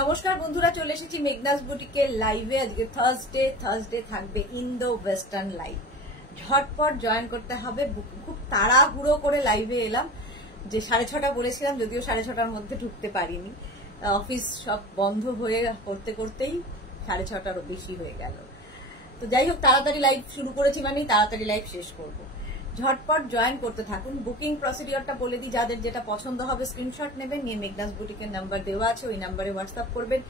নমস্কার বন্ধুরা, চলে এসেছি মেঘনাস বুটিকের লাইভে। আজকে থার্সডে থাকবে ইন্দো ওয়েস্টার্ন লাইভ। ঝটপট জয়েন করতে হবে। খুব তাড়াহুড়ো করে লাইভে এলাম, যে 6:30 বলেছিলাম, যদিও 6:30টার মধ্যে ঢুকতে পারিনি। অফিস সব বন্ধ হয়ে করতে করতেই 6:30টারও বেশি হয়ে গেল। তো যাই হোক, তাড়াতাড়ি লাইভ শুরু করেছি মানেই তাড়াতাড়ি লাইভ শেষ করব। ঝটপট জয়েন করতে থাকুন। বুকিং প্রসিডিওরটা বলে দিই, যাদের যেটা পছন্দ হবে স্ক্রিনশট নেবেন, নিয়ে মেঘনাস বুটিকের নাম্বার দেওয়া আছে, ওই নাম্বারে হোয়াটসঅ্যাপ করবেন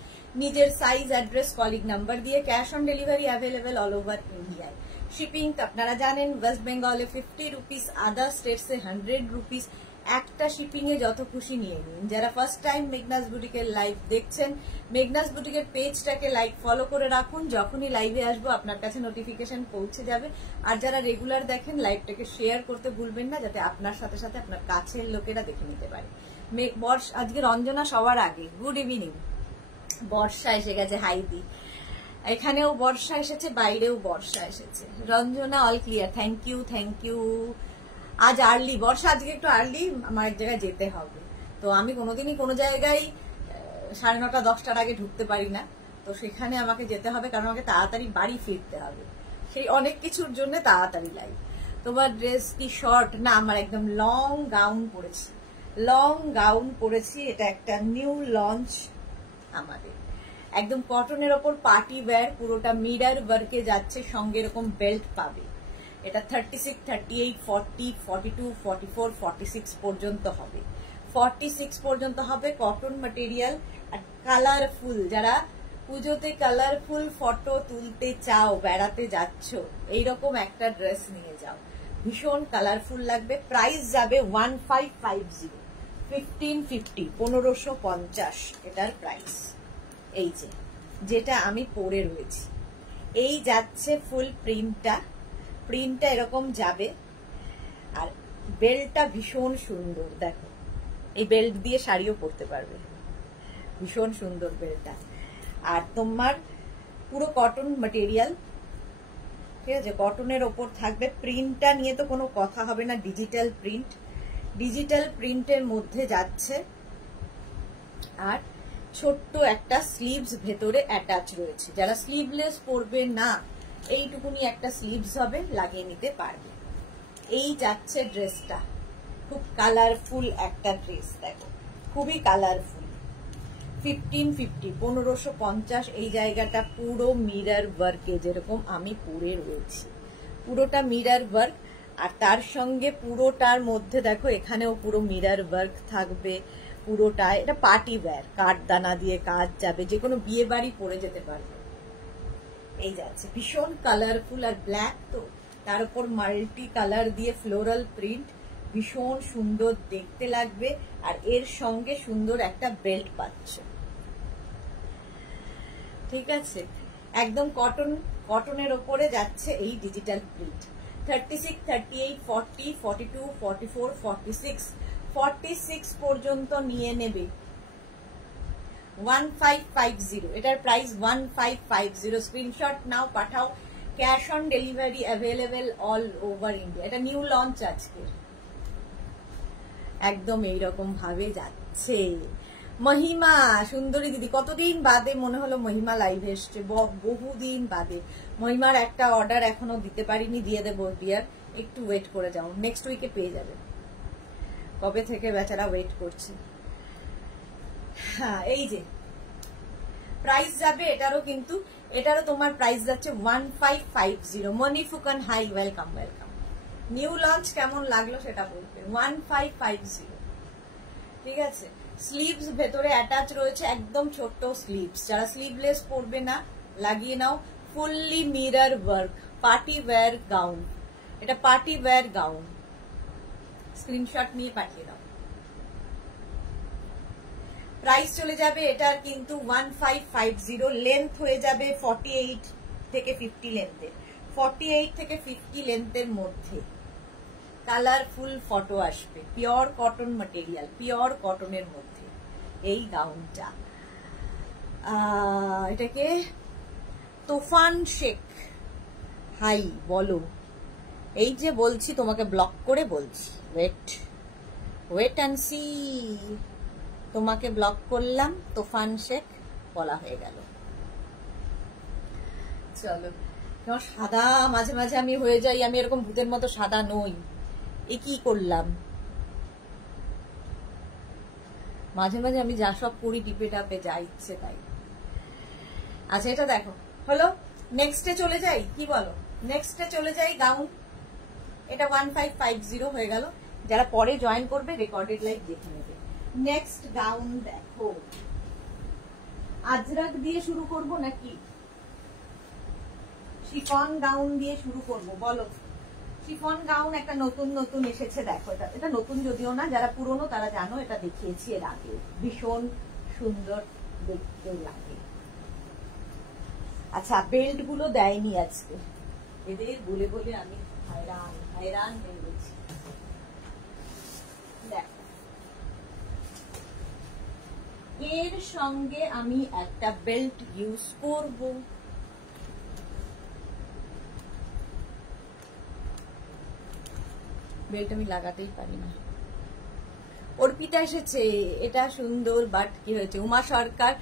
নিজের সাইজ, অ্যাড্রেস, কলিগ নাম্বার দিয়ে। Cash on delivery available all over ইন্ডিয়ায়। শিপিং আপনারা জানেন, ওয়েস্ট বেঙ্গলে 50 রুপিস, আদার স্টেটসে 100 রুপিস। একটা শিপিং এ যত খুশি নিয়ে নিন। যারা ফার্স্ট টাইম মেঘনাস বুটিকের লাইভ দেখছেন, মেঘনাস বুটিকের পেজটাকে লাইক ফলো করে রাখুন। যখনই লাইভে আসবো আপনার কাছে নোটিফিকেশন পৌঁছে যাবে। আর যারা রেগুলার দেখেন, লাইভটাকে শেয়ার করতে ভুলবেন না, যাতে আপনার সাথে সাথে আপনার কাছের লোকেরা দেখে নিতে পারে। আজকে রঞ্জনা সবার আগে, গুড ইভিনিং। বর্ষা এসে গেছে, হাইদি। এখানেও বর্ষা এসেছে, বাইরেও বর্ষা এসেছে। Ranjana all clear, thank you. আজ আর্লি বর্ষা, আজকে একটু আর্লি আমার এক জায়গায় যেতে হবে। তো আমি কোনোদিনই কোনো জায়গায় 9:30 10টার আগে ঢুকতে পারি না। তো সেখানে আমাকে যেতে হবে, কারণ আমাকে তাড়াতাড়ি বাড়ি ফিরতে হবে। সেই অনেক কিছুর জন্য তাড়াতাড়ি লাগে। তোমার ড্রেস কি শর্ট? না, আমার একদম লং গাউন পরেছি। এটা একটা নিউ লঞ্চ আমাদের, একদম কটনের ওপর পার্টি ওয়্যার, পুরোটা মিরর ওয়ার্কে যাচ্ছে, সঙ্গে এরকম বেল্ট পাবে। এটা 36, 38, 40, 42, 44, 46 পর্যন্ত হবে। 46 পর্যন্ত হবে। কটন ম্যাটেরিয়াল আর কালারফুল। যারা পুজোতে কালারফুল ফটো তুলতে চাও, বেড়াতে যাচ্ছ, এইরকম একটা ড্রেস নিয়ে যাও, ভীষণ কালারফুল লাগবে। প্রাইস যাবে 1550, 1550, 1550 এটার প্রাইস। এই যেটা আমি পরে রয়েছি, এই যাচ্ছে ফুল প্রিন্টটা এরকম যাবে। আর বেল্টটা ভীষণ সুন্দর, দেখো এই বেল্ট দিয়ে শাড়িও পরতে পারবে, ভীষণ সুন্দর বেল্টটা। আর তোমার পুরো কটন ম্যাটেরিয়াল, ঠিক আছে, কটনের ওপর থাকবে। প্রিন্টটা নিয়ে তো কোনো কথা হবে না, ডিজিটাল প্রিন্টের মধ্যে যাচ্ছে। আর ছোট্ট একটা স্লিভস ভেতরে অ্যাটাচ রয়েছে। যারা স্লিভলেস পরবে না, এইটুকুনি একটা স্লিভস হবে, লাগিয়ে নিতে পারবে। এই যাচ্ছে ড্রেসটা, খুব কালারফুল একটা ড্রেস, দেখো খুবই কালারফুল। 1550, 1550। এই জায়গাটা পুরো মিরর ওয়ার্কে, যেরকম আমি পরে রয়েছি, পুরোটা মিরর ওয়ার্ক। আর তার সঙ্গে পুরোটার মধ্যে দেখো এখানেও পুরো মিরর ওয়ার্ক থাকবে পুরোটা। এটা পার্টি ওয়্যার, কাঠদানা দিয়ে কাজ যাবে, যে কোনো বিয়ে বাড়ি পরে যেতে পারবে। এই যাচ্ছে ভীষণ কালারফুল। আর ব্ল্যাক, তো তার উপর মাল্টি কালার দিয়ে ফ্লোরাল প্রিন্ট, ভীষণ সুন্দর দেখতে লাগবে। আর এর সঙ্গে সুন্দর একটা বেল্ট পাচ্ছ, ঠিক আছে। একদম কটনের ওপরে যাচ্ছে এই ডিজিটাল প্রিন্ট। 36, 38, 40, 42, 44, 46 পর্যন্ত নিয়ে নেবে। 1550, এটার price 1550। Screenshot now, Pathao. Cash on delivery available all over India. এটা নিউ লঞ্চ আজকে, একদম এইরকম ভাবে যাচ্ছে। মহিমা সুন্দরী দিদি, কতদিন বাদে মনে হলো মহিমা লাইভ এসছে, বহুদিন বাদে। মহিমার একটা অর্ডার এখনো দিতে পারিনি, দিয়ে দেবো ডিয়ার, একটু ওয়েট করে যাও, নেক্সট উইকে পেয়ে যাবে। কবে থেকে বেচারা ওয়েট করছে। হ্যাঁ, এই যে প্রাইস যাবে এটারও তোমার প্রাইস যাচ্ছে 1550। Moni Phukan, hi, welcome. New launch কেমন লাগলো সেটা বলবে। 1550, ঠিক আছে। স্লিভস ভেতরে অ্যাটাচ রয়েছে, একদম ছোট্ট স্লিভস। যারা স্লিভলেস পরবে না, লাগিয়ে নাও। Fully mirror work, party wear gown. এটা পার্টি ওয়্যার গাউন। স্ক্রিনশট নিয়ে পাঠিয়ে দাও। প্রাইস চলে যাবে এটার কিন্তু 1550। লেন্থ হয়ে যাবে 48 থেকে 50 লেন্থের, 48 থেকে 50 লেন্থের মধ্যে। কালারফুল ফটো আসবে, পিওর কটন ম্যাটেরিয়াল, পিওর কটনের মধ্যে এই গাউনটা। এটাকে তুফান শেখ, হাই বলো। এই যে বলছি তোমাকে, ব্লক করে বলছি, ওয়েট অ্যান্ড সি। তোমাকে ব্লক করলাম, তুফান শেখ। বলা হয়ে গেল। চলো, সাদা মাঝে মাঝে আমি হয়ে যাই, আমি এরকম ভূতের মতো সাদা নই, এ কি করলাম, মাঝে মাঝে আমি যা সব করি টিপে টাপে যা ইচ্ছে তাই। আচ্ছা এটা দেখো হলো, নেক্সটে চলে যাই, কি বলো, নেক্সটে চলে যাই। গাউন, এটা 1550 হয়ে গেল। যারা পরে জয়েন করবে রেকর্ডেড লাইভ দেখে নেবে। নেক্সট গাউন দেখো, আজরাক দিয়ে শুরু করব নাকি শিফন গাউন দিয়ে শুরু করব বলো? শিফন গাউন একটা নতুন নতুন এসেছে, দেখো এটা নতুন যদিও না, যারা পুরনো তারা জানো, এটা দেখিয়েছি এর আগে, ভীষণ সুন্দর দেখতে লাগে। আচ্ছা বেল্ট গুলো দেয়নি আজকে, এদের বলে বলে আমি হায়রান হায়রান হয়ে গেছি। দেখো এর সঙ্গে আমি একটা বেল্ট ইউজ করব, বেল্ট আমি লাগাতেই পারি না। অর্পিতা এসেছে, এটা সুন্দর, বাট কি হয়েছে, উমা সরকার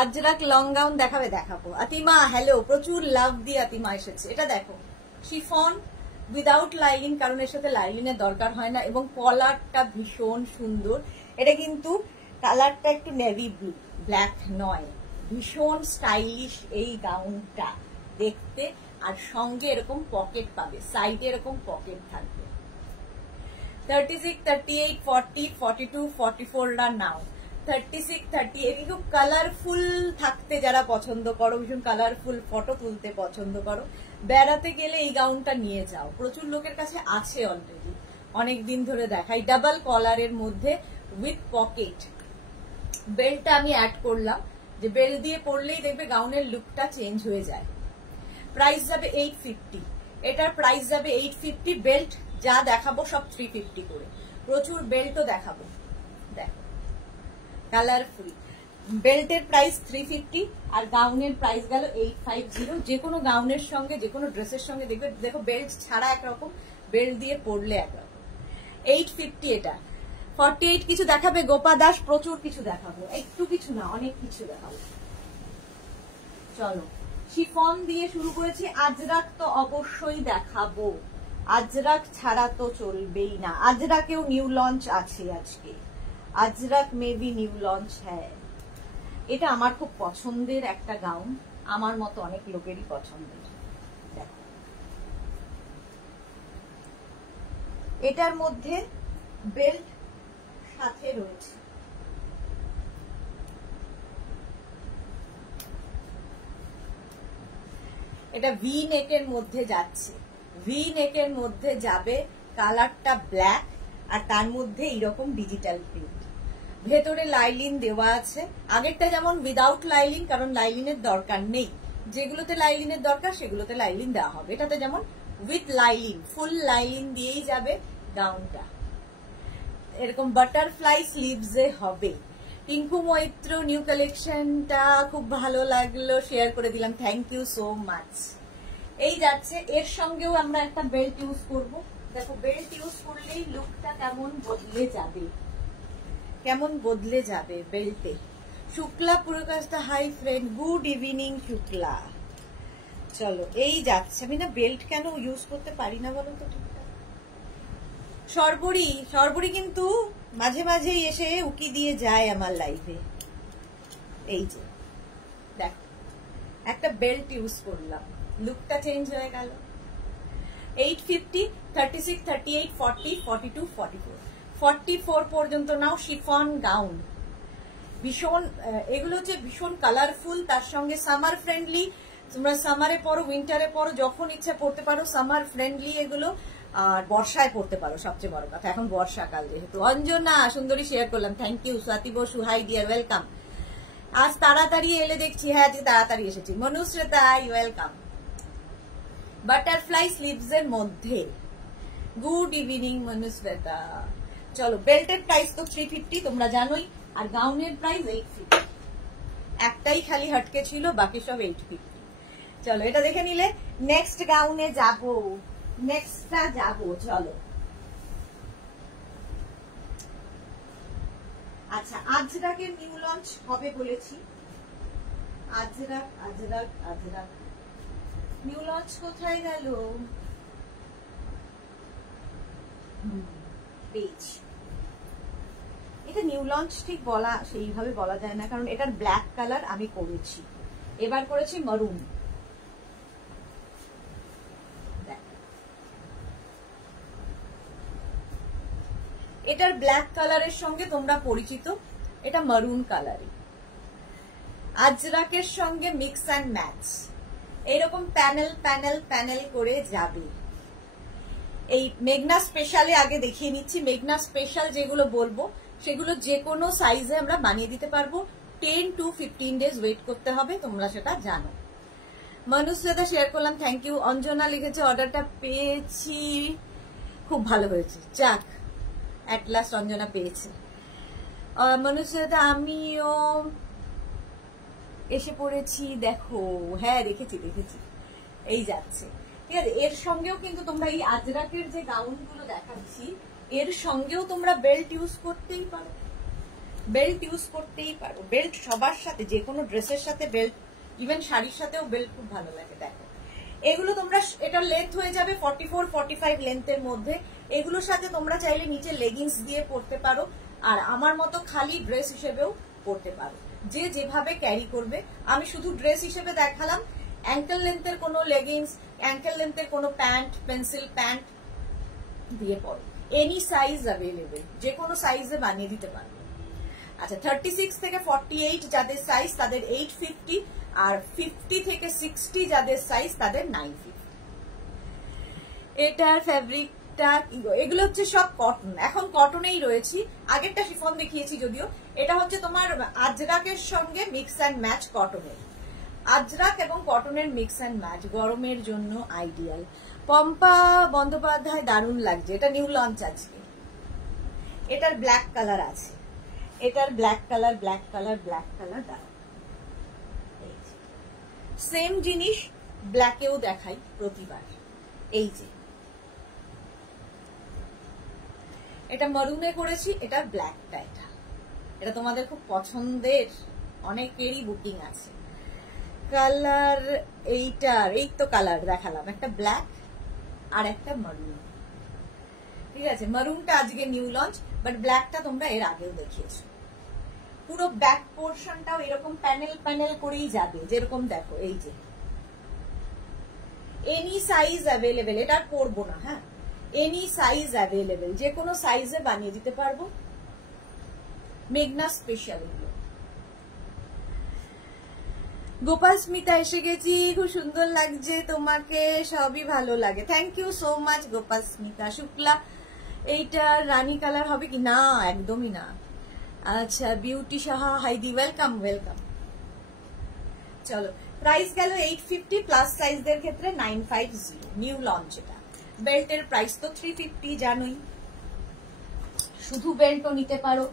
আজরাক লং গাউন দেখাবে, দেখাবো। আতিমা হ্যালো, প্রচুর লাভ দিয়ে আতিমা এসেছে। এটা দেখো শিফন উইদাউট লাইলিন, কারণ এর সাথে লাইলিনের দরকার হয় না, এবং কলারটা ভীষণ সুন্দর। এটা কিন্তু কালারটা একটু নেভি ব্লু, ব্ল্যাক নয়, ভীষণ স্টাইলিশ এই গাউনটা দেখতে। আর সঙ্গে এরকম পকেট পাবে, সাইডে এরকম পকেট থাকবে। 36, 38, 40, 42, 44 রা নাও। 36, 38 খুব কালারফুল থাকতে যারা পছন্দ করো, ভীষণ কালারফুল ফটো তুলতে পছন্দ করো, বেড়াতে গেলে এই গাউনটা নিয়ে যাও। প্রচুর লোকের কাছে আছে অলরেডি, অনেক দিন ধরে দেখাই। ডাবল কলারের মধ্যে উইথ পকেট। বেল্টটা আমি অ্যাড করলাম, যে বেল্ট দিয়ে পরলেই দেখবে গাউনের লুকটা চেঞ্জ হয়ে যায়। প্রাইস যাবে 850, এটার প্রাইস যাবে 850। বেল্ট যা দেখাবো সব 350 করে, প্রচুর বেল্টও দেখাবো। দেখো কালারফুল, বেল্টের প্রাইস 350 আর গাউনের প্রাইস গেল 850। যে কোনো গাউনের সঙ্গে, যে কোনো ড্রেসের সঙ্গে দেখবে, দেখো বেল্ট ছাড়া একরকম, বেল্ট দিয়ে পরলে একরকম। 850 এটা। 48 কিছু দেখাবে গোপা দাস? প্রচুর কিছু দেখাবো, একটু কিছু না অনেক কিছু দেখাবো। চলো শিফন দিয়ে শুরু করেছি, আজরাক তো অবশ্যই দেখাবো, আজরাক ছাড়া তো চলবেই না। আজরাকেও নিউ লঞ্চ আছে আজকে, আজরাক মেবি নিউ লঞ্চ। হ্যাঁ এটা আমার খুব পছন্দের একটা গাউন, আমার মতো অনেক লোকেরই পছন্দের। এটার মধ্যে বেল্ট সাথে রয়েছে। এটা ভি নেকের মধ্যে যাচ্ছে, ভি নেকের মধ্যে যাবে, কালারটা ব্ল্যাক আর তার মধ্যে এইরকম ডিজিটাল প্রিন্ট, ভেতরে লাইলিন দেওয়া আছে। আগেরটা যেমন উইদাউট লাইলিন, কারণ লাইলিনের দরকার নেই, যেগুলোতে লাইলিনের দরকার সেগুলোতে লাইলিন দেওয়া হবে। এটাতে যেমন উইথ লাইলিন, ফুল লাইলিন দিয়েই যাবে গাউনটা। এরকম বাটারফ্লাই স্লিভসে হবে। টিঙ্কু মৈত্র নিউ কালেকশনটা খুব ভালো লাগলো, শেয়ার করে দিলাম, থ্যাংক ইউ সো মাচ। এই যাচ্ছে, এর সঙ্গেও আমরা একটা বেল্ট ইউজ করব। দেখো বেল্ট ইউজ করলেই লুকটা কেমন বদলে যাবে, কেমন বদলে যাবে বেল্টে। Shukla Purkayastha, hi friend, good evening Shukla. চলো এই যাচ্ছে, আমি না বেল্ট কেন ইউজ করতে পারি না বলো তো ঠিকঠাক। সর্বরী, সর্বরী কিন্তু মাঝে মাঝে এসে উকি দিয়ে যায় আমার লাইভে। এই যে দেখ একটা বেল্ট ইউজ করলাম, লুকটা চেঞ্জ হয়ে গেল। 850, 36, 38, 40, 42, 44, 44 পর্যন্ত নাও। শিফন গাউন ভীষণ, এগুলো হচ্ছে ভীষণ কালারফুল, তার সঙ্গে সামার ফ্রেন্ডলি। তোমরা সামারে পরো, উইন্টারে পরো, যখন ইচ্ছা পড়তে পারো, সামার ফ্রেন্ডলি এগুলো। আর বর্ষায় পড়তে পারো, সবচেয়ে বড় কথা, এখন বর্ষাকাল যেহেতু। অঞ্জনা সুন্দরী শেয়ার করলাম, thank you. Swati Basu, hi dear, welcome. আজ তাড়াতাড়ি এলে দেখছি, হ্যাঁ আজকে তাড়াতাড়ি এসেছি। মনুশ্রেতা, ওয়েলকাম। বাটারফ্লাই স্লিভস এর মধ্যে, গুড ইভিনিং মনুশ্রেতা। চলো বেল্টের প্রাইস তো 350 তোমরা জানোই, আর গাউনের প্রাইস 850। একটাই খালি হটকে ছিল, বাকি সব 850। চলো এটা দেখে নিলে, নেক্সট গাউনে যাবো, নেক্সটটা যাবো। চলো আচ্ছা, আজরাকের নিউ লঞ্চ হবে বলেছি, আজরাক আজরাক আজরাক নিউ লঞ্চ কোথায় গেল? পেজ, এটা নিউ লঞ্চ ঠিক বলা সেইভাবে বলা যায় না, কারণ এটার ব্ল্যাক কালার আমি করেছি, এবার করেছি মারুন। এটার ব্ল্যাক কালারের সঙ্গে তোমরা পরিচিত, এটা মারুন কালারে, আজরাকের সঙ্গে মিক্স অ্যান্ড ম্যাচ, এরকম প্যানেল প্যানেল প্যানেল করে যাবে। এই মেঘনা স্পেশালে আগে দেখিয়ে নিচ্ছি, মেঘনা স্পেশাল যেগুলো বলবো সেগুলো যে কোনো সাইজে আমরা বানিয়ে দিতে পারবো, 10 to 15 ডেজ ওয়েট করতে হবে, তোমরা সেটা জানো। মানুষ দাদা শেয়ার করলাম, থ্যাংক ইউ। অঞ্জনা লিখেছে অর্ডারটা পেয়েছি, খুব ভালো হয়েছে, যাক অ্যাট লাস্ট অঞ্জনা পেয়েছে। মানুষ দাদা আমিও এসে পড়েছি, দেখো, হ্যাঁ দেখেছি দেখেছি, এই যাচ্ছে, ঠিক আছে। এর সঙ্গেও কিন্তু তোমরা এই আজরাকের যে গাউন গুলো দেখাচ্ছি, এর সঙ্গেও তোমরা বেল্ট ইউজ করতেই পারো, বেল্ট ইউজ করতেই পারো, বেল্ট সবার সাথে, যে কোনো ড্রেসের সাথে বেল্ট, ইভেন শাড়ির সাথেও বেল্ট খুব ভালো লাগে। দেখো এগুলো তোমরা, এটা লেন্থ হয়ে যাবে 44-45 লেন্থের মধ্যে, এগুলোর সাথে তোমরা চাইলে নিচে লেগিংস দিয়ে পরতে পারো, আর আমার মতো খালি ড্রেস হিসেবেও পরতে পারো, যে যেভাবে ক্যারি করবে। আমি শুধু ড্রেস হিসেবে দেখালাম, অ্যাঙ্কেল লেন্থের কোনো লেগিংস, অ্যাঙ্কেল লেন্থের কোনো প্যান্ট, পেন্সিল প্যান্ট দিয়ে পরো, এনি সাইজ অ্যাভেলেবেল, যে কোনো সাইজে বানিয়ে দিতে পারো। আচ্ছা, 36 থেকে 48 যাদের সাইজ তাদের 850, আর 50 থেকে 60 যাদের সাইজ তাদের 950। এটার ফ্যাব্রিকটা, এগুলো হচ্ছে সব কটন, এখন কটনেই রয়েছি, আগেরটা শিফন দেখিয়েছি যদিও, এটা হচ্ছে তোমার আজরাকের সঙ্গে মিক্স অ্যান্ড ম্যাচ কটনের, আজরাক এবং কটনের মিক্স অ্যান্ড ম্যাচ, গরমের জন্য আইডিয়াল। পম্পা বন্দ্যোপাধ্যায়, দারুণ লাগছে, এটা নিউ লঞ্চ আজকে। এটার ব্ল্যাক কালার আছে, এটার black colour, black colour, black colour, দারুণ। সেম জিনিস ব্ল্যাকেও দেখাই প্রতিবার, এই যে এটা মারুনে করেছি, এটা ব্ল্যাকটা, এটা তোমাদের খুব পছন্দের, অনেকেরই বুকিং আছে। কালার এইটার, এই তো কালার দেখালাম, একটা ব্ল্যাক আর একটা মারুন, ঠিক আছে। মারুনটা আজকে নিউ লঞ্চ, বাট ব্ল্যাকটা তোমরা এর আগেও দেখিয়েছো। পুরো ব্যাক পোর্শনটাও এরকম প্যানেল প্যানেল করেই যাবে, যেরকম দেখো, এই যে এনি সাইজ অ্যাভেলেবেল, এটা পরবো না, হ্যাঁ, এনি সাইজ অ্যাভেলেবেল, যে কোনো সাইজে বানিয়ে দিতে পারবো, মেঘনা স্পেশাল। গোপাল স্মিতা এসে গেছি, খুব সুন্দর লাগছে তোমাকে, সবই ভালো লাগে, thank you so much Gopal Smita. Shukla, এইটা রানী কালার হবে কি না? একদমই না। আচ্ছা, বিউটি সাহা, হাইদি, ওয়েলকাম ওয়েলকাম। চলো, প্রাইস গেল 850, প্লাস সাইজদের ক্ষেত্রে 950, নিউ লঞ্চ। এটা বেল্টের প্রাইস তো 350 জানোই, শুধু বেল্টও নিতে পারো,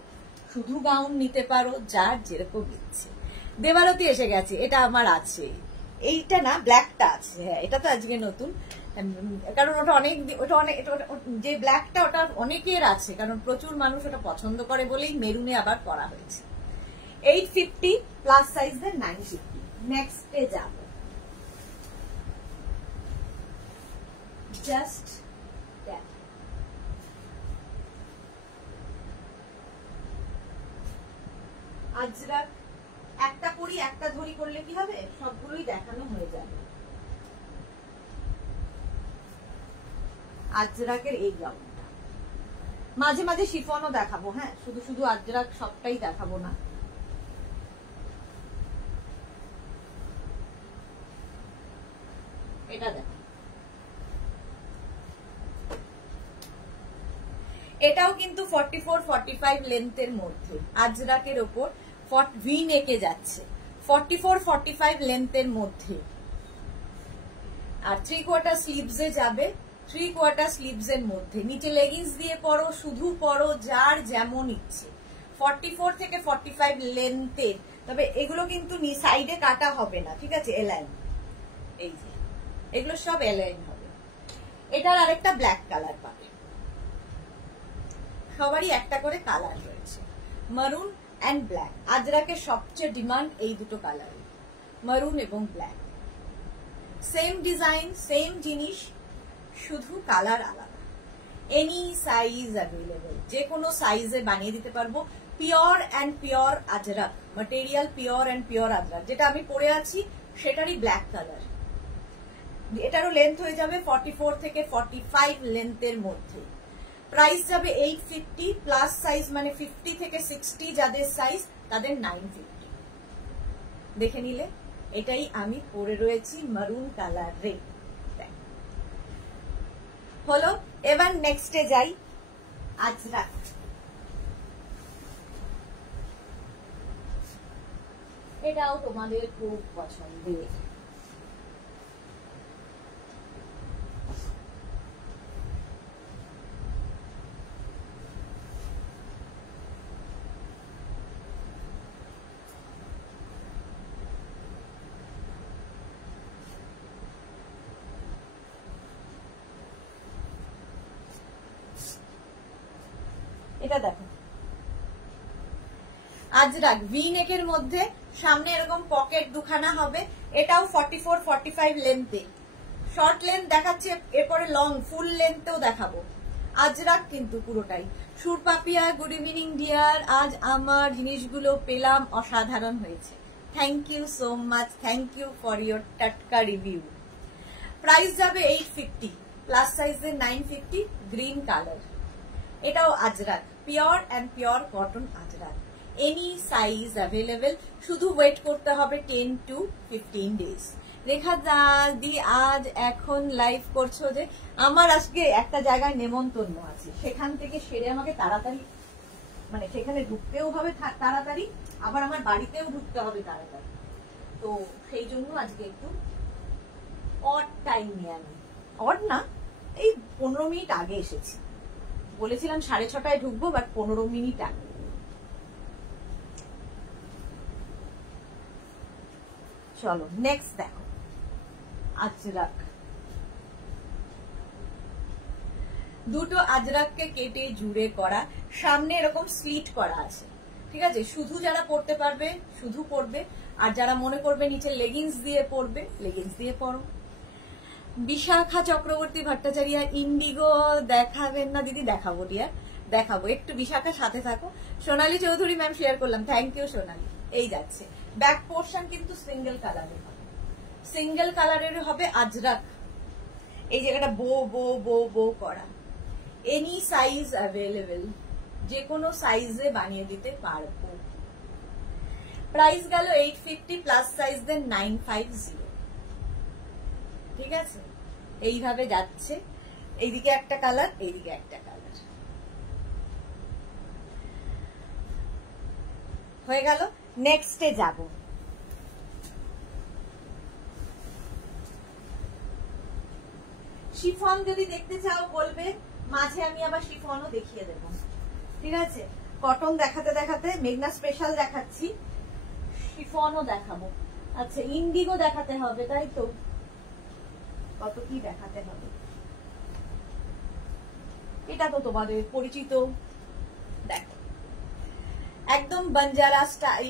শুধু গাউন নিতে পারো, যার যেরকম ইচ্ছে। দেবারতী এসে গেছে, এটা আমার আছে, এইটা না, ব্ল্যাকটা আছে, হ্যাঁ, এটা তো আজকে নতুন, কারণ ওটা অনেক, যে ব্ল্যাকটা ওটা অনেকের আছে, কারণ প্রচুর মানুষ ওটা পছন্দ করে বলেই মেরুনে আবার করা হয়েছে। 850, প্লাস সাইজদের 950। নেক্সটে যাব, জাস্ট আজরাক, একটা করি একটা ধরি করলে কি হবে, সবগুলোই দেখানো হয়ে যাবে। আজরাকের এই গাউনটা মাঝে মাঝে শিফনও দেখাবো, হ্যাঁ, শুধু শুধু আজরাক সবটাই দেখাবো না। এটা দেখো, এটাও কিন্তু 44-45 লেন্থের মধ্যে, আজরাকের ওপর ভি নেকে যাচ্ছে, 44-45 লেন্থের মধ্যে, আর 3/4 স্লিভসে যাবে, 3/4 স্লিভস এর মধ্যে, নিচে লেগিংস দিয়ে পরো, শুধু পরো, যার যেমন ইচ্ছে। 44 থেকে 45 লেন্থের, তবে এগুলো কিন্তু সাইডে কাটা হবে না, ঠিক আছে, এলাইন, এই যে এগুলো সব এলাইন হবে। এটার আরেকটা ব্ল্যাক কালার পাবে, সবারই একটা করে কালার রয়েছে, মারুন অ্যান্ড ব্ল্যাক। আজরাকের সবচেয়ে ডিমান্ড এই দুটো কালার, মারুন এবং ব্ল্যাক, সেম ডিজাইন সেম জিনিস, শুধু কালার আলাদা। এনি সাইজ অ্যাভেলেবল, যে কোনো সাইজে বানিয়ে দিতে পারবো। Pure and pure Ajrak material, pure and pure Ajrak. যেটা আমি পরে আছি সেটারই ব্ল্যাক কালার। এটারও লেন্থ হয়ে যাবে 44 থেকে 45 লেন্থের মধ্যে। প্রাইস যাবে 850, প্লাস সাইজ মানে 50 থেকে 60 যাদের সাইজ তাদের 950। দেখে নিলে এটাই আমি পরে রয়েছি মারুন কালার রে। হলো, এবার নেক্সটে যাই। আজরাক, এটাও তোমাদের খুব পছন্দের। এটা দেখো আজরাক ভি নেকের মধ্যে, সামনে এরকম পকেট দুখানা হবে। এটাও 44-45 লেন্থে। শর্ট লেন্থ দেখাচ্ছে, এরপরে লং ফুল লেন্থেও দেখাবো। আজরাক কিন্তু পুরোটাই। Surpapiya, good evening dear. আজ আমার জিনিসগুলো পেলাম, অসাধারণ হয়েছে। Thank you so much, thank you for your টাটকা রিভিউ। প্রাইস যাবে 850, প্লাস সাইজের 950, গ্রিন কালার। এটাও Ajrak, pure and pure cotton Ajrak. Any size available, শুধু ওয়েট করতে হবে 10 to 15 ডেজ। রেখা দি আজ এখন লাইভ করছো যে? আমার আজকে একটা জায়গায় নেমন্তন্ন আছে, সেখান থেকে সেরে আমাকে তাড়াতাড়ি, মানে সেখানে ঢুকতেও হবে তাড়াতাড়ি, আবার আমার বাড়িতেও ঢুকতে হবে তাড়াতাড়ি। তো সেই জন্য আজকে একটু অড টাইম নিয়ে আমি, অড না, এই 15 মিনিট আগে এসেছি। বলেছিলাম 6:30টায় ঢুকবো, বাট 15 মিনিট আগে। চলো নেক্সট দেখো আজরাক। দুটো আজরাককে কেটে জুড়ে করা, সামনে এরকম স্লিট করা আছে, ঠিক আছে? শুধু যারা পরতে পারবে শুধু পরবে, আর যারা মনে করবে নিচে লেগিংস দিয়ে পরবে, লেগিংস দিয়ে পরো। বিশাখা চক্রবর্তী ভট্টাচার্য, ইন্ডিগো দেখাবেন না দিদি? দেখাবো ডিয়ার, দেখাবো, একটু বিশাখার সাথে থাকো। সোনালী চৌধুরী ম্যাম শেয়ার করলাম, থ্যাংক ইউ সোনালী। এই যাচ্ছে, ব্যাক পোর্শন কিন্তু সিঙ্গেল কালারের হবে, সিঙ্গেল কালারের হবে আজরাক। এই জায়গাটা বো বো বো বো করা। এনি সাইজ অ্যাভেলেবেল, যে কোনো সাইজে বানিয়ে দিতে পারবো। প্রাইস গেল 850, প্লাস সাইজ দেন 950। ঠিক আছে, এইভাবে যাচ্ছে। এইদিকে একটা কালার, এইদিকে একটা কালার, হয়ে গেল। নেক্সটে যাব। শিফন যদি দেখতে চাও বলবে, মাঝে আমি আবার শিফনও দেখিয়ে দেব। ঠিক আছে, কটন দেখাতে দেখাতে মেঘনা স্পেশাল দেখাচ্ছি, শিফনও দেখাবো। আচ্ছা, ইন্ডিগো দেখাতে হবে, তাই তো? কত কি দেখাতে হবে, এটা তো তোমাদের পরিচিত। দেখো, একদম বাঞ্জারা স্টাইল,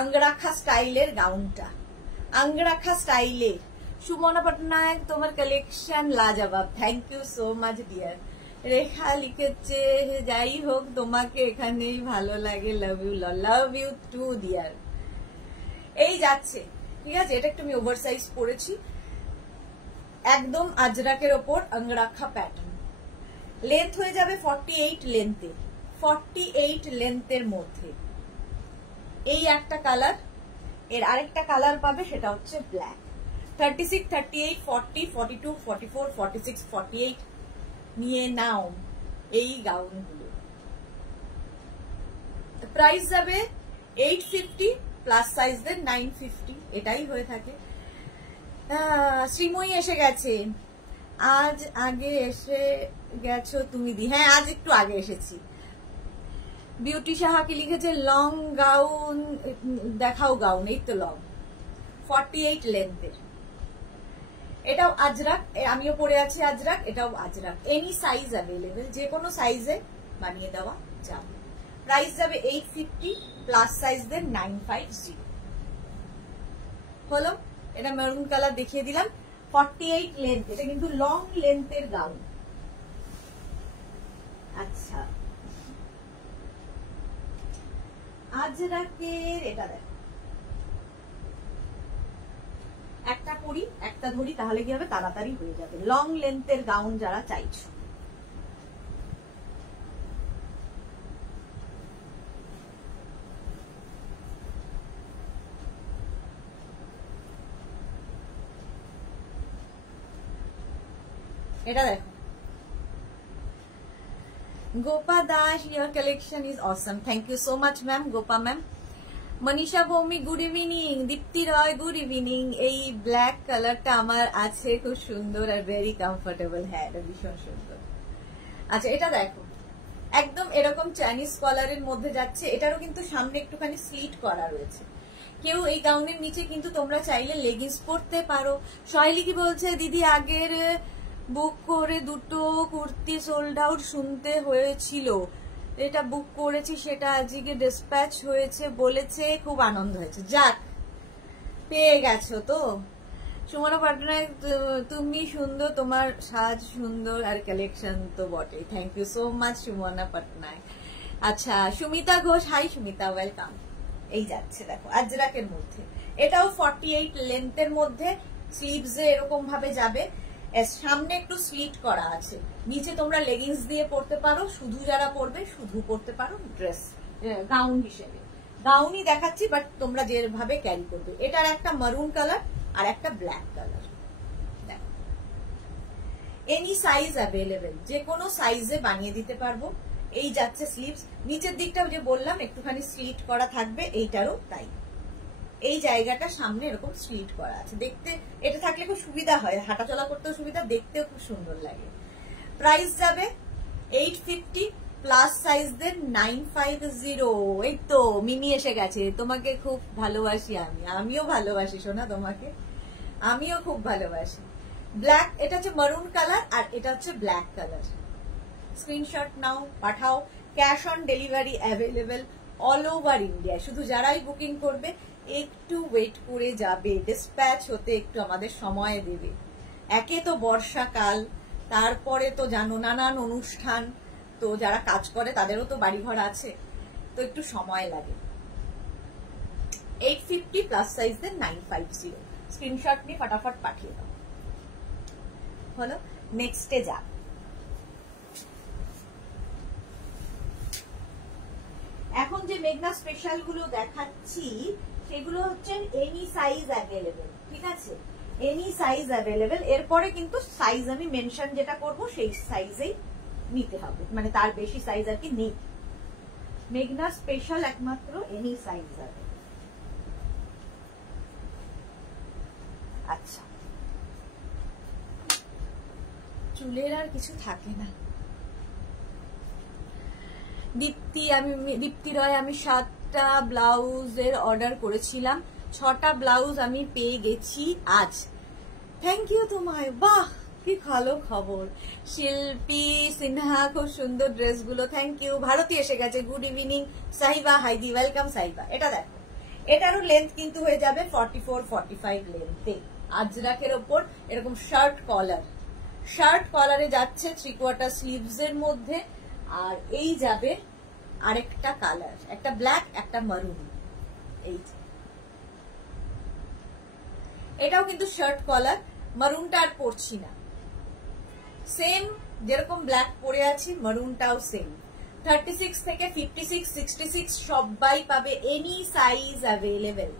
আঙ্গরাখা স্টাইলের গাউনটা, আঙ্গরাখা স্টাইলের। সুমনা পটনায়ক, তোমার কালেকশন লাজবাব, thank you so much dear. Rekha লিখেছে, যাই হোক তোমাকে এখানেই ভালো লাগে, love you, love you too dear. এই যাচ্ছে, ঠিক আছে। এটা একটু আমি ওভার সাইজ পরেছি, একদম আজরাকের ওপর আঙ্গরাখা প্যাটার্ন। লেন্থ হয়ে যাবে 48 লেন্থে, 48 লেন্থের মধ্যে। এই একটা কালার, এর আরেকটা কালার পাবে, সেটা হচ্ছে ব্ল্যাক। 36, 38, 40, 42, 44, 46, 48 নিয়ে নাও এই গাউনগুলো। প্রাইস যাবে 850, প্লাস সাইজ দেন 950, এটাই হয়ে থাকে। শ্রীময়ী এসে গেছে, আজ আগে এসে গেছো তুমি দি? হ্যাঁ, আজ একটু আগে এসেছি। বিউটি সাহা কি লিখেছে, লং গাউন দেখাও, গাউন এই তো লং, 48 লেন্থের। এটাও আজরাক, আমিও পরে আছি আজরাক, এটাও আজরাক। এনি সাইজ অ্যাভেলেবেল, যে কোনো সাইজে বানিয়ে দেওয়া যাবে। প্রাইস যাবে 850, প্লাস সাইজ দেন 950। হলো, এটা মেরুন কালার দেখিয়ে দিলাম। 48 লেন্থ, এটা কিন্তু লং লেন্থের গাউন। আচ্ছা, আজরাকের এটা দেখো, একটা পরি একটা ধরি, তাহলে কি হবে, তাড়াতাড়ি হয়ে যাবে। লং লেন্থের গাউন যারা চাইছো, এটা দেখো। Gopa Das, your collection is awesome. Thank you so much ma'am, Gopa ma'am. Manisha Bhowmik, good evening. Dipti Roy, good evening. এই ব্ল্যাক কালারটা আমার আছে, খুব সুন্দর আর ভেরি কমফোর্টেবল। হ্যাঁ, এটা ভীষণ সুন্দর। আচ্ছা, এটা দেখো, একদম এরকম চাইনিজ কলারের মধ্যে যাচ্ছে। এটারও কিন্তু সামনে একটুখানি স্লিট করা রয়েছে। কেউ এই গাউনের নিচে কিন্তু তোমরা চাইলে লেগিংস পরতে পারো। শৈলী কি বলছে, দিদি আগের বুক করে দুটো কুর্তি সোল্ড আউট শুনতে হয়েছিল, এটা বুক করেছি সেটা আজকে ডিসপ্যাচ হয়েছে বলেছে, খুব আনন্দ হয়েছে। যাক, পেয়ে গেছো তো। সুমনা পটনায়ক, তুমি সুন্দর, তোমার সাজ সুন্দর আর কালেকশন তো বটে। Thank you so much Sumana Patnaik. আচ্ছা, সুমিতা ঘোষ, হাই সুমিতা, ওয়েলকাম। এই যাচ্ছে দেখো আজরাকের মধ্যে, এটাও 48 লেন্থের মধ্যে, স্লিভসে এরকম ভাবে যাবে, সামনে একটু স্লিট করা আছে, নিচে তোমরা লেগিংস দিয়ে পরতে পারো, শুধু যারা পরবে শুধু পরতে পারো ড্রেস গাউন হিসেবে। গাউনই দেখাচ্ছি, বাট তোমরা যেভাবে ক্যারি করবে। এটার একটা মারুন কালার আর একটা black colour. Any size available, যে কোনো সাইজে বানিয়ে দিতে পারবো। এই যাচ্ছে স্লিভস, নিচের দিকটা যে বললাম একটুখানি স্লিট করা থাকবে, এইটারও তাই। এই জায়গাটা সামনে এরকম স্লিট করা আছে, দেখতে এটা থাকলে খুব সুবিধা হয়, হাঁটাচলা করতেও সুবিধা, দেখতেও খুব সুন্দর লাগে। প্রাইস যাবে 850, প্লাস সাইজদের 950। এই তো মিমি এসে গেছে, তোমাকে খুব ভালোবাসি আমি, আমিও ভালোবাসি সোনা তোমাকে, আমিও খুব ভালোবাসি। ব্ল্যাক, এটা হচ্ছে মারুন কালার আর এটা হচ্ছে black colour. Screenshot now, Pathao. Cash on delivery available all over India. শুধু যারাই বুকিং করবে একটু ওয়েট করে যাবে, ডিসপ্যাচ হতে একটু আমাদের সময় দেবে। একে তো বর্ষাকাল, তারপরে তো জানো নানান অনুষ্ঠান, তো যারা কাজ করে তাদেরও তো বাড়িঘর আছে, তো একটু সময় লাগে। 850, প্লাস সাইজদের 950। স্ক্রিনশট নিয়ে ফটাফট পাঠিয়ে দাও। হলো, নেক্সটে যা। এখন যে মেঘনা স্পেশাল গুলো দেখাচ্ছি সেগুলো হচ্ছে এনি সাইজ অ্যাভেলেবেল, ঠিক আছে, এনি সাইজ অ্যাভেলেবেল। এরপরে কিন্তু সাইজ আমি মেনশন যেটা করব সেই সাইজেই নিতে হবে, মানে তার বেশি সাইজ আর কি নেই। মেঘনা স্পেশাল একমাত্র এনি সাইজ আছে। আচ্ছা, চুলের আর কিছু থাকে না। দীপ্তি রয়, আমি 7টা ব্লাউজের অর্ডার করেছিলাম, 6টা ব্লাউজ আমি পেয়ে গেছি আজ। থ্যাংক ইউ তোমায়, বাহ কি ভালো খবর। শিল্পী সিনহা, খুব সুন্দর ড্রেসগুলো, থ্যাংক ইউ। ভারতী এসে গেছে, গুড ইভিনিং। সাহিবা, হাইদি, ওয়েলকাম সাহিবা। এটা দেখো, এটারও লেন্থ কিন্তু হয়ে যাবে 44-45 লেন্থে। আজরাকের ওপর এরকম শার্ট কলারে যাচ্ছে 3/4 স্লিভস এর মধ্যে। আর এই যাবে আরেকটা কালার, একটা ব্ল্যাক একটা মারুন। এই এটাও কিন্তু শার্ট কলার, মারুনটা আর পরছি না, সেম যেরকম ব্ল্যাক পরে আছি মারুনটাও সেম। 36 থেকে 56, 66 সবাই পাবে, any size available.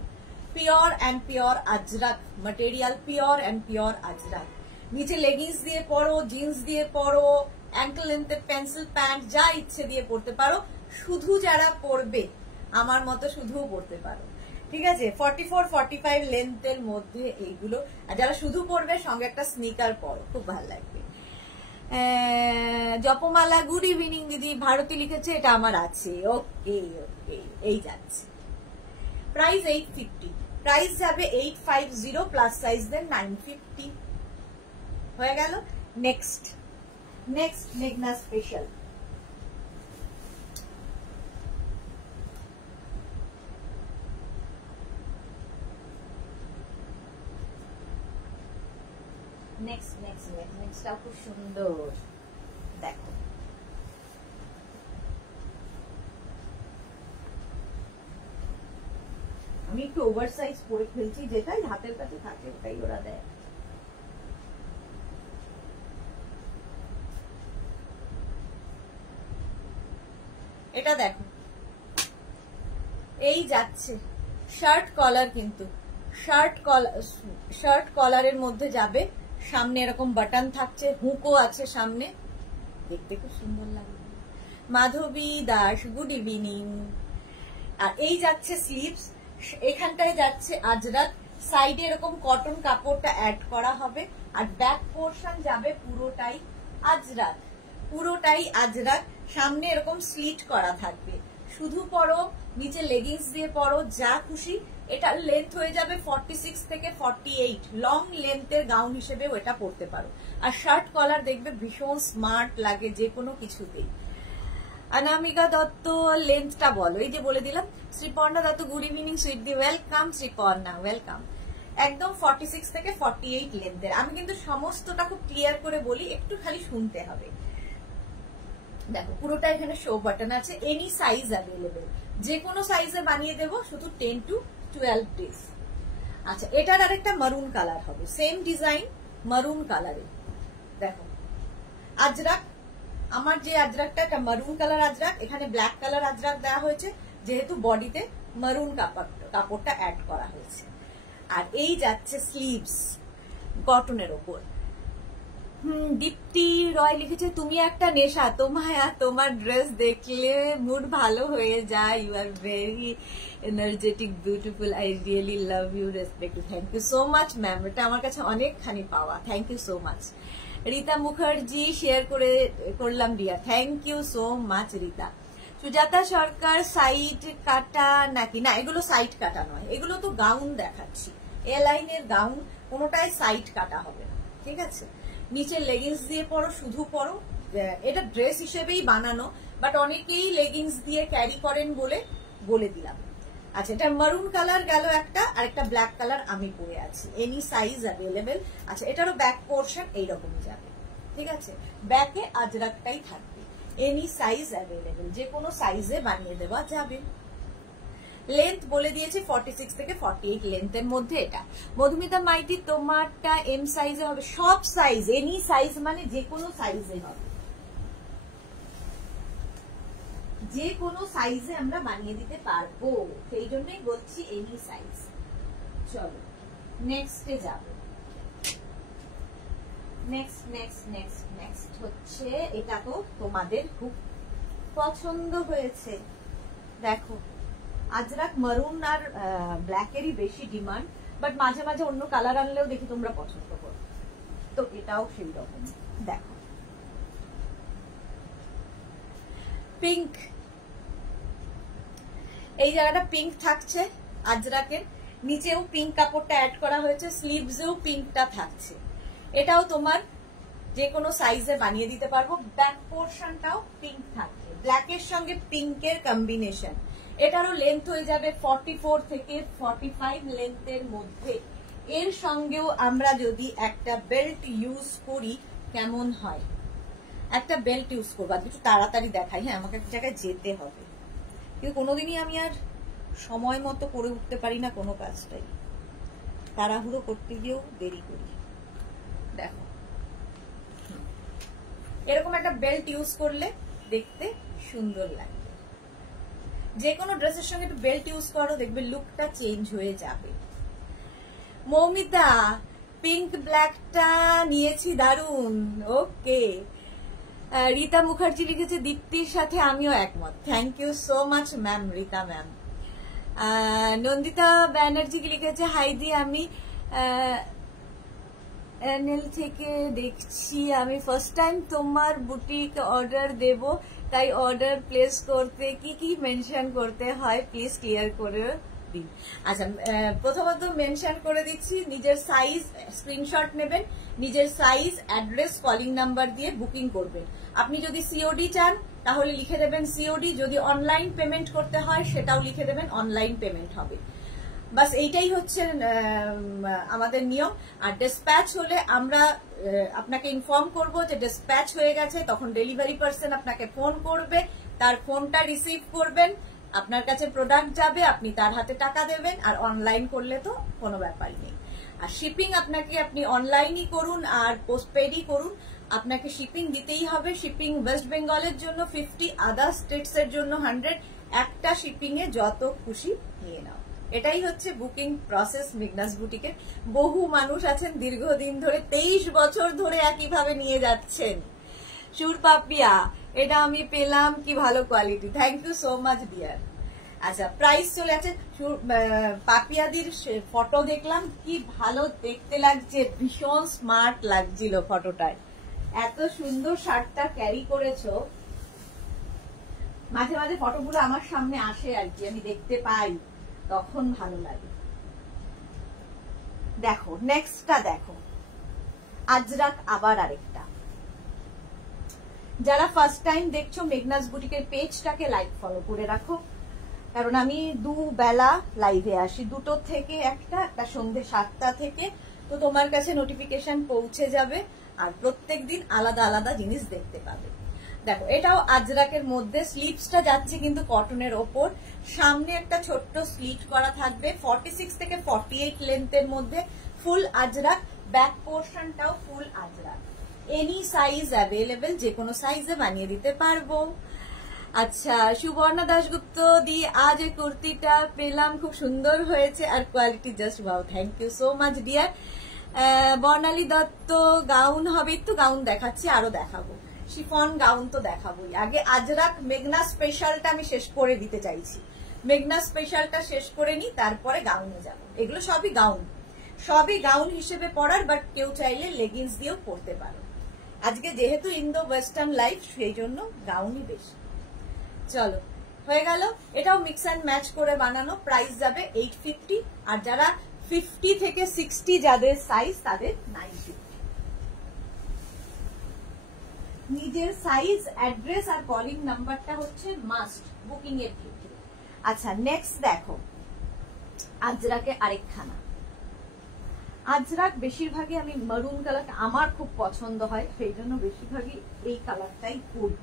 Pure and pure Ajrak material, pure and pure Ajrak. নিচে লেগিংস দিয়ে পরো, জিন্স দিয়ে পরো, অ্যাঙ্কেল লেন্থের পেন্সিল প্যান্ট, যা ইচ্ছে দিয়ে পরতে পারো। শুধু যারা পরবে আমার মতো শুধুও পরতে পারো, ঠিক আছে। 44-45 লেন্থের মধ্যে এইগুলো। আর যারা শুধু পরবে সঙ্গে একটা স্নিকার পরো, খুব ভালো লাগবে। জপমালা, গুড ইভিনিং দিদি। ভারতী লিখেছে এটা আমার আছে, ওকে ওকে। এই যাচ্ছে, প্রাইস 850, প্রাইস যাবে 850, প্লাস সাইজ দেন 950। হয়ে গেল। নেক্সট মেঘনা স্পেশাল। নেক্সটটাও খুব সুন্দর, দেখো আমি একটু ওভার সাইজ পরে ফেলছি, যেটাই হাতের কাছে থাকে ওটাই ওরা দেয়। এটা দেখো, এই যাচ্ছে শার্ট কলার, কিন্তু শার্ট কলারের মধ্যে যাবে, সামনে এরকম বাটন থাকছে, হুকও আছে সামনে, দেখতে খুব সুন্দর লাগবে। মাধবী দাস, গুড ইভিনিং। আর এই যাচ্ছে স্লিভস, এখানটায় যাচ্ছে আজরাক, সাইডে এরকম কটন কাপড়টা অ্যাড করা হবে, আর ব্যাক পোর্শন যাবে পুরোটাই আজরাক, পুরোটাই আজরাক, সামনে এরকম স্লিট করা থাকবে। শুধু পরো, নিচে লেগিংস দিয়ে পরো, যা খুশি। এটা লেন্থ হয়ে যাবে 46 থেকে 48, লং লেন্থের গাউন হিসেবেও এটা পরতে পারো। আর শার্ট কলার দেখবে ভীষণ স্মার্ট লাগে যে কোনো কিছুতেই। অনামিকা দত্ত, লেন্থটা বলো। এই যে বলে দিলাম। শ্রীপর্ণা দত্ত, গুড ইভিনিং সুইটদি, ওয়েলকাম শ্রীপর্ণা, ওয়েলকাম। একদম 46 থেকে 48 লেন্থের। আমি কিন্তু সমস্তটা খুব ক্লিয়ার করে বলি, একটু খালি শুনতে হবে। দেখো পুরোটা এখানে শো বাটন আছে, এনি সাইজ অ্যাভেলেবেল, যে কোনো সাইজে বানিয়ে দেবো, শুধু 10 to 12 ডেজ। আচ্ছা, এটার আরেকটা মারুন কালার হবে, সেম ডিজাইন মারুন কালারে। দেখো আজরাক, আমার যে আজরাকটা একটা মারুন কালার আজরাক, এখানে ব্ল্যাক কালার আজরাক দেওয়া হয়েছে, যেহেতু বডিতে মারুন কাপড়টা অ্যাড করা হয়েছে। আর এই যাচ্ছে স্লিভস কটনের ওপর। দীপ্তি রয় লিখেছে, তুমি একটা নেশা, তোমার ড্রেস দেখলে মুড ভালো হয়ে যায়, you are very energetic, beautiful, I really love you, respect you. Thank you so much ma'am, এটা আমার কাছে অনেকখানি পাওয়া, thank you so much. Rita Mukherjee share করলাম Riya, thank you so much Rita. Sujata Sarkar, side কাটা নাকি? না, এগুলো সাইড কাটা নয়, এগুলো তো গাউন দেখাচ্ছি, এ লাইনের গাউন, কোনোটাই সাইড কাটা হবে না, ঠিক আছে। নিচে লেগিংস দিয়ে পরো, শুধু পরো, এটা ড্রেস হিসেবেই বানানো, বাট অনেকেই লেগিংস দিয়ে ক্যারি করেন বলে দিলাম। আচ্ছা, এটা মারুন কালার গেল একটা, আর একটা ব্ল্যাক কালার আমি পরে আছি, এনি সাইজ অ্যাভেলেবেল। আচ্ছা, এটারও ব্যাক পোর্শন এইরকমই যাবে, ঠিক আছে, ব্যাকে আজরাকটাই থাকবে, এনি সাইজ অ্যাভেলেবেল, যে কোনো সাইজে বানিয়ে দেওয়া যাবে। লেন্থ বলে দিয়েছি 46 থেকে 48 লেন্থের মধ্যে এটা। মধুমিতা মাইতি, তোমারটা এম সাইজে হবে? সব সাইজ, এনি সাইজ মানে যে কোনো সাইজে হবে, যে কোনো সাইজে আমরা বানিয়ে দিতে পারবো, সেই জন্যই বলছি এনি সাইজ। চলো নেক্সটে যাব। নেক্সট হচ্ছে, এটা তো তোমাদের খুব পছন্দ হয়েছে, দেখো আজরাক মারুন আর ব্ল্যাকেরই বেশি ডিমান্ড, বাট মাঝে মাঝে অন্য কালার আনলেও দেখি তোমরা পছন্দ করো, তো এটাও সেই রকম। দেখো পিঙ্ক, এই জায়গাটা পিঙ্ক থাকছে আজরাকের, নিচেও পিঙ্ক কাপড়টা অ্যাড করা হয়েছে, স্লিভসেও পিঙ্কটা থাকছে। এটাও তোমার যে কোনো সাইজে বানিয়ে দিতে পারবো। ব্যাক পোর্শনটাও পিঙ্ক থাকছে, ব্ল্যাকের সঙ্গে পিঙ্কের কম্বিনেশন। এটারও লেন্থ হয়ে যাবে 44 থেকে 45 লেন্থের মধ্যে। এর সঙ্গেও আমরা যদি একটা বেল্ট ইউজ করি কেমন হয়, একটা বেল্ট ইউজ করবো। একটু তাড়াতাড়ি দেখাই, হ্যাঁ, আমাকে একটা জায়গায় যেতে হবে, কিন্তু কোনোদিনই আমি আর সময় মতো করে উঠতে পারি না কোনো কাজটাই, তাড়াহুড়ো করতে গিয়েও দেরি করি। দেখো এরকম একটা বেল্ট ইউজ করলে দেখতে সুন্দর লাগবে। যে কোনো ড্রেসের সঙ্গে একটু বেল্ট ইউজ করো, দেখবে লুকটা চেঞ্জ হয়ে যাবে। মৌমিতা, পিঙ্ক ব্ল্যাকটা নিয়েছি, দারুন, ওকে। রীতা মুখার্জি লিখেছে, দীপ্তির সাথে আমিও একমত, thank you so much ma'am, Rita ma'am. Nandita Banerjee লিখেছে, হাইদি আমি এনএল থেকে দেখছি, আমি ফার্স্ট টাইম তোমার বুটিক অর্ডার দেব, তাই অর্ডার প্লেস করতে কি কি মেনশন করতে হয় প্লিজ ক্লিয়ার করে দিন। আচ্ছা, প্রথমত মেনশন করে দিচ্ছি, নিজের সাইজ স্ক্রিনশট নেবেন, নিজের সাইজ, অ্যাড্রেস, কলিং নাম্বার দিয়ে বুকিং করবেন। আপনি যদি সিওডি চান তাহলে লিখে দেবেন সিওডি, যদি অনলাইন পেমেন্ট করতে হয় সেটাও লিখে দেবেন, অনলাইন পেমেন্ট হবে। বাস এইটাই হচ্ছে আমাদের নিয়ম। আর ডিসপ্যাচ হলে আমরা আপনাকে ইনফর্ম করব যে ডিসপ্যাচ হয়ে গেছে, তখন ডেলিভারি পার্সন আপনাকে ফোন করবে, তার ফোনটা রিসিভ করবেন, আপনার কাছে প্রোডাক্ট যাবে, আপনি তার হাতে টাকা দেবেন। আর অনলাইন করলে তো কোনো ব্যাপার নেই। আর শিপিং আপনাকে, আপনি অনলাইনই করুন আর পোস্টপেডই করুন, আপনাকে শিপিং দিতেই হবে। শিপিং ওয়েস্ট বেঙ্গলের জন্য 50, আদার স্টেটস এর জন্য 100। একটা শিপিং এ যত খুশি নিয়ে নাও। এটাই হচ্ছে বুকিং প্রসেস মেঘনাস বুটিকের। বহু মানুষ আছেন দীর্ঘদিন ধরে, 23 বছর ধরে একইভাবে নিয়ে যাচ্ছেন। সুর পাপিয়া, এটা আমি পেলাম, কি ভালো quality, thank you so much dear. আচ্ছা, প্রাইস চলে আছে। পাপিয়াদির ফটো দেখলাম, কি ভালো দেখতে লাগছে, ভীষণ স্মার্ট লাগছিল ফটোটায়। এত সুন্দর শার্টটা ক্যারি করেছো। মাঝে মাঝে ফটোগুলো আমার সামনে আসে আর কি, আমি দেখতে পাই, তখন ভালো লাগে। দেখো নেক্সটটা দেখো, আজরাক আবার আরেকটা। যারা ফার্স্ট টাইম দেখছো মেঘনাস বুটিকের পেজটাকে লাইক ফলো করে রাখো, কারণ আমি দুবেলা লাইভে আসি, 2টো থেকে একটা সন্ধ্যে 7টা থেকে। তো তোমার কাছে নোটিফিকেশন পৌঁছে যাবে আর প্রত্যেকদিন আলাদা আলাদা জিনিস দেখতে পাবে। দেখো এটাও আজরাকের মধ্যে, স্লিভসটা যাচ্ছে কিন্তু কটনের ওপর, সামনে একটা ছোট্ট স্লিট করা থাকবে, 46 থেকে 48 লেন্থের মধ্যে, ফুল আজরাক, ব্যাক পোর্শনটাও ফুল আজরাক। এনি সাইজ অ্যাভেলেবেল, যে কোনো সাইজে বানিয়ে দিতে পারবো। আচ্ছা, সুবর্ণা দাশগুপ্ত দি, আজ এই কুর্তিটা পেলাম, খুব সুন্দর হয়েছে আর quality just wow, thank you so much dear. Barnali Dutta, gown হবে, একটু গাউন দেখাচ্ছি, আরো দেখাবো, শিফন গাউন তো দেখাবোই। আগে আজরাক মেঘনা স্পেশালটা আমি শেষ করে দিতে চাইছি, মেঘনা স্পেশালটা শেষ করে নি, তারপরে গাউনে যাব। এগুলো সবই গাউন, সবই গাউন হিসেবে পরার, বাট কেউ চাইলে লেগিংস দিয়েও পরতে পারো। আজকে যেহেতু ইন্দো ওয়েস্টার্ন লাইফ, সেই জন্য গাউনই বেশি। চলো হয়ে গেল, এটাও মিক্স অ্যান্ড ম্যাচ করে বানানো, প্রাইস যাবে 850। আর যারা 50 থেকে 60 যাদের সাইজ, তাদের 950। নিজের সাইজ, অ্যাড্রেস আর কলিং নাম্বারটা হচ্ছে মাস্ট বুকিং এর ক্ষেত্রে। আচ্ছা নেক্সট দেখো, আজরাকে আরেকখানা। আজরাক বেশিরভাগই আমি মারুন কালারটা আমার খুব পছন্দ হয়, সেই জন্য বেশিরভাগই এই কালারটাই পরি।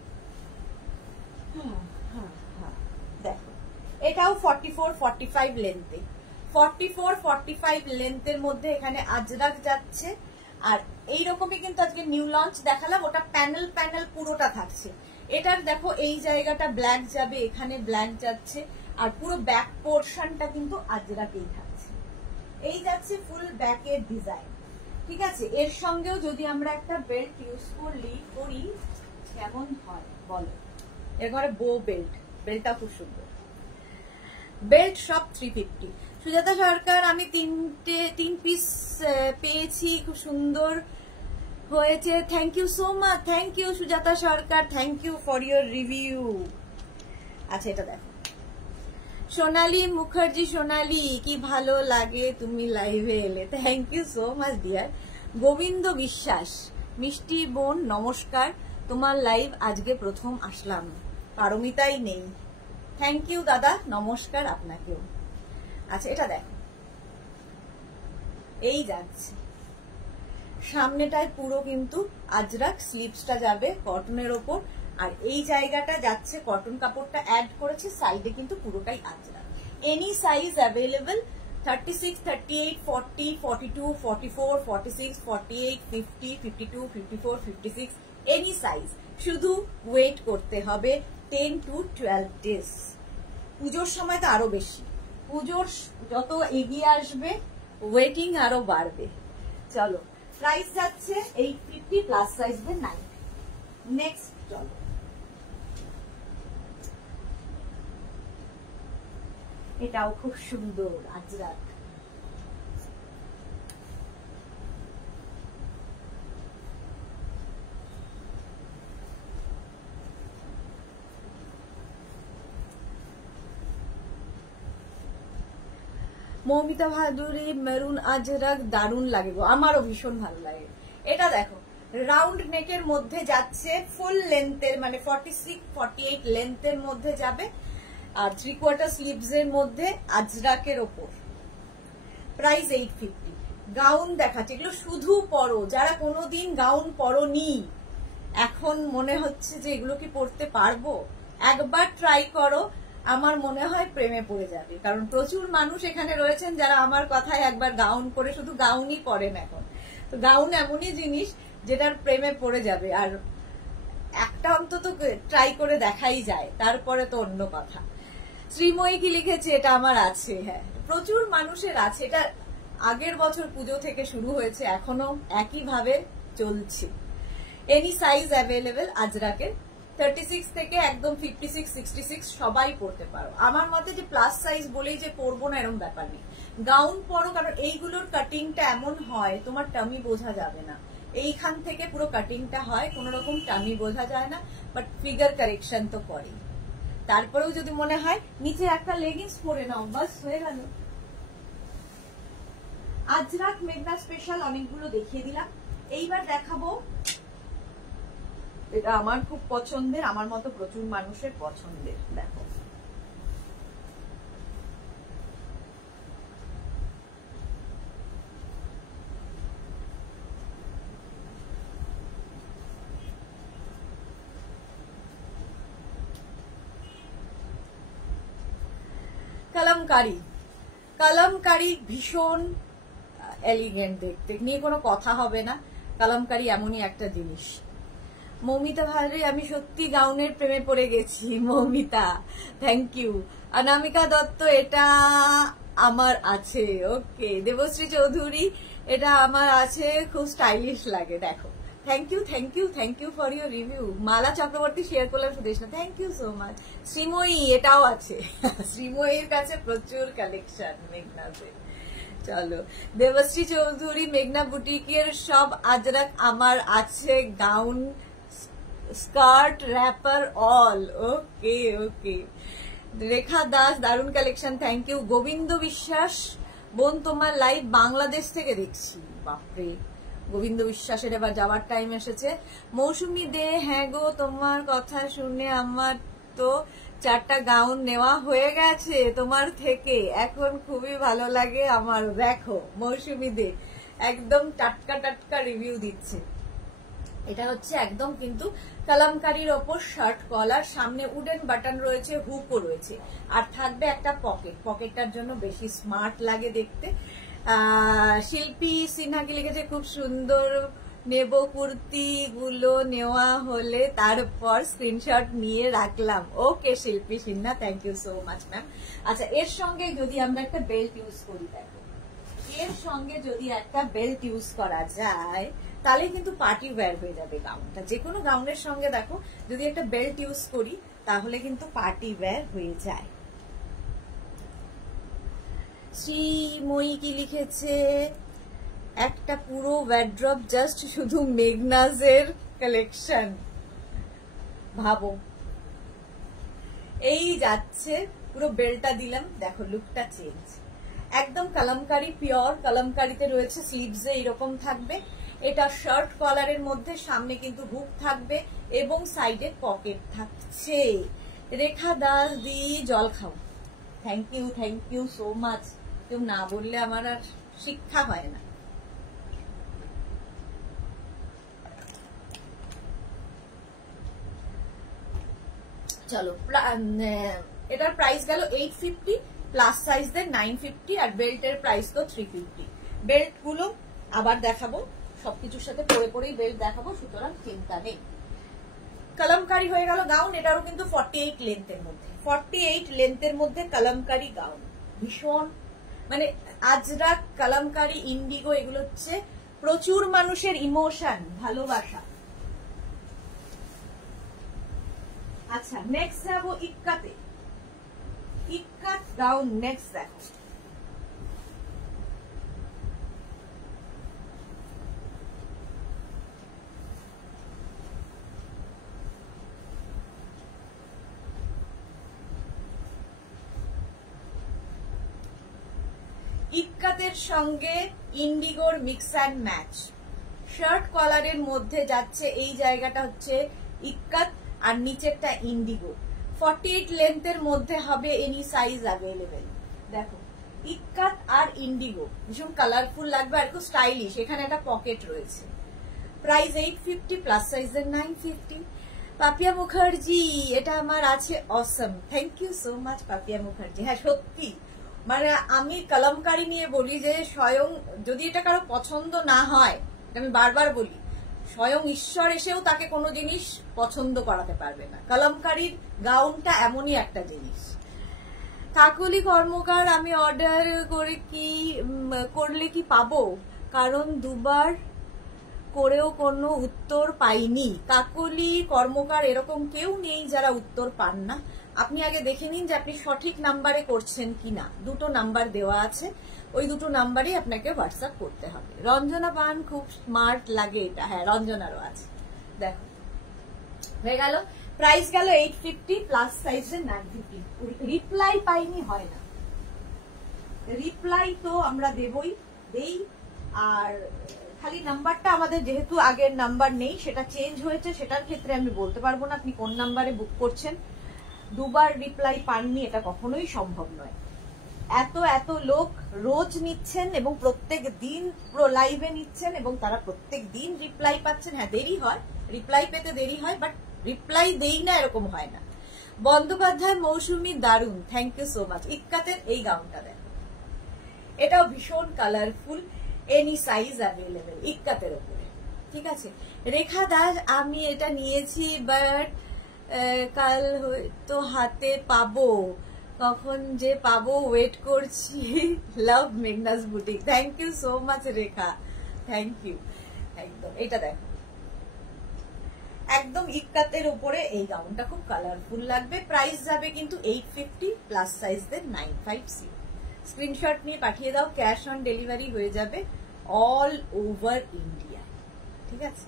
দেখো এটাও 44-45 লেন্থে, 44-45 লেন্থের মধ্যে এখানে আজরাক যাচ্ছে। আর এইরকমই কিন্তু আজকে নিউ লঞ্চ দেখালাম, ওটা প্যানেল প্যানেল পুরোটা থাকছে। এটার দেখো এই জায়গাটা ব্ল্যাক যাবে, এখানে ব্ল্যাক যাচ্ছে, আর পুরো ব্যাক পোর্শনটা কিন্তু আজরাকেই থাকছে। এই যাচ্ছে ফুল ব্যাকের ডিজাইন, ঠিক আছে। এর সঙ্গেও যদি আমরা একটা বেল্ট ইউজ করি কেমন হয় বলো, এরপরে বো বেল্ট, বেল্টটা খুব সুন্দর। বেল্ট সব 350। সুজাতা সরকার, আমি 3 পিস পেয়েছি, খুব সুন্দর হয়েছে, thank you so much, thank you Sujata Sarkar, thank you for your review. আচ্ছা এটা দেখো, সোনালী মুখার্জি, সোনালী কি ভালো লাগে তুমি লাইভে এলে, thank you so much dear. Gobinda Biswas, মিষ্টি বোন নমস্কার, তোমার লাইভ আজকে প্রথম আসলাম, পারমিতাই নেই, থ্যাংক ইউ দাদা, নমস্কার আপনাকেও। আচ্ছা এটা দেখো, এই যাচ্ছে সামনেটায় পুরো কিন্তু আজরাক, স্লিভসটা যাবে কটনের ওপর, আর এই জায়গাটা যাচ্ছে কটন কাপড়টা অ্যাড করেছে, সাইডে কিন্তু পুরোটাই Ajrakh. Any size available, 36, 38, 40, 42, 44, 46, 48, 50, 52, 54, 56, any size. শুধু ওয়েট করতে হবে 10 to 12 days। পুজোর সময় তো আরো বেশি, পুজোর যত এগিয়ে আসবে ওয়েটিং আরো বাড়বে। চলো প্রাইস যাচ্ছে 850, প্লাস সাইজ 9। নেক্সট চলো, এটাও খুব সুন্দর আজরাক। মৌমিতা ভাদুরী, মেরুন আজরাক দারুণ লাগে গো, আমারও ভীষণ ভালো লাগে। এটা দেখো রাউন্ড নেকের মধ্যে যাচ্ছে, ফুল লেন্থের মানে 46-48 লেন্থের মধ্যে যাবে, আর 3/4 স্লিভস এর মধ্যে আজরাকের ওপর প্রাইস 850। গাউন দেখাচ্ছে, এগুলো শুধু পরো যারা কোনোদিন গাউন পরোনি, এখন মনে হচ্ছে যে এগুলো কি পরতে পারবো, একবার ট্রাই করো, আমার মনে হয় প্রেমে পড়ে যাবে। কারণ প্রচুর মানুষ এখানে রয়েছেন যারা আমার কথায় একবার গাউন পরে শুধু গাউনই পরেন এখন। তো গাউন এমনই জিনিস যেটার প্রেমে পড়ে যাবে, আর একটা অন্তত ট্রাই করে দেখাই যায়, তারপরে তো অন্য কথা। শ্রীময়ী কি লিখেছে, এটা আমার আছে। হ্যাঁ, প্রচুর মানুষের আছে, এটা আগের বছর পুজো থেকে শুরু হয়েছে, এখনো একইভাবে চলছে। এনি সাইজ অ্যাভেলেবেল আজরাকের, 36 থেকে একদম 56, 66 সবাই পরতে পারো। আমার মতে যে প্লাস সাইজ বলেই যে পরবো না এরকম ব্যাপার নেই, গাউন পরো, কারণ এইগুলোর কাটিংটা এমন হয় তোমার টামি বোঝা যাবে না, এইখান থেকে পুরো কাটিংটা হয়, কোন রকম টামি বোঝা যায় না, বাট ফিগার কারেকশন তো করে। তারপরেও যদি মনে হয় নিচে একটা লেগিংস পরে নাও, বাস হয়ে গেল। আজরাক মেঘনা স্পেশাল অনেকগুলো দেখিয়ে দিলাম, এইবার দেখাবো, এটা আমার খুব পছন্দের, আমার মতো প্রচুর মানুষের পছন্দের। দেখো কালামকারী, কালামকারী ভীষণ এলিগেন্ট দেখতে, নিয়ে কোনো কথা হবে না, কালামকারী এমনই একটা জিনিস। মৌমিতা ভারে, আমি সত্যি গাউনের প্রেমে পড়ে গেছি। Moumita, thank you. অনামিকা দত্ত, এটা আমার আছে। ওকে, দেবশ্রী চৌধুরী, এটা আমার আছে, খুব স্টাইলিশ লাগে। দেখো, thank you, thank you, thank you for your review. Mala Chakraborty share করলাম Sudeshna, thank you so much. Sreemoyee, এটাও আছে। শ্রীময়ীর কাছে প্রচুর কালেকশন মেঘনাতে। চলো, দেবশ্রী চৌধুরী, মেঘনা বুটিকের সব আজরাক আমার আছে, গাউন, স্কার্ট, র্যাপার, অল। ওকে ওকে। রেখা দাস, দারুণ কালেকশন, থ্যাংক ইউ। গোবিন্দ বিশ্বাস, বোন তোমার লাইভ বাংলাদেশ থেকে দেখছি। বাপরে, গোবিন্দ বিশ্বাসের এবার যাওয়ার টাইম এসেছে। মৌসুমী দে, হ্যাঁ গো, তোমার কথা শুনে আমার তো 4টা গাউন নেওয়া হয়ে গেছে তোমার থেকে, এখন খুবই ভালো লাগে আমার। দেখো মৌসুমী দে একদম টাটকা টাটকা রিভিউ দিচ্ছে। এটা হচ্ছে একদম কিন্তু কালামকারীর ওপর শার্ট কলার, সামনে উডেন বাটন রয়েছে, হুকও রয়েছে, আর থাকবে একটা পকেট, পকেটটার জন্য বেশি স্মার্ট লাগে দেখতে। শিল্পী সিনহা কি লিখেছে, খুব সুন্দর, নেব কুর্তি গুলো নেওয়া হলে তারপর স্ক্রিনশট নিয়ে রাখলাম। Okay Shilpi Sinha, thank you so much ma'am. আচ্ছা, এর সঙ্গে যদি আমরা একটা বেল্ট ইউজ করি, দেখো এর সঙ্গে যদি একটা বেল্ট ইউজ করা যায় তাহলে কিন্তু পার্টি ওয়্যার হয়ে যাবে গাউনটা। যে কোনো গাউনের সঙ্গে দেখো যদি একটা বেল্ট ইউজ করি তাহলে কিন্তু পার্টি ওয়্যার হয়ে যায়। শ্রীময়ী কি লিখেছে, একটা পুরো ওয়ার্ড্রপ জাস্ট শুধু মেঘনাজের কালেকশন। ভাবো, এই যাচ্ছে, পুরো বেল্টটা দিলাম, দেখো লুকটা চেঞ্জ, একদম কালামকারী, পিওর কালামকারীতে রয়েছে। স্লিভসে এরকম থাকবে, এটা শার্ট কলারের মধ্যে, সামনে কিন্তু হুক থাকবে এবং সাইডে পকেট থাকছে। রেখা দাস দি, জল খাও, থ্যাংক ইউ সো মাচ। কেউ না বললে আমার আর শিক্ষা হয় না। চলো, এটার প্রাইস গেল 850, প্লাস সাইজদের 950, আর বেল্টের প্রাইস তো 350। বেল্ট গুলো আবার দেখাবো, সবকিছুর সাথে পরে পরেই বেল্ট দেখাবো, সুতরাং চিন্তা নেই। কালামকারী হয়ে গেল গাউন, এটারও কিন্তু 48 লেন্থের মধ্যে, 48 লেন্থের মধ্যে কালামকারী গাউন, ভীষণ মানে আজরাক, কালামকারী, ইন্ডিগো, এগুলো হচ্ছে প্রচুর মানুষের ইমোশন, ভালোবাসা। আচ্ছা, নেক্সট যাবো ইক্কাতে, ইক্কাত গাউন নেক্সট দেখো। ইক্কাতের সঙ্গে ইন্ডিগোর মিক্স অ্যান্ড ম্যাচ, শার্ট কলারের মধ্যে যাচ্ছে, এই জায়গাটা হচ্ছে ইক্কাত আর নিচেরটা ইন্ডিগো। 48 লেন্থের মধ্যে হবে, এনি সাইজ অ্যাভেলেবেল। দেখো ইক্কাত আর ইন্ডিগো ভীষণ কালারফুল লাগবে আর খুব স্টাইলিশ। এখানে একটা পকেট রয়েছে। প্রাইস 850, প্লাস সাইজের 950। পাপিয়া মুখার্জি, এটা আমার আছে Assam. Thank you so much Papiya Mukherjee. হ্যাঁ সত্যি, মানে আমি কলমকারি নিয়ে বলি যে স্বয়ং যদি এটা কারো পছন্দ না হয়, আমি বারবার বলি, স্বয়ং ঈশ্বর এসেও তাকে কোনো জিনিস পছন্দ করাতে পারবে না। কলমকারির গাউনটা এমনই একটা জিনিস। কাকলি কর্মকার, আমি অর্ডার করলে কি পাবো? কারণ দুবার করেও কোনো উত্তর পাইনি। কাকলি কর্মকার এরকম কেউ নেই যারা উত্তর পান না। আপনি আগে দেখে নিন যে আপনি সঠিক নাম্বারে করছেন কিনা। দুটো নাম্বার দেওয়া আছে, ওই দুটো নাম্বারই আপনাকে হোয়াটসঅ্যাপ করতে হবে। রঞ্জনা পান, খুব স্মার্ট লাগে এটা। হ্যাঁ রঞ্জনারও আছে, দেখো হয়ে গেল। প্রাইস গেল 850, প্লাস সাইজের 950। রিপ্লাই পাইনি হয় না, রিপ্লাই তো আমরা দেই। আর খালি নাম্বারটা আমাদের যেহেতু আগের নাম্বার নেই, সেটা চেঞ্জ হয়েছে, সেটার ক্ষেত্রে আমি বলতে পারবো না আপনি কোন নাম্বারে বুক করছেন। দুবার রিপ্লাই পাননি এটা কখনোই সম্ভব নয়। এত লোক রোজ নিচ্ছেন এবং প্রত্যেক দিন পুরো লাইভে নিচ্ছেন এবং তারা প্রত্যেক দিন রিপ্লাই পাচ্ছেন। হ্যাঁ দেরি হয়, রিপ্লাই পেতে দেরি হয়, বাট রিপ্লাই দেই না এরকম হয় না। বন্দ্যোপাধ্যায় মৌসুমী, দারুন, থ্যাংক ইউ সো মাচ। ইক্কাতের এই গাউনটা দেখো, এটাও ভীষণ কালারফুল, এনি সাইজ অ্যাভেলেবেল ইক্কাতের উপরে, ঠিক আছে। রেখা দাস, আমি এটা নিয়েছি বাট কাল হয়তো হাতে পাবো, কখন যে পাবো ওয়েট করছি। Love Meghna's boutique, thank you so much Rekha, thank you. একদম এটা দেখো, একদম ইক্কাতের উপরে এই গাউনটা খুব কালারফুল লাগবে। প্রাইস যাবে কিন্তু 850, প্লাস সাইজদের 950। স্ক্রিনশট নিয়ে পাঠিয়ে দাও, ক্যাশ অন ডেলিভারি হয়ে যাবে অল ওভার ইন্ডিয়া, ঠিক আছে।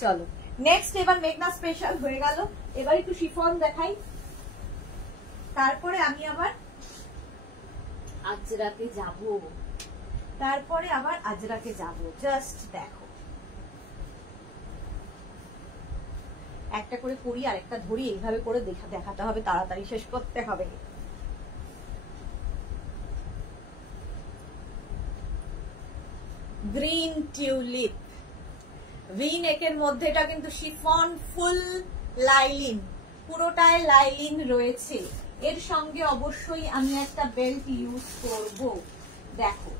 চলো নেক্সট, এবার মেঘনা স্পেশাল হয়ে গেল। এবার একটু শিফন দেখাই, তারপরে আমি আবার আজরাকে যাব। জাস্ট দেখো, একটা করে পরি আর একটা ধরি, এইভাবে করে দেখাতে হবে, তাড়াতাড়ি শেষ করতে হবে। গ্রিন টিউলিপ, ভি-নেকের মধ্যে, এটা কিন্তু শিফন ফুল লাইলিন, পুরোটায় লাইলিন রয়েছে। এর সঙ্গে অবশ্যই আমি একটা বেল্ট ইউজ করব। দেখো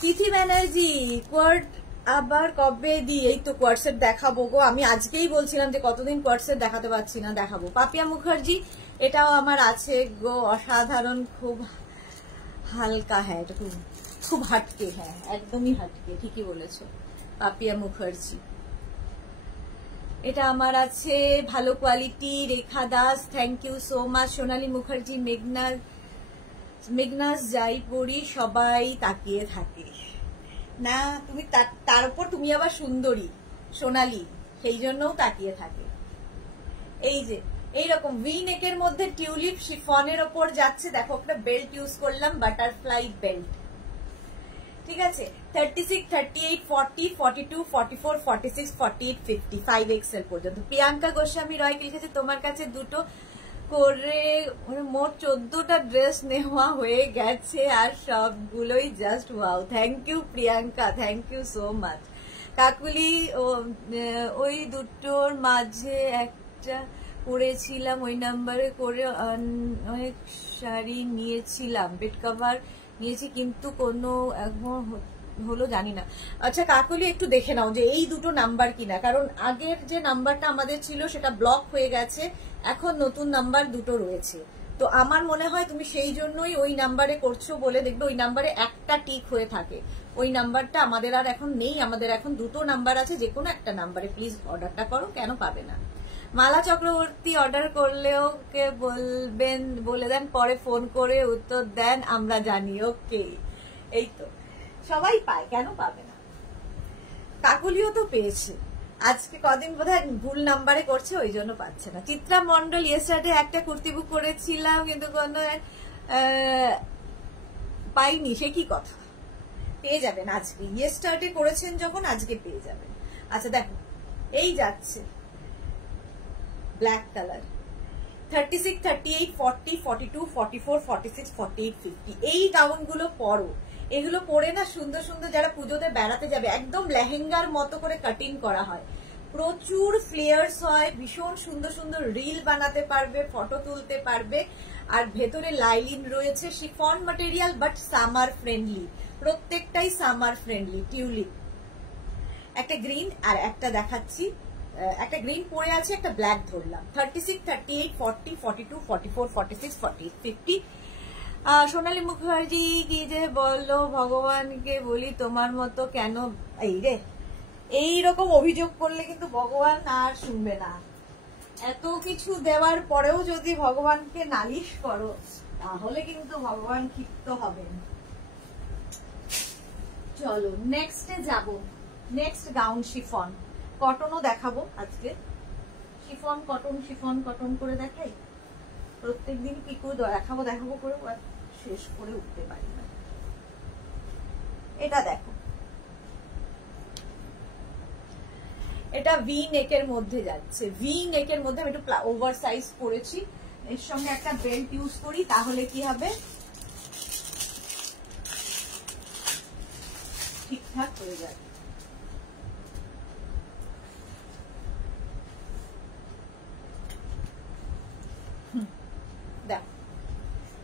তিথি ব্যানার্জি, কোয়ার্ট আবার কবে দিই? এই তো কোয়ার্টসেট দেখাবো গো, আমি আজকেই বলছিলাম যে কতদিন কোয়ার্টসেট দেখাতে পারছি না, দেখাবো। পাপিয়া মুখার্জি, এটাও আমার আছে গো, অসাধারণ, খুব হালকা। হ্যাঁ এটা খুব হাটকে, হ্যাঁ একদমই হাটকে, ঠিকই বলেছো পাপিয়া মুখার্জি। এটা আমার আছে, ভালো quality. Rekha Das, thank you so much. Sonali Mukherjee, Meghna's যাই পড়ি সবাই তাকিয়ে থাকে না, তুমি তার উপর তুমি আবার সুন্দরী সোনালী, সেই জন্যও তাকিয়ে থাকে। এই যে এইরকম ভি নেকের মধ্যে টিউলিপ শিফনের ওপর যাচ্ছে, দেখো একটা বেল্ট ইউজ করলাম, বাটারফ্লাই বেল্ট, ঠিক আছে। 36, 38, 40, 42, 44, 46, 48, 50, 5XL পর্যন্ত। প্রিয়াঙ্কা গোস্বামী রয় লিখেছে, তোমার কাছে দুটো করে মোট 14টা ড্রেস নেওয়া হয়ে গেছে আর সবগুলোই just wow. Thank you Priyanka, thank you so much. Kakuli, ওই দুটোর মাঝে একটা পরেছিলাম, ওই নাম্বারে করে অনেক শাড়ি নিয়েছিলাম, বেড কভার নিয়েছি, কিন্তু কোনো এখন হলো জানি না। আচ্ছা কাকুলি, একটু দেখে নাও যে এই দুটো নাম্বার কিনা, কারণ আগের যে নাম্বারটা আমাদের ছিল সেটা ব্লক হয়ে গেছে, এখন নতুন নাম্বার দুটো রয়েছে। তো আমার মনে হয় তুমি সেই জন্যই ওই নাম্বারে করছো বলে, দেখবে ওই নাম্বারে একটা টিক হয়ে থাকে, ওই নাম্বারটা আমাদের আর এখন নেই, আমাদের এখন দুটো নাম্বার আছে, যে কোনো একটা নাম্বারে প্লিজ অর্ডারটা করো, কেন পাবে না। মালা চক্রবর্তী, অর্ডার করলেও কে বলবেন, বলে দেন, পরে ফোন করে উত্তর দেন, আমরা জানি। ওকে, এই তো সবাই পায়, কেন পাবে না। কাকুলিও তো পেয়েছে, আজকে কদিন বোধহয় ভুল নাম্বারে করছে, ওই জন্য পাচ্ছে না। চিত্রা মন্ডল, ইয়েস্টারডে একটা কুর্তি বুক করেছিলাম কিন্তু কোনো পাইনি, সে কি কথা, পেয়ে যাবেন আজকে। ইয়েস্টারডে করেছেন যখন, আজকে পেয়ে যাবেন। আচ্ছা দেখো, এই যাচ্ছে ব্ল্যাক কালার 36, 38, 40, 42, 44, 46, 48, 50 এই গাউনগুলো পরো। এগুলো পরে না সুন্দর সুন্দর যারা পুজোতে বেড়াতে যাবে, একদম লেহেঙ্গার মতো করে কাটিং করা হয়, প্রচুর ফ্লেয়ার্স হয়, ভীষণ সুন্দর সুন্দর রিল বানাতে পারবে, ফটো তুলতে পারবে। আর ভেতরে লাইলিন রয়েছে, chiffon material but summer friendly, প্রত্যেকটাই সামার ফ্রেন্ডলি। টিউলিপ একটা গ্রিন আর একটা দেখাচ্ছি, একটা গ্রিন পরে আছে, একটা ব্ল্যাক ধরলাম। 36, 38, 40, 42, 44, 46, 48, 50। সোনালী মুখার্জি কি যে বললো, ভগবানকে বলি তোমার মতো কেন, এই রে এইরকম অভিযোগ করলে কিন্তু ভগবান আর শুনবে না। এত কিছু দেওয়ার পরেও যদি ভগবানকে নালিশ করো তাহলে কিন্তু ভগবান ক্ষিপ্ত হবেন। চলো নেক্সটে যাব। নেক্সট গাউন শিফন, কটনও দেখাবো আজকে। শিফন কটন, শিফন কটন করে দেখাই। প্রত্যেকদিন কি করে দেখাবো দেখাবো করে শেষ করে উঠতে পারি না। এটা দেখো, এটা ভি নেকের মধ্যে যাচ্ছে, ভি নেকের মধ্যে আমি একটু ওভার সাইজ করেছি, এর সঙ্গে একটা বেল্ট ইউজ করি, তাহলে কি হবে ঠিকঠাক হয়ে যাবে। দেখ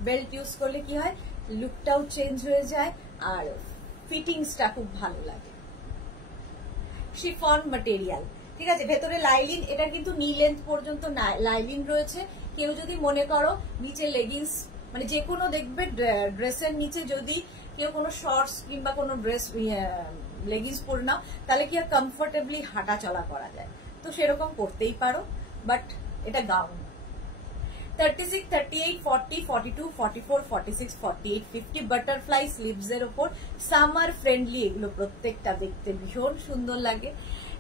বেল্ট ইউজ করলে কি হয়, লুকটাও চেঞ্জ হয়ে যায় আর ফিটিংসটা খুব ভালো লাগে। শিফন ম্যাটেরিয়াল, ঠিক আছে, ভেতরে লাইলিন, এটা কিন্তু নি লেন্থ পর্যন্ত লাইলিন রয়েছে। কেউ যদি মনে করো নিচে লেগিংস, মানে যে কোনো দেখবে ড্রেসের নিচে যদি কেউ কোনো শর্টস কিংবা কোনো ড্রেস লেগিংস পরে নাও, তাহলে কি আর কমফোর্টেবলি হাঁটা চলা করা যায়, তো সেরকম করতেই পারো, বাট এটা গাউন। 36, 38, 40, 42, 44, 46, 48, 50 বাটারফ্লাই স্লিভস এর উপর, সামার ফ্রেন্ডলি, এগুলো প্রত্যেকটা দেখতে ভীষণ সুন্দর লাগে।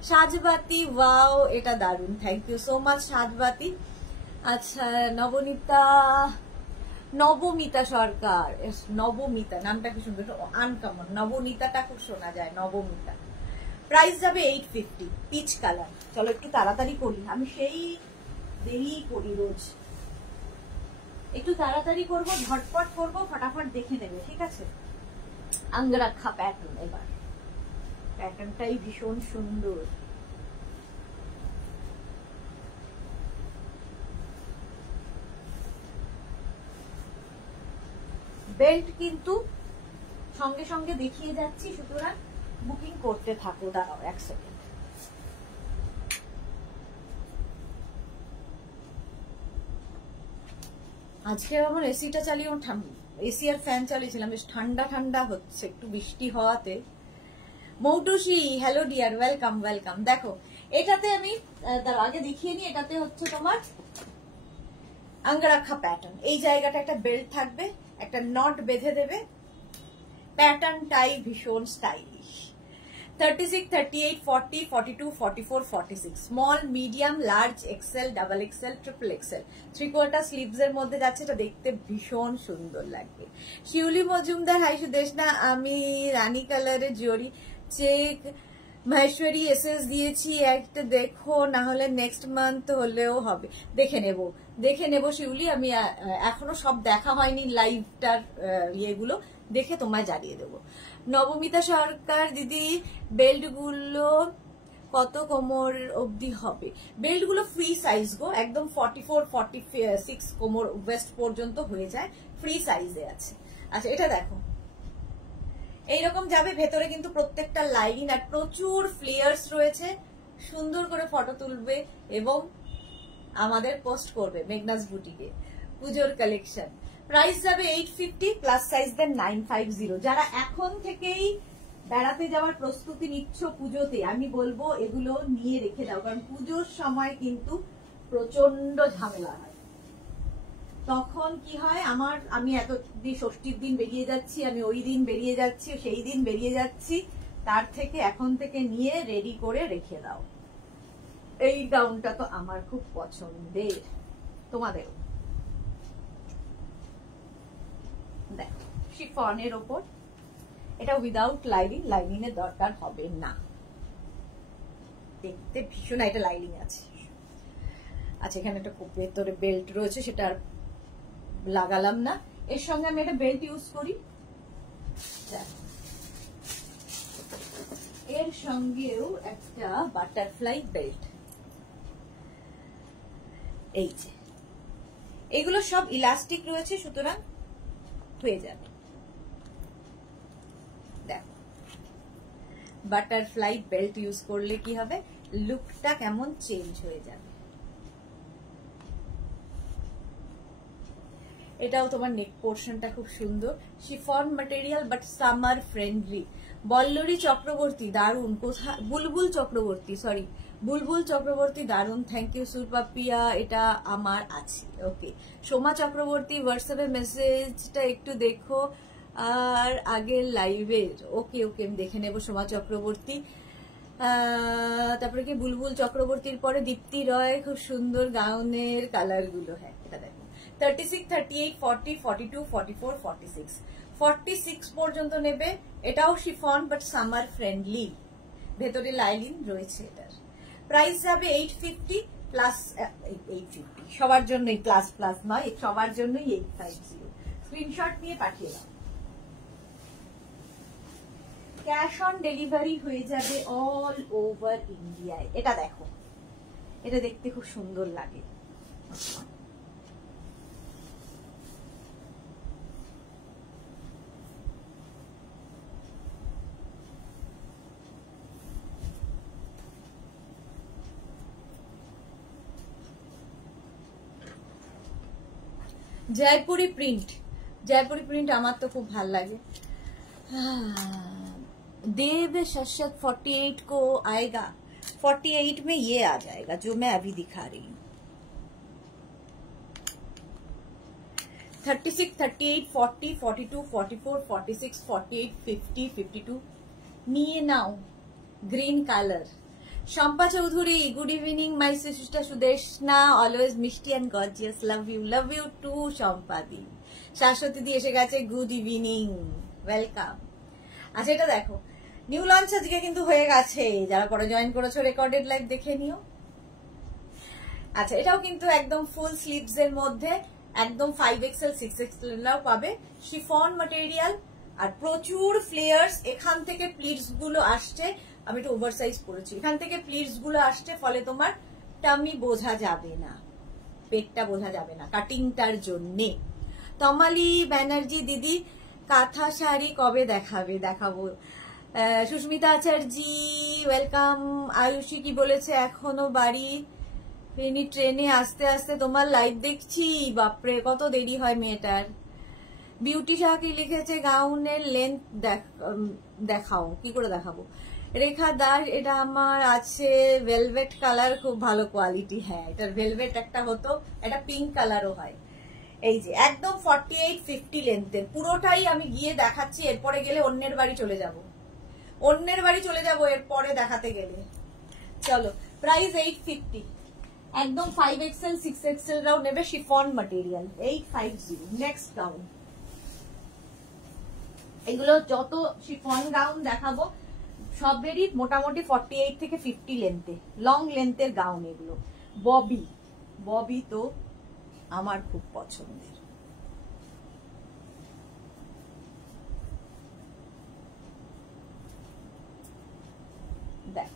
সাজবাতি, ওয়াও এটা দারুন, থ্যাংক ইউ সো মাচ সাজবাতি। আচ্ছা নবমিতা সরকার, নবমিতা নামটা কি সুন্দর, আনকমন, নবনীতাটা খুব শোনা যায়, নবমিতা। প্রাইস যাবে 850, পিচ কালার। চলো একটু তাড়াতাড়ি করি, আমি সেই দেরি করি রোজ, একটু তাড়াতাড়ি করবো, ঝটপট করবো, ফটাফট দেখে নেবে, ঠিক আছে। আঙ্গরাক্ষা প্যাটার্ন, এবার প্যাটার্নটাই ভীষণ সুন্দর। বেল্ট কিন্তু সঙ্গে সঙ্গে দেখিয়ে যাচ্ছি, সুতরাং বুকিং করতে থাকো। দাঁড়াও এক সেকেন্ড। আজকে আমার এসিটা চালিয়ে, এসি আর ফ্যান চালিয়েছিলাম, বেশ ঠান্ডা ঠান্ডা হচ্ছে, একটু বৃষ্টি হওয়াতে। Moutushi, hello dear, welcome welcome. দেখো এটাতে আমি আগে দেখিয়ে নিই, এটাতে হচ্ছে তোমার আঙ্গরাক্ষা প্যাটার্ন, এই জায়গাটা একটা বেল্ট থাকবে, একটা নট বেঁধে দেবে, প্যাটার্নটাই ভীষণ stylish. 36, 38, 40, 42, 44, 46, small, medium, large, XL, double XL, triple XL, 3/4 sleeves এর মধ্যে যাচ্ছে, এটা দেখতে ভীষণ সুন্দর লাগবে। শিউলি মজুমদার, হাই সুদেশনা, আমি রানী কালারের জরি চেক মহেশ্বরী এসএস দিয়েছি, একটা দেখো, না হলে নেক্সট মান্থ হলেও হবে। দেখে নেব শিউলি, আমি এখনো সব দেখা হয়নি, লাইভটার ইয়েগুলো দেখে তোমায় জানিয়ে দেবো। নবমিতা সরকার, দিদি বেল্ট গুলো কত কোমর অবধি হবে? বেল্ট গুলো ফ্রি সাইজ গো, একদম 44, 46 কোমর ওয়েস্ট পর্যন্ত হয়ে যায়, ফ্রি সাইজে আছে। আচ্ছা এটা দেখো, এইরকম যাবে, ভেতরে কিন্তু প্রত্যেকটা লাইন আর প্রচুর ফ্লেয়ার্স রয়েছে, সুন্দর করে ফটো তুলবে এবং আমাদের পোস্ট করবে মেঘনাস বুটিকে, পুজোর কালেকশন। প্রাইস যাবে 850, প্লাস সাইজ দেন 950। যারা এখন থেকেই বেড়াতে যাওয়ার প্রস্তুতি নিচ্ছ পুজোতে, আমি বলবো এগুলো নিয়ে রেখে দাও, কারণ পুজোর সময় কিন্তু প্রচন্ড ঝামেলা হয়। তখন কি হয়, আমি এত ষষ্ঠীর দিন বেরিয়ে যাচ্ছি, আমি ওই দিন বেরিয়ে যাচ্ছি, সেই দিন বেরিয়ে যাচ্ছি, তার থেকে এখন থেকে নিয়ে রেডি করে রেখে দাও। এই গাউনটা তো আমার খুব পছন্দের, তোমাদের দেখো শিফনের ওপর, এটা উইদাউট লাইনিং, লাইনিং এর দরকার হবে না। দেখতে ভীষণ, এটা লাইনিং আছে। আচ্ছা, এখানে একটা খুব ভেতরে বেল্ট রয়েছে, সেটা আর লাগালাম না। এর সঙ্গে আমি একটা বেল্ট ইউজ করি, এর সঙ্গেও একটা বাটারফ্লাই বেল্ট। এই যে এগুলো সব ইলাস্টিক রয়েছে, সুতরাং হয়ে যাবে। দেখো বাটারফ্লাই বেল্ট ইউজ করলে কি হবে, লুকটা কেমন চেঞ্জ হয়ে যাবে। এটাও তোমার নেক পোর্শনটা খুব সুন্দর, chiffon material but summer friendly. Ballari Chakraborty দারুন, কোথায় বুলবুল চক্রবর্তী, সরি বুলবুল চক্রবর্তী দারুন, থ্যাংক ইউ সুরপাপিয়া, এটা আমার আছে। ওকে সোমা চক্রবর্তী, হোয়াটসঅ্যাপে মেসেজটা একটু দেখো আর আগের লাইভের। ওকে ওকে আমি দেখে নেব সোমা চক্রবর্তী। তারপরে কি বুলবুল চক্রবর্তীর পরে দীপ্তি রয়, খুব সুন্দর গাউনের কালার গুলো। হ্যাঁ এটা দেখো 36, 38, 40, 42, 44, 46, 46 পর্যন্ত নেবে। এটাও শিফন বাট সামার ফ্রেন্ডলি, ভেতরে লাইলিন রয়েছে। এটার প্রাইস যাবে 850 প্লাস 850, সবার জন্যই প্লাস প্লাস নয়, সবার জন্যই 850। স্ক্রিনশট নিয়ে পাঠিয়ে দাও। ক্যাশ অন ডেলিভারি হয়ে যাবে অল ওভার ইন্ডিয়ায়। এটা দেখো, এটা দেখতে খুব সুন্দর লাগে। জয়পুরি প্রিন্ট, जयपुरी प्रिंट আমার তো খুব ভাল লাগে। देव शशत 48 को आएगा, 48 में ये आ जाएगा जो मैं अभी दिखा रही हूँ। 36, 38, 40, 42, 44, 46, 48, 50, 52 নিয়ে নাও। Green colour. Shampa Chowdhury, good evening my sister Sudeshna, always মিষ্টি and gorgeous, love you too Shampa di. Shashwati di এসে গেছে, গুড ইভিনিং, ওয়েলকাম। আচ্ছা এটা দেখো, নিউ লঞ্চ আজকে কিন্তু হয়ে গেছে, যারা পরে জয়েন করেছো রেকর্ডেড লাইভ দেখে নিও। আচ্ছা এটাও কিন্তু একদম ফুল স্লিভস এর মধ্যে, একদম 5XL 6XL পাবে, শিফন ম্যাটেরিয়াল আর প্রচুর ফ্লেয়ার্স। এখান থেকে প্লিটস গুলো আসছে, আমি একটু ওভারসাইজ করেছি, এখান থেকে প্লিটস গুলো আসছে, ফলে তোমার টামি বোঝা যাবে না, পেটটা বোঝা যাবে না কাটিংটার জন্যে। তমালি ব্যানার্জি দিদি, কাঁথা শাড়ি কবে দেখাবে? দেখাবো। সুস্মিতা আচার্যি ওয়েলকাম। আয়ুষী কি বলেছে, এখনো বাড়ি ফেনি, ট্রেনে আস্তে আস্তে তোমার লাইভ দেখছি, বাপরে কত দেরি হয় মেয়েটার। বিউটি শাহ কি লিখেছে, গাউনের লেন্থ দেখাও, কি করে দেখাবো? রেখা দাস, এটা আমার আছে ভেলভেট কালার, খুব ভালো কোয়ালিটি। হ্যাঁ এটার ভেলভেট একটা হতো, এটা পিঙ্ক কালারও হয়। এই যে একদম 48-50 লেন্থের, পুরোটাই আমি গিয়ে দেখাচ্ছি, এরপরে গেলে অন্যের বাড়ি চলে যাব, এরপরে দেখাতে গেলে। চলো প্রাইস 850, একদম 5XL 6XL রাও নেবে, শিফন ম্যাটেরিয়াল 850। নেক্সট গাউন, এগুলো যত শিফন গাউন দেখাবো সবেরই মোটামুটি 48 থেকে 50 লেন্থে, লং লেন্থের গাউন এগুলো। ববি তো আমার খুব পছন্দের। দেখ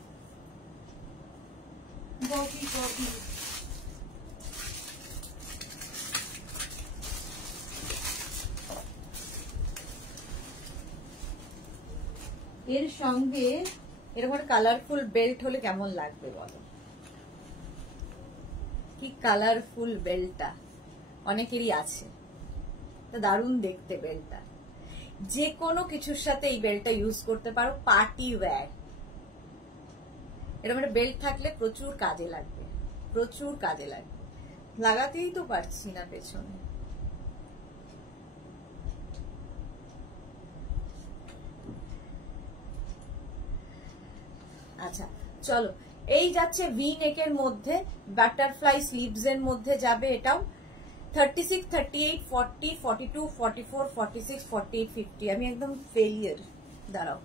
ববি এর সঙ্গে এরকম কালারফুল বেল্ট হলে কেমন লাগবে বলো? কি কালারফুল বেল্টটা অনেকেরই আছে, দারুণ দেখতে বেল্টটা। যে কোনো কিছুর সাথে এই বেল্টটা ইউজ করতে পারো, পার্টি ওয়্যার। এরকম একটা বেল্ট থাকলে প্রচুর কাজে লাগবে, লাগাতেই তো পারছি না পেছনে। আচ্ছা চলো, এই যাচ্ছে ভি নেকের মধ্যে, বাটারফ্লাই স্লিভস এর মধ্যে যাবে। এটাও 36, 38, 40, 42, 44, 46, 48, 50। আমি একদম ফেলিয়ার, দাঁড়াও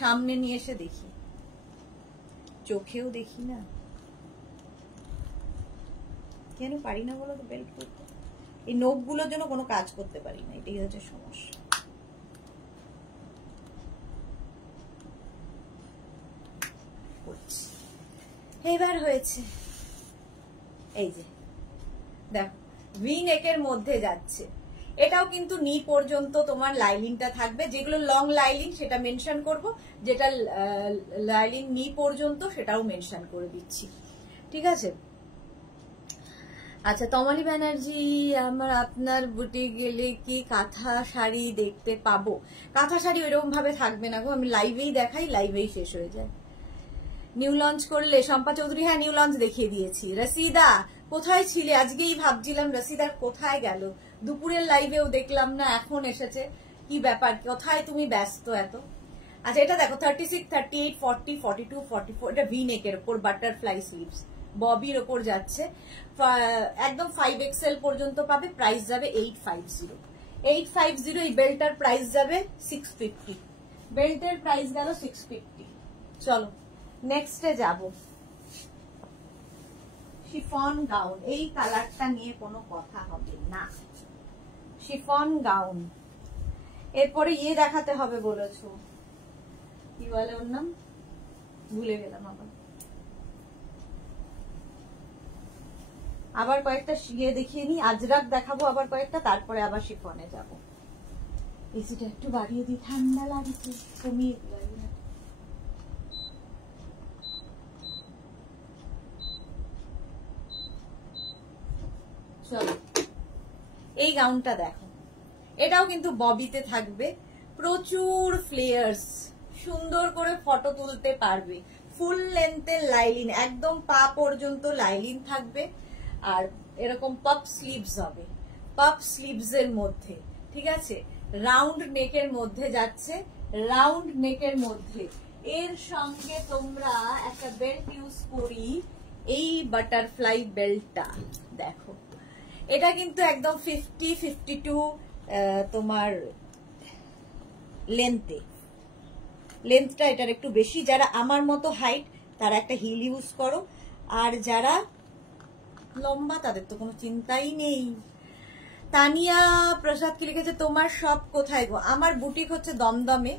সামনে নিয়ে এসে দেখি। চোখেও দেখি না, কেন পারি না বলো তো বেল্ট করতে? এই নখগুলোর জন্য কোনো কাজ করতে পারি না, এটাই হচ্ছে সমস্যা। এবার হয়েছে, এই যে দেখো ভি নেকের মধ্যে যাচ্ছে। এটাও কিন্তু নি পর্যন্ত তোমার লাইলিনটা থাকবে, যেগুলো লং লাইলিন সেটা মেনশন করব, যেটা লাইলিন নি পর্যন্ত সেটাও মেনশন করে দিচ্ছি, ঠিক আছে? আচ্ছা, তমালি ব্যানার্জি, আমার আপনার বুটিক গেলে কি কাঁথা শাড়ি দেখতে পাবো? কাঁথা শাড়ি ওইরকম ভাবে থাকবে না গো, আমি লাইভেই দেখাই, লাইভেই শেষ হয়ে যায়। নিউ লঞ্চ করলে শম্পা চৌধুরী, হ্যাঁ নিউ লঞ্চ দেখিয়ে দিয়েছি। রসিদা কোথায় ছিলে? আজকেই ভাবছিলাম রসিদার কোথায় গেল, দুপুরের লাইভেও দেখলাম না, এখন এসেছে, কি ব্যাপার, কোথায় তুমি ব্যস্ত এত? আচ্ছা এটা দেখো 36, 38, 40, 42, 44, এটা ভি নেকের উপর বাটারফ্লাই স্লিভস, ববির ওপর যাচ্ছে, একদম 5XL পর্যন্ত পাবে, প্রাইস যাবে 850। 850, এই বেল্টার প্রাইস যাবে 650, বেল্টের প্রাইস গেল 650। চলো নেক্সটে যাব, শিফন গাউন, এই কালারটা নিয়ে কোনো কথা হবে না, শিফন গাউন। এরপরে ইয়ে দেখাতে হবে বলেছো, কি বলে ওর নাম, ভুলে গেলাম আবার কয়েকটা ইয়ে দেখিয়ে নি, আজরাক দেখাবো আবার কয়েকটা, তারপরে আবার শিফনে যাব। এসিটা একটু বাড়িয়ে দিই, ঠান্ডা লাগছে, কমিয়ে দিই। চলো এই গাউনটা দেখো, এটাও কিন্তু ববিতে থাকবে, প্রচুর ফ্লেয়ার্স, সুন্দর করে ফটো তুলতে পারবে, ফুল লেন্থের লাইলিন, একদম পা পর্যন্ত লাইলিন থাকবে, আর এরকম পাপ স্লিভস হবে, পাপ স্লিভস এর মধ্যে, ঠিক আছে? রাউন্ড নেকের মধ্যে যাচ্ছে, রাউন্ড নেকের মধ্যে এর সঙ্গে তোমরা একটা বেল্ট ইউজ করি, এই বাটারফ্লাই বেল্টটা দেখো, এটা কিন্তু একদম 50, 52 তোমার লেন্থটা এটার একটু বেশি, যারা আমার মতো হাইট তারা একটা হিল ইউজ করো, আর যারা লম্বা তাদের তো কোনো চিন্তাই নেই। তানিয়া প্রসাদ কি লিখেছে, তোমার শপ কোথায় গো? আমার বুটিক হচ্ছে দমদমে,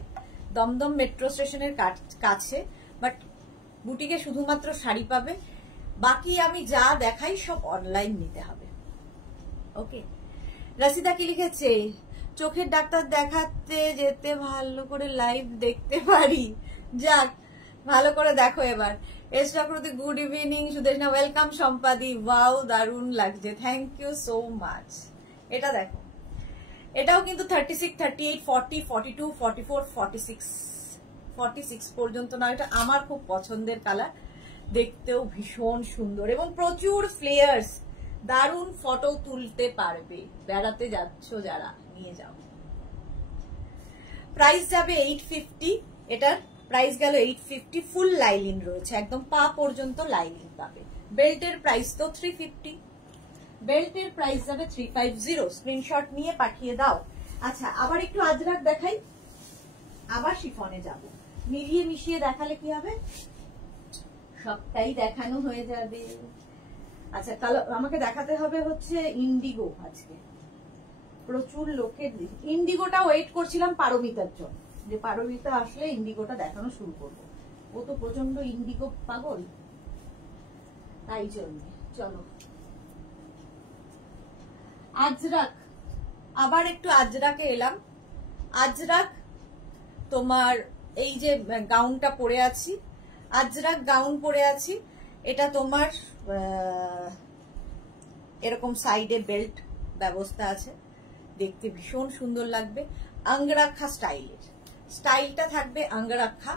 দমদম মেট্রো স্টেশনের কাছে, বাট বুটিকে শুধুমাত্র শাড়ি পাবে, বাকি আমি যা দেখাই সব অনলাইন নিতে হবে। ওকে, রসিদা কি লিখেছে, চোখের ডাক্তার দেখাতে যেতে ভালো করে লাইভ দেখতে পারি, যাক ভালো করে দেখো এবার। S Chakraborty good evening, Sudeshna welcome, সম্পাদি ওয়াও দারুণ লাগছে, থ্যাংক ইউ সো মাচ। এটা দেখো, এটাও কিন্তু 36, 38, 40, 42, 44, 46 পর্যন্ত না, এটা আমার খুব পছন্দের কালার, দেখতেও ভীষণ সুন্দর এবং প্রচুর ফ্লেয়ার্স, দারুণ ফটো তুলতে পারবে, বেড়াতে যাচ্ছ যারা নিয়ে যাও। প্রাইস যাবে 850, এটার প্রাইস গেল 850, ফুল লাইলিন রয়েছে, একদম পা পর্যন্ত লাইলিন পাবে। বেল্টের প্রাইস তো 350, বেল্টের প্রাইস যাবে 350, স্ক্রিনশট নিয়ে পাঠিয়ে দাও। আচ্ছা আবার একটু আজরাক দেখাই, আবার শিফনে যাব, মিলিয়ে মিশিয়ে দেখালে কি হবে, সবটাই দেখানো হয়ে যাবে। আচ্ছা তাহলে আমাকে দেখাতে হবে হচ্ছে ইন্ডিগো, আজকে প্রচুর লোকের ইন্ডিগোটা ওয়েট করছিলাম পারমিতার জন্য, যে পারমিতা আসলে ইন্ডিগোটা দেখানো শুরু করবো, ও তো প্রচন্ড ইন্ডিগো পাগল, তাই জন্য। চলো আজরাক, আবার একটু আজরাকে এলাম, আজরাক তোমার এই যে গাউনটা পরে আছি, আজরাক গাউন পরে আছি, এটা তোমার এরকম সাইডে বেল্ট ব্যবস্থা আছে, দেখতে ভীষণ সুন্দর লাগবে, আঙ্গরাক্ষা স্টাইলের, স্টাইলটা থাকবে আঙ্গরাক্ষা,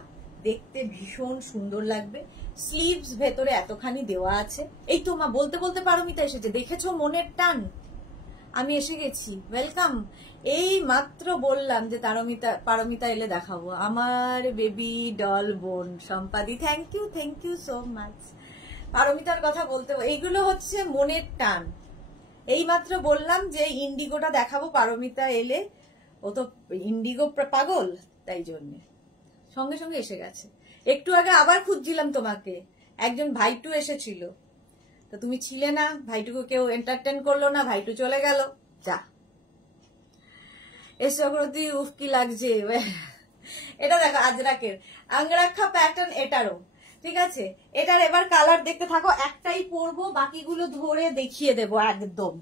দেখতে ভীষণ সুন্দর লাগবে, স্লিভস ভেতরে এতখানি দেওয়া আছে। এই তো মা বলতে বলতে পারমিতা এসেছে, দেখেছো মনের টান, আমি এসে গেছি, ওয়েলকাম। এই মাত্র বললাম যে পারমিতা এলে দেখাবো, আমার বেবি ডল বোন সম্পাদি, থ্যাংক ইউ সো মাচ। পারমিতার কথা বলতে, এইগুলো হচ্ছে মনের টান, এই মাত্র বললাম যে ইন্ডিগোটা দেখাবো, পারমিতা এলে, ও তো ইন্ডিগো পাগল, তাই জন্য সঙ্গে সঙ্গে এসে গেছে। একটু আগে আবার খুঁজছিলাম তোমাকে, একজন ভাইটু এসেছিল, তো তুমি ছিলে না, ভাইটুকে কেউ এন্টারটেন করলো না, ভাইটু চলে গেল। যা এসে অগ্রতি উফ কি লাগছে। এটা দেখো আজরাকের আঙ্গরাক্ষা প্যাটার্ন, এটারও ঠিক আছে। এটার এবার কালার দেখতে থাকো, একটাই পরবো, বাকিগুলো ধরে দেখিয়ে দেবো, একদম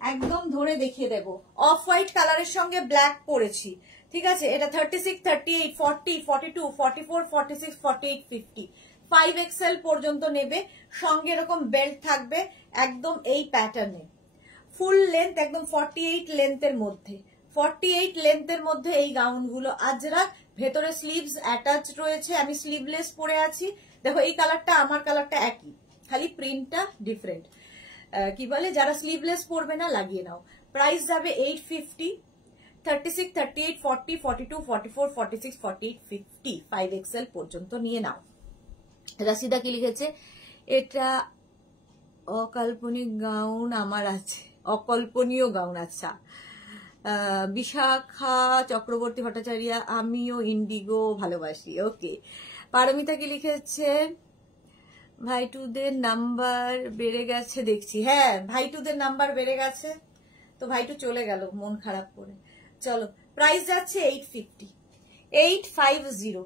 একদম ধরে দেখিয়ে দেবো। অফ হোয়াইট কালারের সঙ্গে ব্ল্যাক পরেছি, ঠিক আছে। এটা 36, 38, 40, 42, 44, 46, 48, 50, 5XL পর্যন্ত নেবে। সঙ্গে এরকম বেল্ট থাকবে একদম এই প্যাটার্নে, ফুল লেন্থ একদম 48 লেন্থের মধ্যে, 48 লেন্থের মধ্যে এই গাউনগুলো আজরাক। ভেতরে স্লিভস অ্যাটাচ রয়েছে, আমি স্লিভলেস পরে আছি। দেখো এই কালারটা আমার কালারটা একই, খালি প্রিন্টটা ডিফারেন্ট। কি বলে, যারা স্লিভলেস পরবে না লাগিয়ে নাও। প্রাইস যাবে 850, 36, 38, 40, 42, 44, 46, 48, 50, 5XL পর্যন্ত নিয়ে নাও। রাশিদা কি লিখেছে, এটা অকাল্পনিক গাউন আমার আছে, অকল্পনীয় গাউন। আচ্ছা, বিশাখা চক্রবর্তী ভট্টাচার্য, আমিও ইন্ডিগো ভালোবাসি। ওকে, পারমিতা কি লিখেছে, ভাইটুদের নাম্বার বেড়ে গেছে দেখছি। হ্যাঁ, ভাইটুদের নাম্বার বেড়ে গেছে, তো ভাইটু চলে গেল মন খারাপ করে। চলো, প্রাইস যাচ্ছে 850, 850।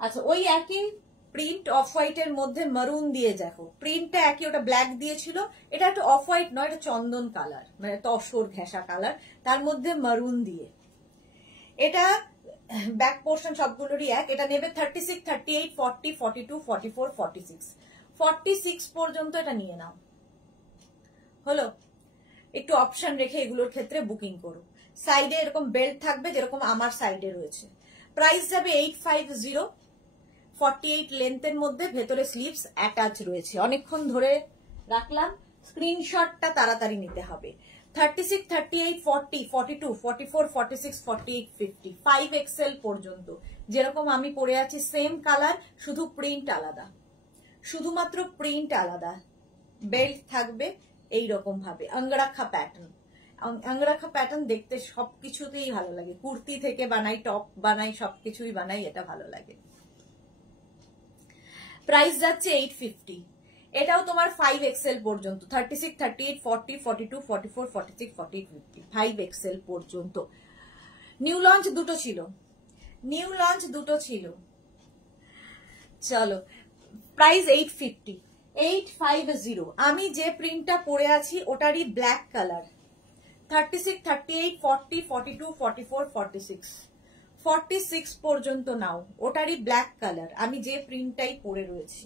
আচ্ছা, ওই একই প্রিন্ট অফ হোয়াইট এর মধ্যে মারুন দিয়ে, দেখো প্রিন্টটা একই, ওটা ব্ল্যাক দিয়েছিল, এটা একটা অফ হোয়াইট নয়, এটা চন্দন কালার, মানে তসর ঘেঁষা কালার, তার মধ্যে মারুন দিয়ে। এটা ব্যাক পোর্শন সবগুলোরই এক। এটা নেবে 36, 38, 40, 42, 44, 46, 46 পর্যন্ত এটা নিয়ে নাও। হলো, একটু অপশন রেখে এগুলোর ক্ষেত্রে বুকিং করো। সাইডে এরকম বেল্ট থাকবে যেরকম আমার সাইডে রয়েছে। প্রাইস যাবে 850, 48 লেন্থের মধ্যে, ভেতরে স্লিভস অ্যাটাচ রয়েছে। অনেকক্ষণ ধরে রাখলাম, স্ক্রিনশটটা তাড়াতাড়ি নিতে হবে। 36, 38, 40, 42, 44, 46, 48, 50, 5XL পর্যন্ত। যেরকম আমি পরে আছি সেম কালার, শুধু প্রিন্ট আলাদা, শুধুমাত্র প্রিন্ট আলাদা। বেল্ট থাকবে এইরকম ভাবে, অঙ্গরাখা প্যাটার্ন। অঙ্গরাখা প্যাটার্ন দেখতে সবকিছুতেই ভালো লাগে, কুর্তি থেকে বানাই, টপ বানাই, সবকিছুই বানাই, এটা ভালো লাগে। প্রাইস যাচ্ছে 850। এটাও তোমার 5XL পর্যন্ত, 36, 38, 40, 42, 44, 46, 48, 50, 5XL পর্যন্ত। নিউ লঞ্চ দুটো ছিল, নিউ লঞ্চ দুটো ছিল। চলো, প্রাইস 850, 850। আমি যে প্রিন্টটা পরে আছি ওটারই ব্ল্যাক কালার, 36, 38, 40, 42, 44, 46, 46 পর্যন্ত নাও, ওটারই ব্ল্যাক কালার, আমি যে প্রিন্টটাই পরে রয়েছি।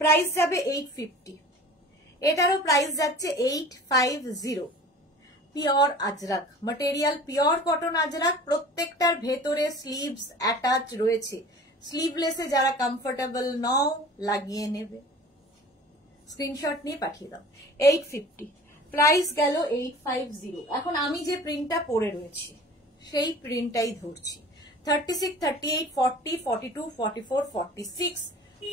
প্রাইস যাবে 850, এটারও প্রাইস যাচ্ছে 850। Pure Ajrak material, pure cotton Ajrak, প্রত্যেকটার ভেতরে স্লিভস অ্যাটাচ রয়েছে। স্লিভলেসে যারা কমফোর্টেবল নও লাগিয়ে নেবে, স্ক্রিনশট নিয়ে পাঠিয়ে দাও। 850, প্রাইস গেল 850। এখন আমি যে প্রিন্টটা পরে রয়েছি সেই প্রিন্টটাই ধরছি। 36, 38, 40, 42, 44, 46,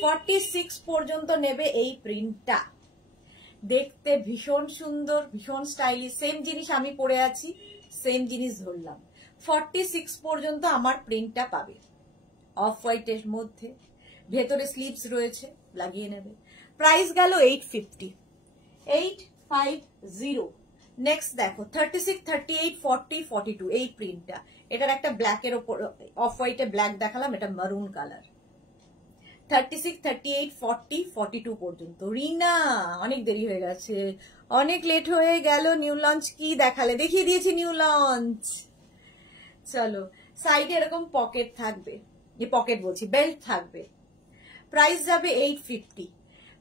46 পর্যন্ত নেবে এই প্রিন্টটা। দেখতে ভীষণ সুন্দর, ভীষণ স্টাইলিশ। সেম জিনিস আমি পরে আছি, সেম জিনিস ধরলাম। 46 পর্যন্ত আমার প্রিন্টটা পাবে, অফ হোয়াইটের মধ্যে, ভেতরে স্লিভস রয়েছে, লাগিয়ে নেবে। প্রাইস গেল 850, 850। নেক্সট দেখো 36, 38, 40, 42, এই প্রিন্টটা। এটার একটা ব্ল্যাকের ওপর অফ হোয়াইটে ব্ল্যাক দেখালাম, এটা মারুন কালার। 36, 38, 40, 42 পর্যন্ত। রিনা, অনেক দেরি হয়ে গেছে, অনেক লেট হয়ে গেল। নিউ লঞ্চ কি দেখালে, দেখিয়ে দিয়েছি নিউ লঞ্চ। চলো, সাইডে এরকম পকেট থাকবে, পকেট বলছি, বেল্ট থাকবে। প্রাইস যাবে 850,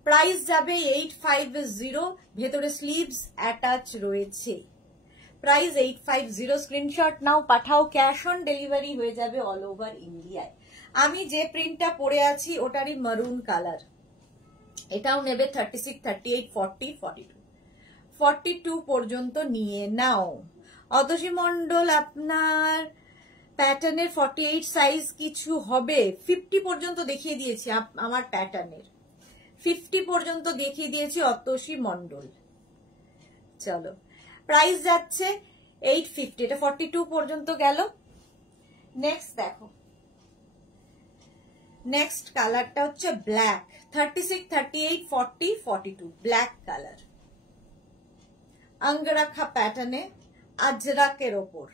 প্রাইস যাবে 850। ভেতরে স্লিভস অ্যাটাচ রয়েছে। Price 850। Screenshot now, Pathao, cash on delivery হয়ে যাবে অল ওভার ইন্ডিয়ায়। আমি যে প্রিন্টটা পরে আছি ওটারই মারুন কালার, এটাও নেবে 36, 38, 40, 42, 42 পর্যন্ত নিয়ে নাও। অতসী মন্ডল, আপনার প্যাটার্নের 48 সাইজ কিছু হবে? 50 পর্যন্ত দেখিয়ে দিয়েছি আমার প্যাটার্নের, 50 পর্যন্ত দেখিয়ে দিয়েছি অতসী মন্ডল। চলো, প্রাইস যাচ্ছে 850, এটা 42 পর্যন্ত গেল। নেক্সট দেখো, নেক্সট কালারটা হচ্ছে ব্ল্যাক, 36, 38, 40, 42 ব্ল্যাক কালার, অঙ্গরাখা প্যাটার্নে আজরাকের ওপর,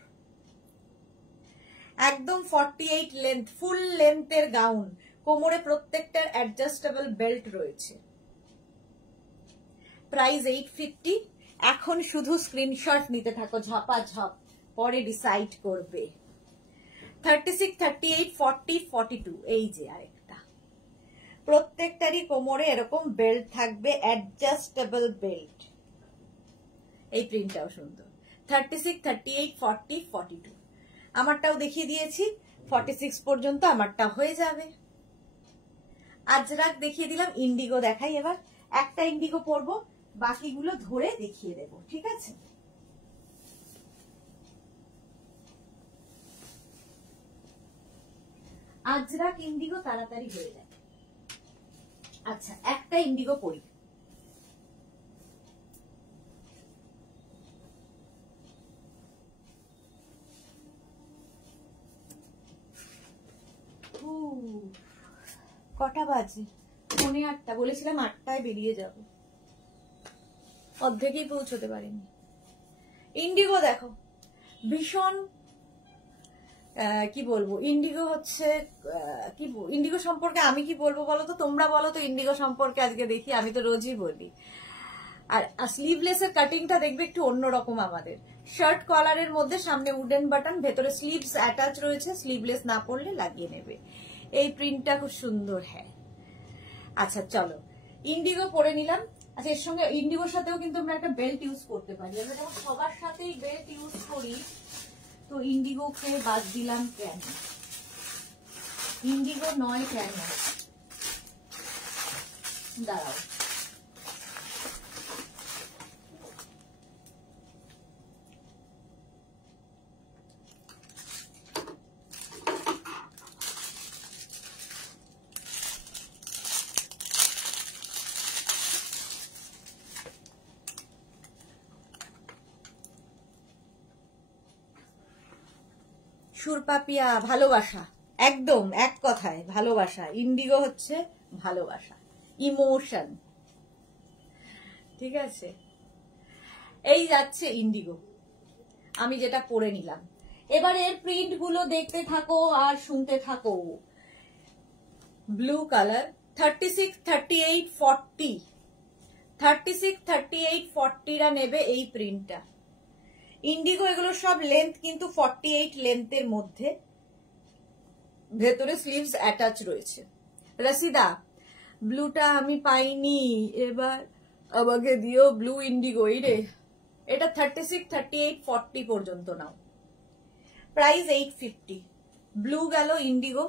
একদম 48 লেন্থ, ফুল লেন্থের গাউন, কোমরে প্রত্যেকটার অ্যাডজাস্টেবল বেল্ট রয়েছে। প্রাইস 850। এখন শুধু স্ক্রিনশট নিতে থাকো ঝপাঝপ, পরে ডিসাইড করবে। 36, 38, 40, 42 এই যে আরেকটা, প্রত্যেকটারই কোমরে এরকম বেল্ট থাকবে, অ্যাডজাস্টেবল বেল্ট। এই প্রিন্টটাও সুন্দর। 36, 38, 40, 42 আমারটাও দেখিয়ে দিয়েছি, 46 পর্যন্ত আমারটা হয়ে যাবে। আজরাক দেখিয়ে দিলাম, ইন্ডিগো দেখাই এবার। একটা ইন্ডিগো পরবো, বাকিগুলো ধরে দেখিয়ে দেব, ঠিক আছে? আজরাক ইন্ডিগো তাড়াতাড়ি হয়ে যাবে। আচ্ছা, একটা ইন্ডিগো পরি। কটা বাজে? 8:45। বলেছিলাম 8টায় বেরিয়ে যাব, অর্ধেকই পৌঁছতে পারিনি। ইন্ডিগো দেখো, ভীষণ কি বলবো, ইন্ডিগো হচ্ছে কি ইন্ডিগো সম্পর্কে আমি কি বলবো বলো তো? তোমরা বলো তো ইন্ডিগো সম্পর্কে। আজকে দেখি, আমি তো রোজই বলি। আর স্লিভলেসের কাটিংটা দেখবে একটু অন্যরকম আমাদের। শার্ট কলারের মধ্যে সামনে উডেন বাটন, ভেতরে স্লিভস অ্যাটাচ রয়েছে, স্লিভলেস না পড়লে লাগিয়ে নেবে। এই প্রিন্টটা খুব সুন্দর। হ্যাঁ, আচ্ছা চলো ইন্ডিগো পরে নিলাম। আচ্ছা, এর সঙ্গে ইন্ডিগোর সাথেও কিন্তু আমরা একটা বেল্ট ইউজ করতে পারি। আমরা যখন সবার সাথেই বেল্ট ইউজ করি, তো ইন্ডিগোকে বাদ দিলাম কেন? ইন্ডিগো নয় কেন? দাঁড়াও, সুরপাপিয়া, ভালোবাসা, একদম এক কথায় ভালোবাসা। ইন্ডিগো হচ্ছে ভালোবাসা, ইমোশন, ঠিক আছে? এই যাচ্ছে ইন্ডিগো, আমি যেটা পরে নিলাম। এবার এর প্রিন্ট গুলো দেখতে থাকো আর শুনতে থাকো। ব্লু কালার, 36, 38, 40 36, 38, 40 রা নেবে এই প্রিন্টটা। ইন্ডিগো এগুলো সব লেন্থ কিন্তু 48 লেন্থের মধ্যে, ভেতরে স্লিভস অ্যাটাচ রয়েছে। রসিদা, ব্লুটা আমি পাইনি, এবার আমাকে দিও ব্লু ইন্ডিগো। রে, এটা 36, 38, 40 পর্যন্ত নাও। প্রাইস 850। ব্লু গেল, ইন্ডিগো।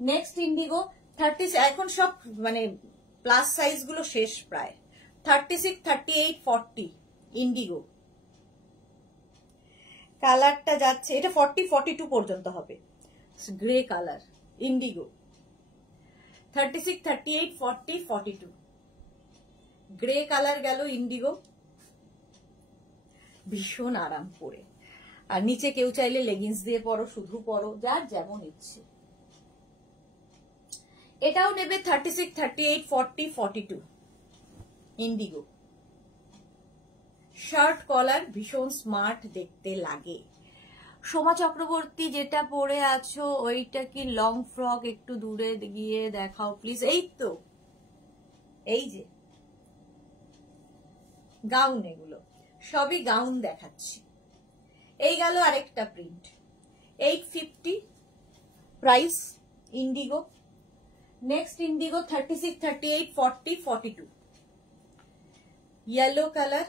Next Indigo 30। এখন সব মানে প্লাস সাইজ গুলো শেষ প্রায়। 36, 38, 40 ইন্ডিগো। কালারটা যাচ্ছে, এটা 40, 42 পর্যন্ত হবে। Grey colour, Indigo. 36, 38, 40, 42 grey colour গেল, ইন্ডিগো। ভীষণ আরাম পরে। আর নিচে কেউ চাইলে লেগিংস দিয়ে পরো, শুধু পরো, যার যেমন ইচ্ছে। এটাও নেবে 36, 38, 40, 42 ইন্ডিগো। শার্ট কলার, ভীষণ স্মার্ট দেখতে লাগে। সোমা চক্রবর্তী যেটা পরে আছো ওইটা কি লং ফ্রক? একটু দূরে গিয়ে দেখাও প্লিজ। এই তো, এই যে গাউন, এগুলো সবই গাউন দেখাচ্ছি। এই গেল আরেকটা print, 850 price, Indigo. Next Indigo 36, 38, 40, 42 yellow colour,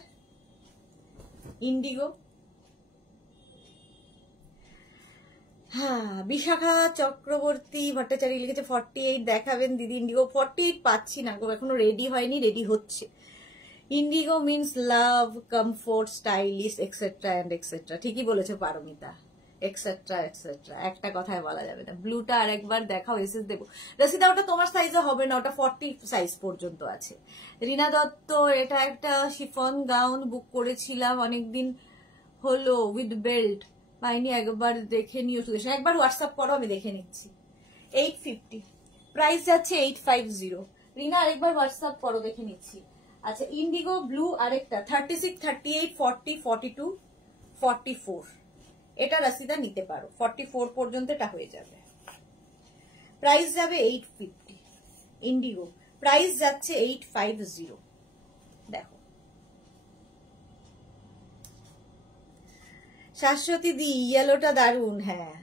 Indigo. হ্যাঁ, বিশাখা চক্রবর্তী ভট্টাচার্য লিখেছে 48 দেখাবেন দিদি। ইন্ডিগো 48 পাচ্ছি না গো, এখনো রেডি হয়নি, রেডি হচ্ছে। Indigo means love, comfort, stylish, etcetera and etcetera. ঠিকই বলেছো পারমিতা, এক্সেট্রা এক্সেট্রা, একটা কথায় বলা যাবে না। ব্লুটা আরেকবার দেখাও, এসএস দেবো। রসিদা, ওটা তোমার সাইজে হবে না, ওটা 40 সাইজ পর্যন্ত আছে। রিনা দত্ত, এটা একটা শিফন গাউন বুক করেছিলাম অনেকদিন হলো, উইথ বেল্ট পাইনি, একবার দেখে নিও। একবার হোয়াটসঅ্যাপ করো, আমি দেখে নিচ্ছি। 850 প্রাইস যাচ্ছে 850। রিনা আরেকবার হোয়াটসঅ্যাপ করো, দেখে নিচ্ছি। আচ্ছা, ইন্ডিগো ব্লু আরেকটা 36, 38, 40, 42, 44, এটা রাশিদা নিতে পারো। 44 পর্যন্ত এটা হয়ে যাবে। প্রাইস যাবে 850। ইন্ডিগো প্রাইস যাচ্ছে 850। দেখো শাশ্বতী দি, ইয়েলোটা দারুন। হ্যাঁ,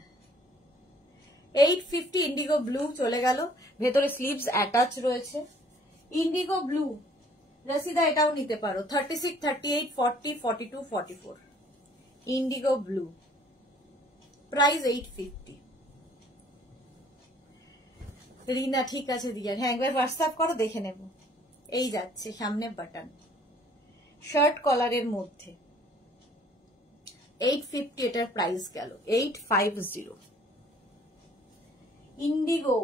850 ইন্ডিগো ব্লু চলে গেল। ভেতরে স্লিভস অ্যাটাচ রয়েছে। ইন্ডিগো ব্লু রাশিদা এটাও নিতে পারো। 36, 38, 40, 42, 44 ইন্ডিগো ব্লু, প্রাইস 850। রিনা ঠিক আছে দিয়া, হ্যাঁ একবার হোয়াটসঅ্যাপ করো, দেখে নেব। এই যাচ্ছে সামনে বাটন, শার্ট কলারের মধ্যে 850, এটার প্রাইস গেল 850। ইন্ডিগো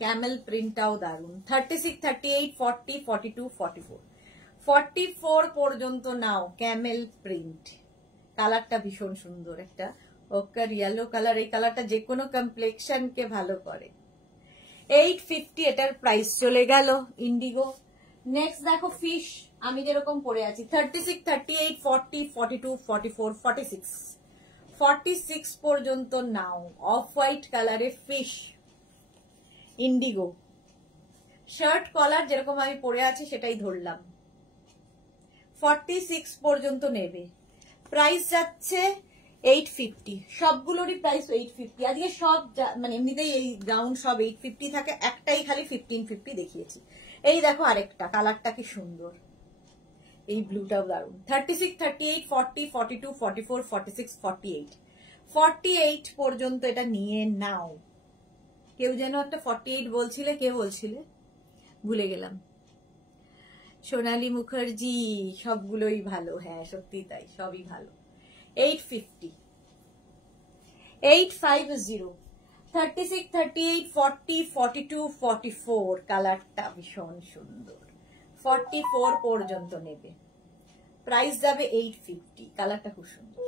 ক্যামেল প্রিন্টটাও দারুন। 36, 38, 40, 42, 44, 44 পর্যন্ত নাও। ক্যামেল প্রিন্ট, কালারটা ভীষণ সুন্দর, একটা ওকার ইয়েলো কালার। এই কালারটা যে কোনো কমপ্লেক্সন কে ভালো করে। 850 এটার প্রাইস চলে গেল ইন্ডিগো। নেক্সট দেখো ফিশ, আমি যেরকম পরে আছি 36, 38, 40, 42, 44, 46, 46 পর্যন্ত নাও। অফ হোয়াইট কালারে ফিশ ইন্ডিগো, শার্ট কলার যেরকম আমি পরে আছি সেটাই ধরলাম। 46 পর্যন্ত নেবে। প্রাইস যাচ্ছে 850। সবগুলোরই প্রাইস 850। আজকে সব মানে এমনিতেই এই গ্রাউন্ড সব 850 থাকে, একটাই খালি 1550 দেখিয়েছি। এই দেখো আরেকটা, কালারটা কি সুন্দর, এই ব্লুটাও দারুন। 36, 38, 40, 42, 44, 46, 48, 48 পর্যন্ত এটা নিয়ে নাও। কেউ যেন একটা 48 বলছিলে, কে বলছিলে ভুলে গেলাম। সোনালী মুখার্জি, সবগুলোই ভালো। হ্যাঁ সত্যি তাই, সবই ভালো। 850, 850, 36, 38, 40, 42, 44 কালারটা ভীষণ সুন্দর। 44 পর্যন্ত নেবে। প্রাইস যাবে 850। কালারটা খুব সুন্দর।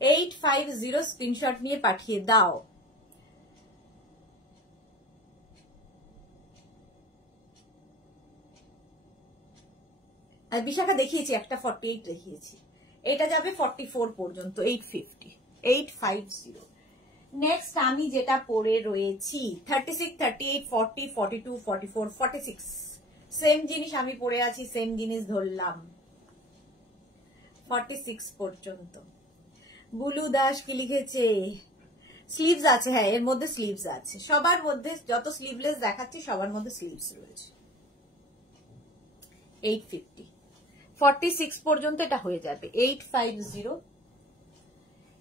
850 স্ক্রিনশট নিয়ে পাঠিয়ে দাও। আর বিশাখা দেখিয়েছি, একটা 48 দেখিয়েছি। এটা যাবে 44 পর্যন্ত। 850, 850। নেক্সট আমি যেটা পরে রয়েছি 36, 38, 40, 42, 44, 46 সেম জিনিস আমি পরে আছি, সেম জিনিস ধরলাম 46 পর্যন্ত। বুলু দাস কি লিখেছে? স্লিভস আছে, হ্যাঁ এর মধ্যে স্লিভস আছে। সবার মধ্যে যত স্লিভলেস দেখাচ্ছি সবার মধ্যে স্লিভস রয়েছে। 850, 46 পর্যন্ত এটা হয়ে যাবে 850।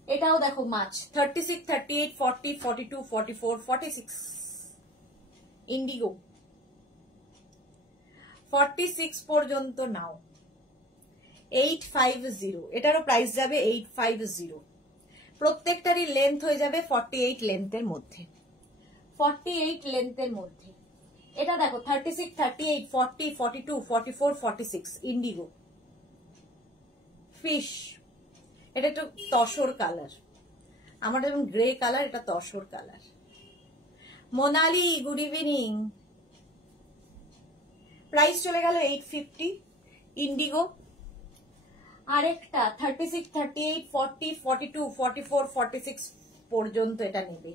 এটাও দেখো মাছ 36, 38, 40, 42, 44, 46 ইন্ডিগো, 46 পর্যন্ত নাও। 850, এটারও প্রাইস যাবে 850। প্রত্যেকটারই লেন্থ হয়ে যাবে 48 লেন্থের মধ্যে। 48 লেন্থের মধ্যে এটা দেখো 36, 38, 40, 42, 44, 46 ইন্ডিগো ফিশ। এটা একটু তসর কালার, আমার যেমন গ্রে কালার, এটা tussar colour. Monali good evening. Price চলে গেল 850 ইন্ডিগো। আরেকটা 36, 38, 40, 42, 44, 46 পর্যন্ত এটা নেবে।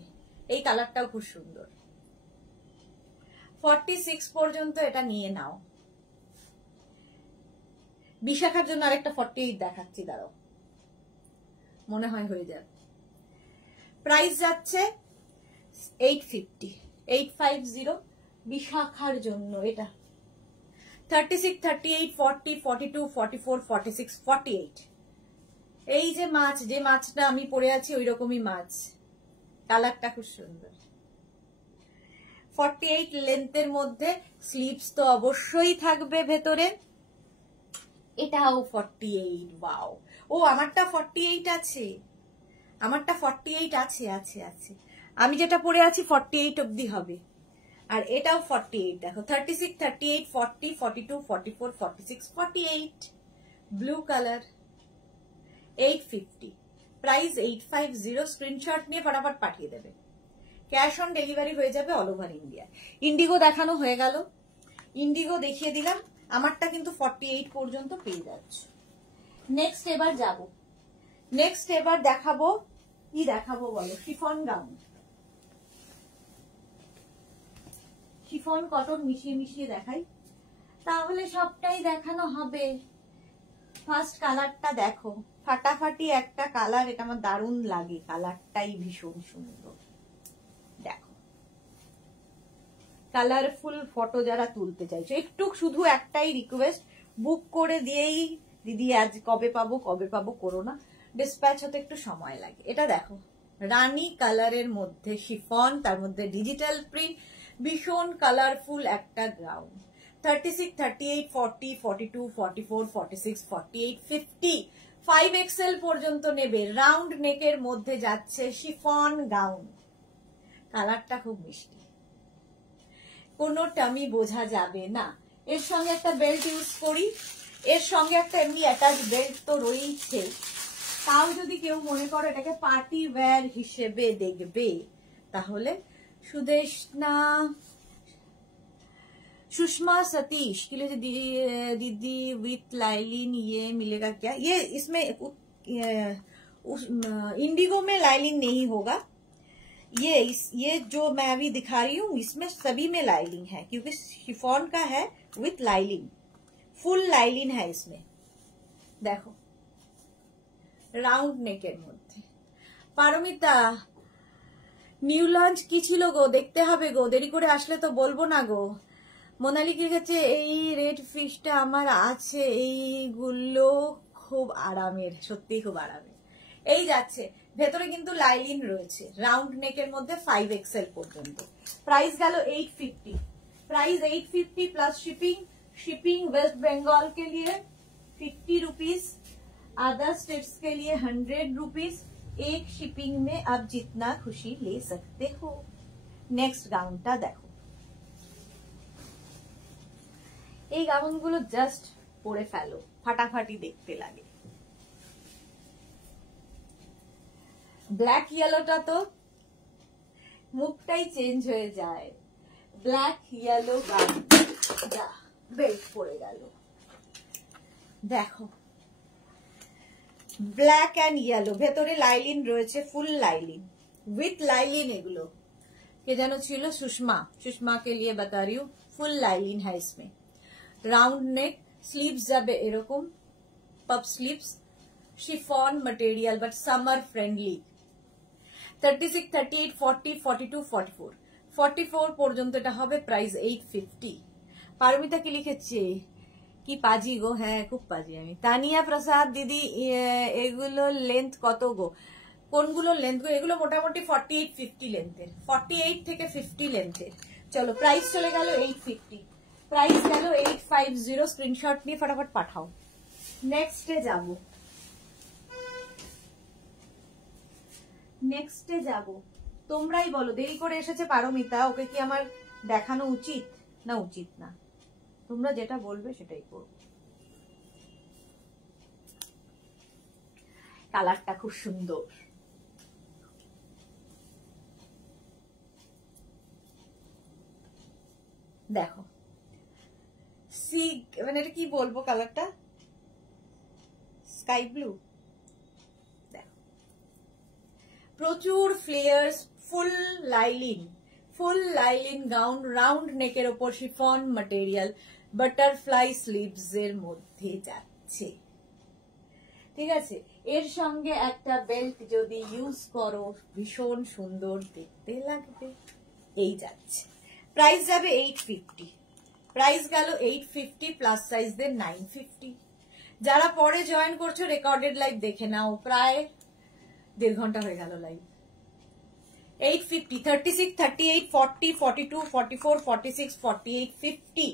এই কালারটাও খুব সুন্দর। 46 পর্যন্ত এটা নিয়ে নাও। বিশাখার জন্য আরেকটা 48 দেখাচ্ছি, দাঁড়াও, মনে হয় হয়ে যাবে। প্রাইস যাচ্ছে 850, 850 বিশাখার জন্য। এটা 36, 38, 40, 42, 44, 46, 48 এই যে মাছ, যে মাছটা আমি পরে আছি ওই রকমই মাছ, কালারটা খুব সুন্দর। 48 লেন্থের মধ্যে স্লিভস তো অবশ্যই থাকবে ভেতরে। এটাও 48। ওয়াও, ও আমারটা 48 আছে, আমারটা 48 আছে আছে আছে। আমি যেটা পরে আছি 48 অবধি হবে। আর এটাও 48 দেখো 36, 38, 40, 42, 44, 46, 48 ব্লু কালার। 850 প্রাইস 850। স্ক্রিনশট নিয়ে ফটাফট পাঠিয়ে দেবে। ক্যাশ অন ডেলিভারি হয়ে যাবে অল ওভার ইন্ডিয়া। ইন্ডিগো দেখানো হয়ে গেল, ইন্ডিগো দেখিয়ে দিলাম, আমারটা কিন্তু 48 পর্যন্ত পেয়ে যাচ্ছে। নেক্সট এবার যাব, নেক্সট এবার দেখাবো, কি দেখাবো বলো? শিফন গাউন, শিফন কটন মিশিয়ে মিশিয়ে দেখাই, তাহলে সবটাই দেখানো হবে। ফার্স্ট কালারটা দেখো, ফাটাফাটি একটা কালার, এটা আমার দারুণ লাগে, কালারটাই ভীষণ সুন্দর। দেখো কালারফুল ফটো যারা তুলতে চাইছো, একটু শুধু একটাই রিকোয়েস্ট, বুক করে দিয়েই দিদি আজ কবে পাবো কবে পাবো করো না, ডিসপ্যাচ হতে একটু সময় লাগে। এটা দেখো রানী কালারের মধ্যে শিফন, তার মধ্যে ডিজিটাল প্রিন্ট, ভীষণ কালারফুল একটা গাউন। 36, 38, 40, 42, 44, 46, 48, 50, 5XL পর্যন্ত নেবে। রাউন্ড নেকের মধ্যে যাচ্ছে শিফন গাউন, কালারটা খুব মিষ্টি, কোনো টামি বোঝা যাবে না। এর সঙ্গে একটা বেল্ট ইউজ করি, এর সঙ্গে একটা এমনি অ্যাটাচ বেল্ট তো রয়েছে, তাও যদি কেউ মনে করো এটাকে পার্টি ওয়্যার হিসেবে দেখবে, তাহলে सुदेशना सुषमा सतीश के लिए दीदी विथ लाइलिन ये मिलेगा क्या? ये इसमें इंडिगो में लाइलिन नहीं होगा, ये जो मैं अभी दिखा रही हूँ इसमें सभी में लाइलिन है, क्योंकि शिफॉन का है विथ लाइलिन, फुल लाइलिन है इसमें। देखो राउंड नेकेर मध्य। पारमिता নিউ লঞ্চ কি ছিল গো? দেখতে হবে গো, দেরি করে আসলে তো বলবো না গো। মোনালিকের কাছে এই রেড ফিশটা আমার আছে, এইগুলো খুব আরামের, সত্যি খুব আরামের। এই যাচ্ছে, ভেতরে কিন্তু লাইলিন রয়েছে, রাউন্ড নেকের মধ্যে 5XL পর্যন্ত। প্রাইস গেল 850, price 850 plus shipping. Shipping West Bengal के लिए 50 रुपीज, अदर स्टेट्स के लिए 100 रुपीज। एक शिपिंग में आप जितना खुशी ले सकते हो। नेक्स्ट गाउनটা দেখো, এই গাউনগুলো জাস্ট পরে ফেলো, ফাটাফাটি দেখতে লাগে। ব্ল্যাক ইয়েলোটা তো মুখটাই চেঞ্জ হয়ে যায়। ব্ল্যাক ইয়েলো গাউন, যা বেল্ট পরে গেল। দেখো ব্ল্যাক এন্ড ইয়েলো, ভেতরে লাইলিন রয়েছে, ফুল লাইলিন উইথ লাইলিন। এগুলো কে যেন ছিল? सुषमा, सुषमा के लिए बता रही हूँ, फुल लाइलिन है इसमें। राउंड नेक, स्लीव्स যাবে এরকম puff sleeves, chiffon material but summer friendly. 36, 38, 40, 42, 44, 44 পর্যন্ত এটা হবে। প্রাইস 850। পারমিতা কি লিখেছে? কি পাজি গো, হ্যাঁ খুব পাজি আমি। তানিয়া প্রসাদ দিদি এগুলো লেন্থ কত গো? কোনগুলো লেন্থ গো? এগুলো মোটামুটি 48-50 লেন্থের, 48 থেকে 50 লেন্থের। চলো প্রাইস চলে গেল 850, প্রাইস গেল 850। স্ক্রিনশট নিয়ে ফটাফট পাঠাও। নেক্সটে যাব, নেক্সটে যাব, তোমরাই বলো। দেরি করে এসেছে পারমিতা, ওকে কি আমার দেখানো উচিত না উচিত না? তোমরা যেটা বলবে সেটাই করব। কালারটা খুব সুন্দর। দেখো সি, মানে এটা কি বলবো, কালারটা স্কাই ব্লু। দেখো প্রচুর ফ্লেয়ার্স, ফুল লাইলিন, ফুল লাইলিন গাউন, রাউন্ড নেকের ওপর শিফন ম্যাটেরিয়াল, বাটারফ্লাই স্লিভস এর মধ্যে যাচ্ছে। ঠিক আছে, এর সঙ্গে একটা বেল্ট যদি ইউজ করো ভীষণ সুন্দর দেখতে লাগবে। এই যাচ্ছে, প্রাইস যাবে 850, প্রাইস গেল 850 প্লাস সাইজদের 950। যারা পরে জয়েন করছো রেকর্ডেড লাইভ দেখে নাও, প্রায় 1.5 ঘন্টা হয়ে গেল লাইভ। 850, 36, 38, 40, 42, 44, 46, 48, 50,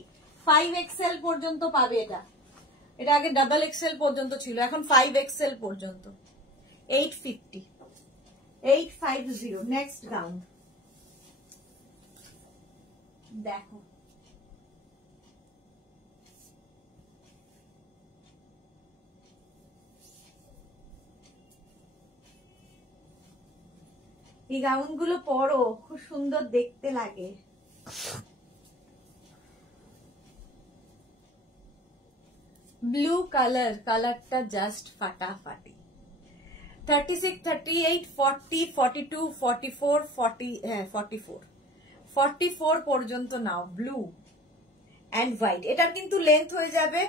5XL পর্যন্ত পাবে। এটা এটা আগে ডাবল এক্সেল পর্যন্ত ছিল, এখন 5XL পর্যন্ত। 850, 850। নেক্সট গাউন দেখো, এই গাউন গুলো পরো, খুব সুন্দর দেখতে লাগে। ব্লু কালারটা জাস্ট ফাটাফাটি। 36, 38, 40, 42, 44, 44 পর্যন্ত নাও। Blue and white. এটার কিন্তু লেন্থ হয়ে যাবে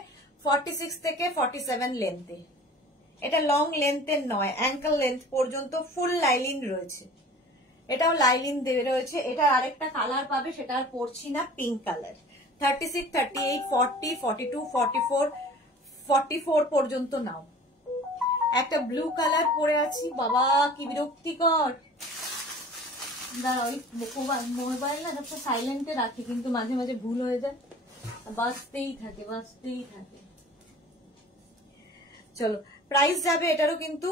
46 থেকে 47 লেন্থে। এটা লং লেন্থের নয়, অ্যাঙ্কেল লেন্থ পর্যন্ত ফুল লাইলিন রয়েছে। এটাও লাইলিন দেবে রয়েছে। এটা আরেকটা কালার পাবে, সেটা আর পরছি না, পিঙ্ক কালার। 36, 38, 40, 42, 44, 44 পর্যন্ত নাও। একটা ব্লু কালার পরে আছি, বাবা কি বিরক্তিকর। ওই মোবাইল না যখন সাইলেন্টে রাখি, কিন্তু মাঝে মাঝে ভুল হয়ে যায়, বাজতেই থাকে। চলো, প্রাইস যাবে এটারও কিন্তু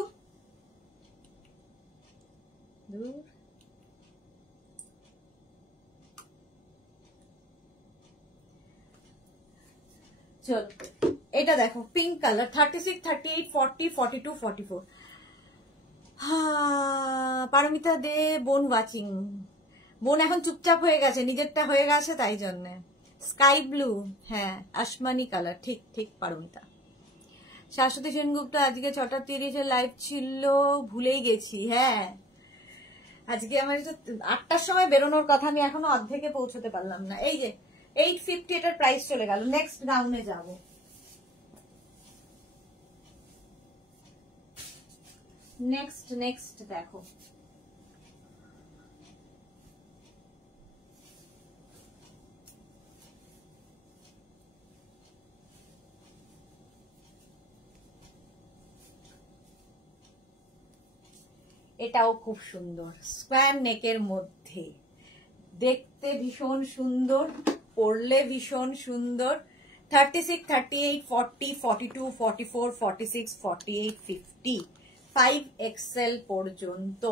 চলো, এটা দেখো পিঙ্ক কালার। 36, 38, 40, 42, 44। পারমিতা দে বোন ওয়াচিং। বোন এখন চুপচাপ হয়ে গেছে, নিজেরটা হয়ে গেছে, তাই জন্য। স্কাই ব্লু, হ্যাঁ আসমানি কালার, ঠিক পারমিতা। শাশ্বতী সেনগুপ্ত, আজকে 6:30 লাইভ ছিল, ভুলেই গেছি। হ্যাঁ, আজকে আমার 8টার সময় বেরোনোর কথা, আমি এখনো অর্ধেকে পৌঁছতে পারলাম না। এই যে 850 এটার প্রাইস চলে গেল। নেক্সট গাউনে যাব। নেক্সট দেখো, এটাও খুব সুন্দর, স্কোয়ার নেকের মধ্যে, দেখতে ভীষণ সুন্দর, পরলে ভীষণ সুন্দর। 36, 38, 40, 42, 44, 46, 48, 50, 5XL পর্যন্ত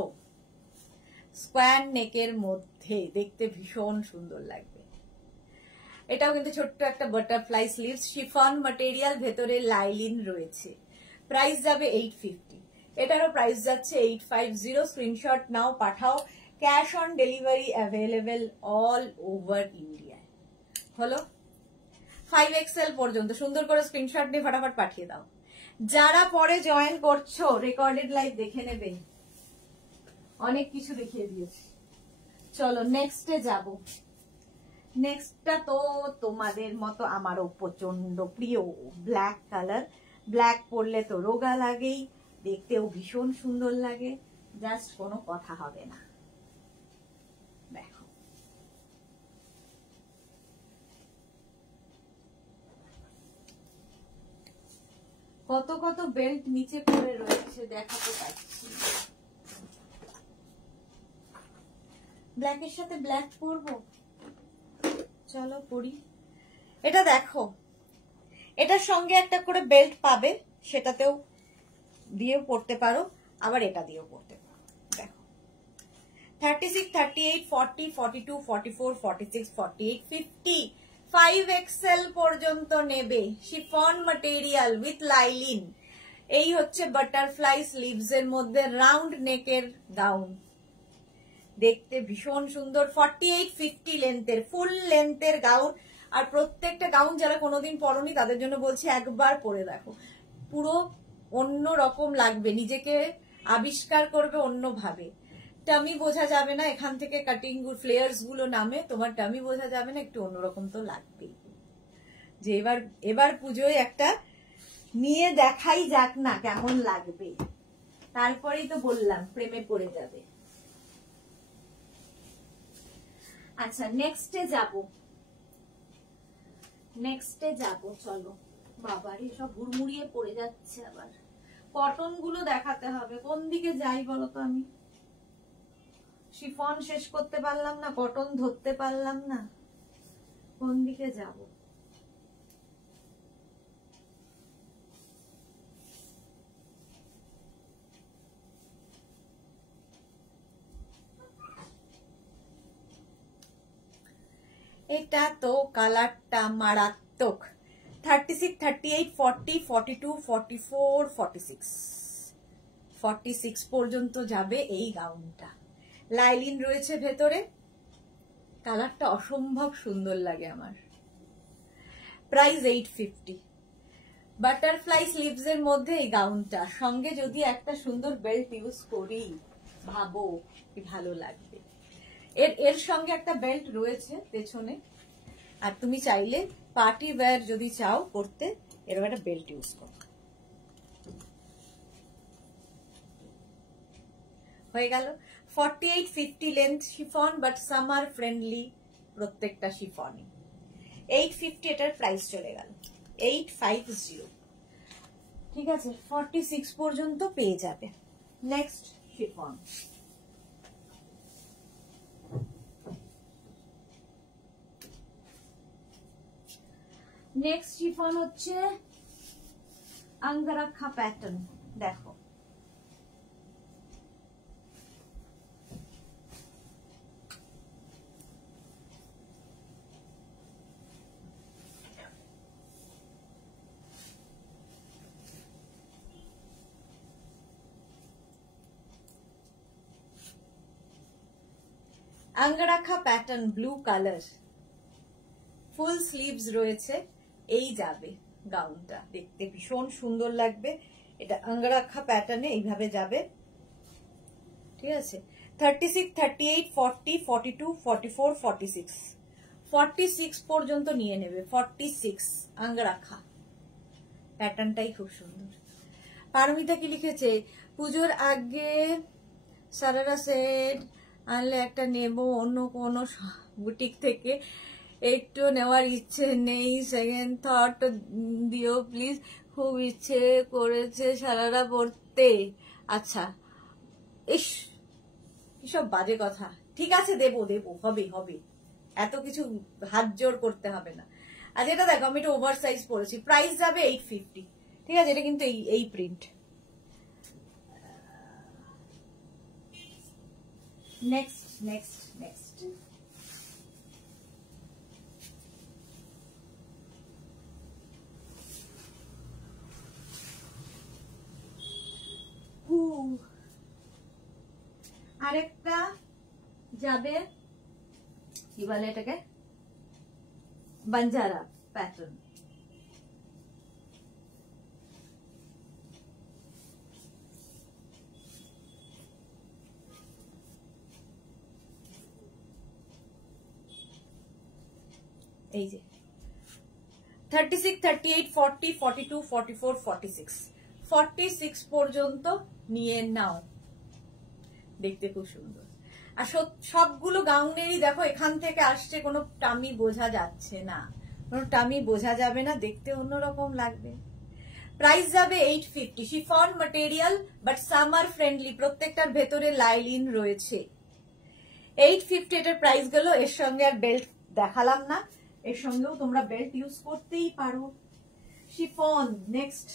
স্কোয়ার নেকের মধ্যে দেখতে ভীষণ সুন্দর লাগবে। এটাও কিন্তু ছোট্ট একটা বাটারফ্লাই স্লিভস, শিফন ম্যাটেরিয়াল, ভেতরে লাইলিন রয়েছে। প্রাইস যাবে 850। এটারও প্রাইস যাচ্ছে 850। Screenshot now, Pathao. Cash on delivery available all over India. হলো 5XL পর্যন্ত। সুন্দর করে স্ক্রিনশট নিয়ে ফটাফট পাঠিয়ে দাও। যারা পরে জয়েন করছো, রেকর্ডেড লাইভ দেখে নেবে, অনেক কিছু দেখিয়ে দিয়েছি। চলো নেক্সটে যাব। নেক্সটটা তো তোমাদের মতো আমারও প্রচন্ড প্রিয়, ব্ল্যাক কালার। ব্ল্যাক পরলে তো রোগা লাগেই, দেখতেও ভীষণ সুন্দর লাগে, জাস্ট কোনো কথা হবে না। দেখো, কত কত বেল্ট নিচে পড়ে রয়েছে, দেখাতে পাচ্ছি। ব্ল্যাকের সাথে ব্ল্যাক পরবো, চলো পরি। এটা দেখো, এটার সঙ্গে একটা করে বেল্ট পাবে, সেটাতেও দিয়েও পরতে পারো, আবার এটা দিয়েও পরতে পারো। দেখো 36, 38, 40, 42, 44, 46, 48, 50, 5XL পর্যন্ত নেবে। Chiffon material with lining. এই হচ্ছে বাটারফ্লাই স্লিভস এর মধ্যে রাউন্ড নেকের গাউন, দেখতে ভীষণ সুন্দর। 48, 50 লেন্থের, ফুল লেন্থের গাউন। আর প্রত্যেকটা গাউন যারা কোনোদিন পরনি তাদের জন্য বলছি, একবার পরে দেখো, পুরো অন্য রকম লাগবে, নিজেকে আবিষ্কার করবে অন্যভাবে। টামি বোঝা যাবে না, এখান থেকে কাটিং ফ্লেয়ার্স গুলো নামে, তোমার টামি বোঝা যাবে না, একটু অন্যরকম তো লাগবেই। যে এবার পুজোয় একটা নিয়ে দেখাই যাক না কেমন লাগবে, তারপরেই তো বললাম প্রেমে পড়ে যাবে। আচ্ছা নেক্সটে যাব। চলো, বাবারে সব হুড়মুড়িয়ে পড়ে যাচ্ছে। আবার কটন গুলো দেখাতে হবে, কোন দিকে যাই বলতো? আমি শিফন শেষ করতে পারলাম না, কটন ধরতে পারলাম না, কোন দিকে যাব? এটা তো কালারটা মারাত্মক। 36, 38, 40, 42, 44, 46 পর্যন্ত যাবে এই গাউনটা। লাইলিন রয়েছে ভেতরে, কালারটা অসম্ভব সুন্দর লাগে আমার। প্রাইস 850। বাটারফ্লাই স্লিভস এর মধ্যে এই গাউনটা, সঙ্গে যদি একটা সুন্দর বেল্ট ইউজ করি, ভাবো কি ভালো লাগবে। এর সঙ্গে একটা বেল্ট রয়েছে পেছনে, আর তুমি চাইলে পার্টি ওয়্যার যদি চাও করতে, এরকম একটা বেল্ট ইউজ করো। হয়ে গেল। 4850 length chiffon, but summer friendly প্রত্যেকটা শিফনই। 850 এটার প্রাইস চলে গেল 850। ঠিক আছে, 46 পর্যন্ত পেয়ে যাবে। নেক্সট শিফন, নেক্সট শিফন হচ্ছে আঙ্গারাখা প্যাটার্ন। দেখো Angrakha pattern, blue colour, full sleeves রয়েছে। এই যাবে গাউনটা, দেখতে ভীষণ সুন্দর লাগবে। এটা আঙ্গারাখা প্যাটার্নে এইভাবে যাবে। ঠিক আছে, 36, 38, 40, 42, 44, 46, 46 পর্যন্ত নিয়ে নেবে। 46 আঙ্গারাখা প্যাটার্নটাই খুব সুন্দর। পারমিতা কি লিখেছে, পুজোর আগে সারারা সেট আনলে একটা নেব, অন্য কোনো বুটিক থেকে একটু নেওয়ার ইচ্ছে নেই, সেকেন্ড থট দিও প্লিজ, খুব ইচ্ছে করেছে সারারা পড়তে। আচ্ছা, ইস কিসব বাজে কথা। ঠিক আছে, দেবো দেবো, হবে হবে, এত কিছু হাত জোর করতে হবে না। আর এটা দেখো, আমি এটা ওভার সাইজ পরেছি, প্রাইস যাবে 850। ঠিক আছে, এটা কিন্তু এই প্রিন্ট। নেক্সট নেক্সট নেক্সট, আরেকটা যাবে, কি বলে এটাকে, বাঞ্জারা প্যাটার্ন। এই যে 36, 38, 40, 42, 44, 46, 46 পর্যন্ত নিয়ে নাও, দেখতে খুব সুন্দর। আর সবগুলো গাউনেরই দেখো এখান থেকে আসছে, কোনো টামি বোঝা যাচ্ছে না, কোনো টামি বোঝা যাবে না, দেখতে অন্যরকম লাগবে। প্রাইস যাবে 850। Chiffon material, but summer friendly, প্রত্যেকটার ভেতরে লাইলিন রয়েছে। 850 এটার প্রাইস গেল। এর সঙ্গে আর বেল্ট দেখালাম না, এর সঙ্গেও তোমরা বেল্ট ইউজ করতেই পারো। Chiffon next,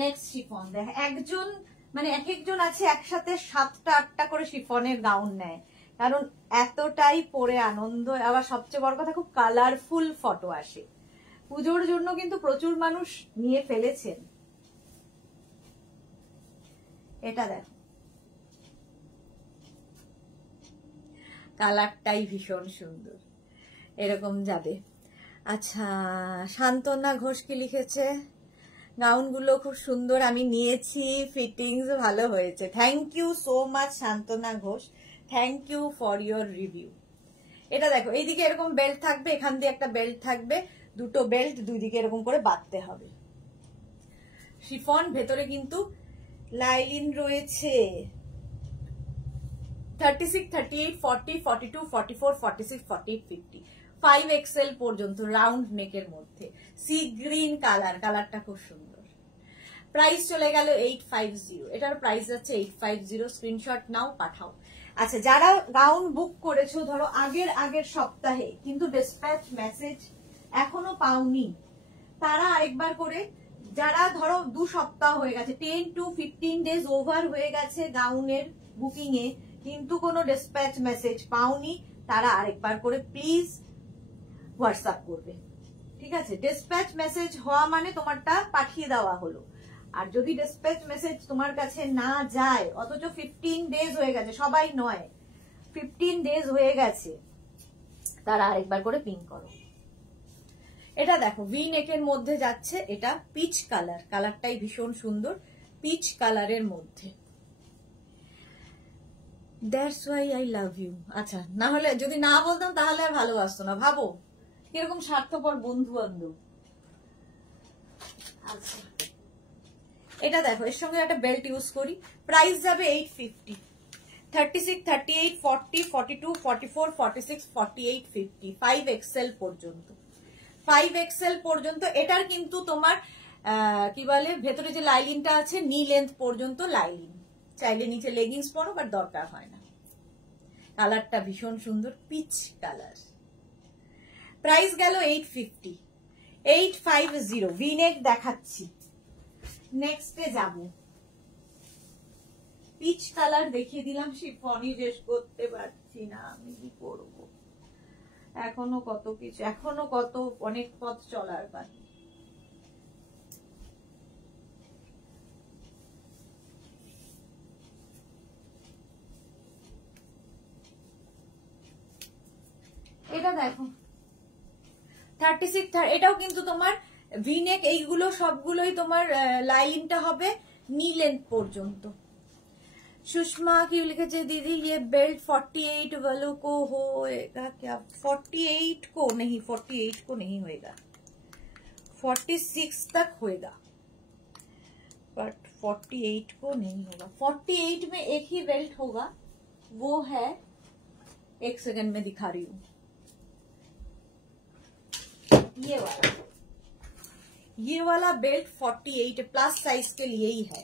next chiffon. দেখ, একজন মানে এক একজন আছে একসাথে 7টা 8টা করে শিফনের গাউন নেয়, কারণ এতটাই পরে আনন্দ। আবার সবচেয়ে বড় কথা, খুব কালারফুল ফটো আসে। পুজোর জন্য কিন্তু প্রচুর মানুষ নিয়ে ফেলেছেন। এটা দেখো, কালারটাই ভীষণ সুন্দর, এরকম যাবে। আচ্ছা, শান্তনা ঘোষ কি লিখেছে, গাউনগুলো খুব সুন্দর, আমি নিয়েছি, ফিটিংস ভালো হয়েছে। Thank you so much Shantona Ghosh, thank you for your review. এটা দেখো, এইদিকে এরকম বেল্ট থাকবে, এখান দিয়ে একটা বেল্ট থাকবে, দুটো বেল্ট দুই দিকে এরকম করে বাঁধতে হবে। শিফন, ভেতরে কিন্তু লাইলিন রয়েছে। 36, 38, 40, 42, 44, 46, 48, 50, 5XL পর্যন্ত রাউন্ড নেকের মধ্যে। সি গ্রিন কালার, কালারটা খুব সুন্দর। প্রাইস চলে গেল 850। এটার প্রাইস যাচ্ছে 850। স্ক্রিনশট নাও, পাঠাও। আচ্ছা, যারা গাউন বুক করেছো ধরো আগের সপ্তাহে, কিন্তু ডিসপ্যাচ মেসেজ এখনো পাওনি, তারা আরেকবার করে, যারা ধরো 2 সপ্তাহ হয়ে গেছে, 10 to 15 ডেজ ওভার হয়ে গেছে গাউনের বুকিং এ, কিন্তু কোনো ডিসপ্যাচ মেসেজ পাওনি, তারা আরেকবার করে প্লিজ হোয়াটসঅ্যাপ করবে। ঠিক আছে, ডিসপ্যাচ মেসেজ হওয়া মানে তোমারটা পাঠিয়ে দেওয়া হলো, আর যদি ডিসপ্যাচ মেসেজ তোমার কাছে না যায়, অথচ 15 ডেজ হয়ে গেছে, সবাই নয়, 15 ডেজ হয়ে গেছে, তারা আরেকবার করে পিং করো। এটা দেখো ভি নেকের মধ্যে যাচ্ছে, এটা পিচ কালার, কালারটাই ভীষণ সুন্দর, পিচ কালারের মধ্যে। That's why I love you. আচ্ছা, না হলে যদি না বলতাম তাহলে আর ভালোবাসতো না। ভাবো কিরকম স্বার্থপর বন্ধু বান্ধব। আচ্ছা, এটা দেখো, এর সঙ্গে একটা বেল্ট ইউজ করি, প্রাইস যাবে 850, 36, 38, 40, 42, 44, 46, 48, 50, 5XL পর্যন্ত, 5XL পর্যন্ত। এটার কিন্তু তোমার কি বলে, ভেতরে যে লাইলিনটা আছে, নি লেন্থ পর্যন্ত লাইলিন, চাইলে নিচে লেগিংস পরো, বাট দরকার হয় না। কালারটা ভীষণ সুন্দর, পিচ কালার। প্রাইস গেল 850, 850। ভিনেক দেখাচ্ছি, নেক্সটে যাব। পিচ কালার দেখিয়ে দিলাম, শিফনই শেষ করতে পারছি না, আমি কি করব, এখনো কত কিছু, এখনো কত অনেক পথ চলার বাকি। এটা দেখো 36, এটাও কিন্তু তোমার ভিনেক, এইগুলো সবগুলোই তোমার লাইলিনটা হবে नी लेंथ পর্যন্ত। सुषमा की लिखे दीदी ये बेल्ट 48 वालों को होएगा क्या? 48 को नहीं, 48 को नहीं होएगा, 46 तक होएगा, बट 48 को नहीं होगा। 48 में एक ही बेल्ट होगा, वो है, एक सेकंड में दिखा रही हूँ, ये वाला बेल्ट 48 प्लस साइज के लिए ही है।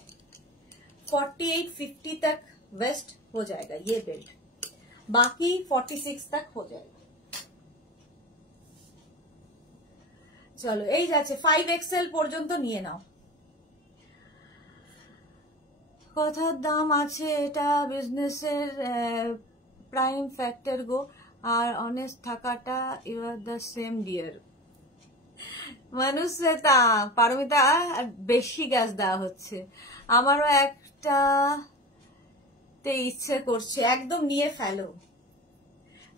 48-50 तक वेस्ट हो जाएगा ये बेल्ट, बाकी 46 तक हो जाएगा। চলো এই যাচ্ছে 5XL পর্যন্ত নিয়ে নাও। কথার দাম আছে, এটা বিজনেসের প্রাইম ফ্যাক্টর গো, আর অনেস্ট থাকাটা you are the same dear. মানুষতা পারমিতা বেশি গ্যাস দেওয়া হচ্ছে, আমারও একটা ইচ্ছে করছে, একদম নিয়ে ফেলো।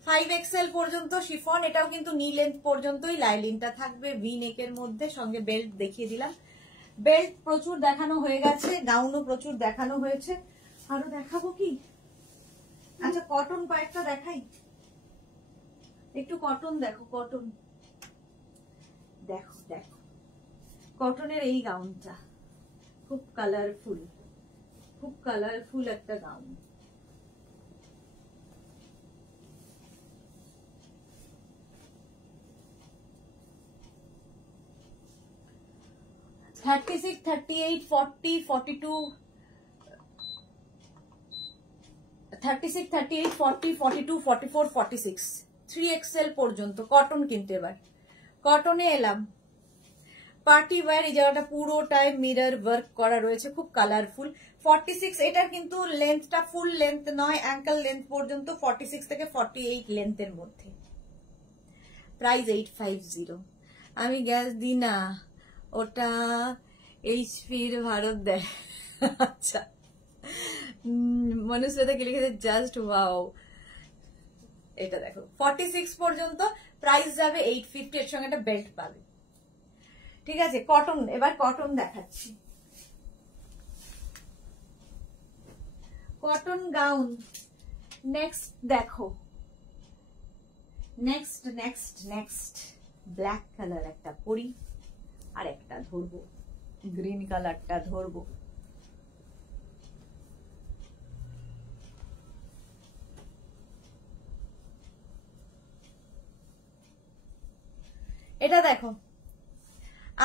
5XL পর্যন্ত শিফন, এটাও কিন্তু নি লেন্থ পর্যন্তই লাইলিনটা থাকবে, ভি নেকের মধ্যে, সঙ্গে বেল্ট দেখিয়ে দিলাম। বেল্ট প্রচুর দেখানো হয়ে গেছে, গাউনও প্রচুর দেখানো হয়েছে, আরো দেখাবো কি? আচ্ছা কটন কয়েকটা দেখাই, একটু কটন দেখো, কটন দেখো, দেখো কটনের এই গাউনটা খুব কালারফুল, খুব কালারফুল একটা গাউন। (36, 38, 40, 42, 36, 38, 40, 42, 44, 46, 3XL পর্যন্ত কটন। কিন্তু এবার কটনে এলাম, পার্টি ওয়্যার, এই জায়গাটা পুরোটাই মিরর ওয়ার্ক করা রয়েছে, খুব কালারফুল। 46, এটার কিন্তু লেন্থটা ফুল লেন্থ নয়, অ্যাঙ্কেল লেন্থ পর্যন্ত, 46 থেকে 48 লেন্থের মধ্যে। প্রাইস 850। আমি গ্যাস দিই না, ওটা এইচপির ভারত দেয়। আচ্ছা, মনুষ্যতা কি লিখেছে, জাস্ট ওয়াও। এটা দেখো 46 পর্যন্ত, প্রাইস যাবে 850, এর সঙ্গে একটা বেল্ট পাবে। ঠিক আছে, কটন, এবার কটন দেখাচ্ছি, কটন গাউন। নেক্সট দেখো, next next next black colour একটা পরি, আর একটা ধরবো, গ্রিন কালারটা ধরবো। এটা দেখো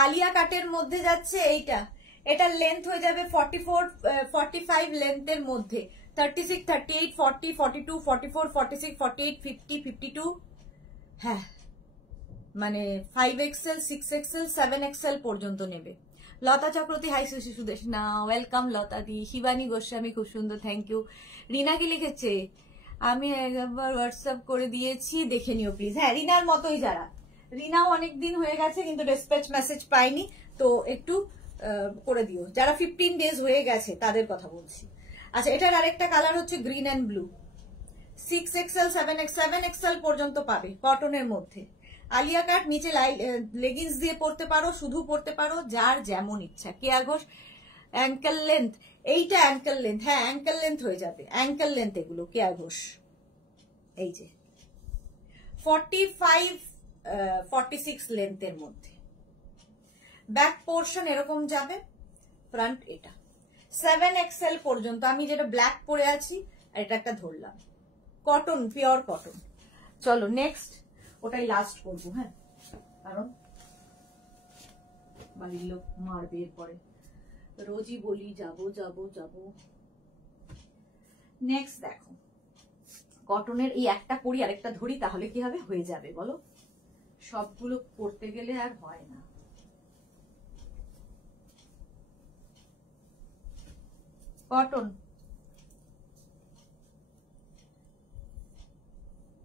আলিয়া কাটের মধ্যে যাচ্ছে এইটা, এটার লেন্থ হয়ে যাবে 44, 45 লেন্থের মধ্যে, 36, 38, 40, 42, 44, 46, 48, 50, 52, হ্যাঁ মানে 5XL, 6XL, 7XL পর্যন্ত নেবে। লতা চক্রবর্তী, হাই সুশি সুদেশ না, ওয়েলকাম লতা দি। শিবানী গোস্বামী, খুব সুন্দর, থ্যাংক ইউ। রিনা কি লিখেছে, আমি একবার হোয়াটসঅ্যাপ করে দিয়েছি, দেখে নিও প্লিজ। হ্যাঁ, রিনার মতোই যারা, রিনাও অনেকদিন হয়ে গেছে কিন্তু ডিসপ্যাচ মেসেজ পাইনি, তো একটু করে দিও, যারা 15 ডেজ হয়ে গেছে তাদের কথা বলছি। আচ্ছা, এটার আরেকটা কালার হচ্ছে green and blue. 6XL 7XL পর্যন্ত পাবে কটনের মধ্যে। আলিয়া কাট, নিচে লেগিংস দিয়ে পরতে পারো, শুধু পরতে পারো, যার যেমন ইচ্ছা। কেয়া ঘোষ অ্যাঙ্কেল লেন্থ, এইটা অ্যাঙ্কেল লেন্থ, হ্যাঁ অ্যাঙ্কেল লেন্থ হয়ে যাবে, অ্যাঙ্কেল লেন্থ এগুলো কেয়া ঘোষ। এই যে 45-46 লেন্থের মধ্যে। ব্যাক পোর্শন এরকম যাবে, ফ্রন্ট এটা 7XL পর্যন্ত। আমি যেটা ব্ল্যাক পরে আছি আর এটা একটা ধরলাম, কটন, পিওর কটন। চলো নেক্সট, ওটাই লাস্ট করবো, হ্যাঁ, কারণ বাড়ির লোক মারবে এরপরে, রোজই বলি যাবো যাবো যাবো। নেক্সট দেখো, কটনের এই একটা পরি আরেকটা ধরি, তাহলে কি হবে, হয়ে যাবে বলো, সবগুলো পড়তে গেলে আর হয় না। কটন,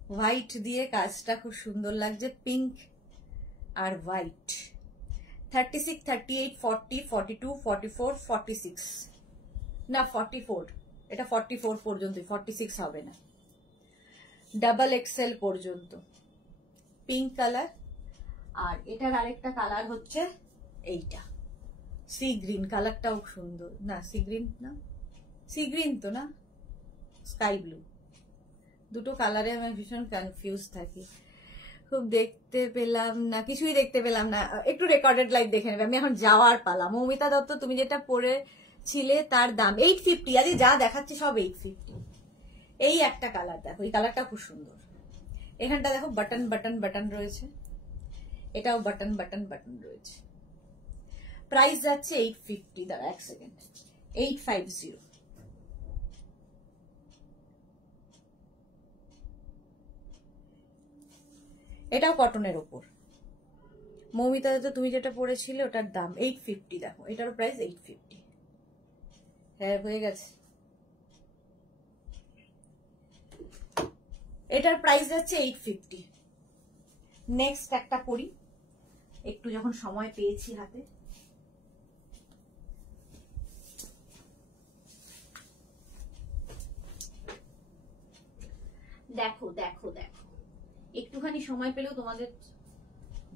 হোয়াইট দিয়ে কাজটা খুব সুন্দর লাগছে, পিঙ্ক আর হোয়াইট। 36, 38, 40, 42, 44, 46, না 44, এটা 44 পর্যন্ত, 46 হবে না। ডাবল এক্সেল পর্যন্ত পিঙ্ক কালার। আর এটার আরেকটা কালার হচ্ছে এইটা, সি গ্রিন কালারটাও সুন্দর, না সি গ্রিন না, সি গ্রিন তো না, স্কাই ব্লু। দুটো কালারে আমি ভীষণ কনফিউজ থাকি, খুব দেখতে পেলাম না, কিছুই দেখতে পেলাম না। একটু রেকর্ডেড লাইভ দেখে নেবে, আমি এখন যাওয়ার পালা। মৌমিতা দত্ত, তুমি যেটা পরেছিলে তার দাম 850, আরে যা দেখাচ্ছে সব 850। এই একটা কালার দেখো, এই কালারটা খুব সুন্দর। এখানটা দেখো বাটন বাটন বাটন রয়েছে, এটাও বাটন বাটন বাটন রয়েছে। প্রাইস যাচ্ছে 850, দাঁড়া এক সেকেন্ড, 850। এটাও কটনের ওপর। মৌমিতা তো তুমি যেটা পরেছিলে ওটার দাম 850, দেখো এটারও প্রাইস 850। হ্যাঁ হয়ে গেছে, এটার প্রাইস যাচ্ছে 850। নেক্সট একটা করি, একটু যখন সময় পেয়েছি হাতে। দেখো দেখো দেখো, একটুখানি সময় পেলেও তোমাদের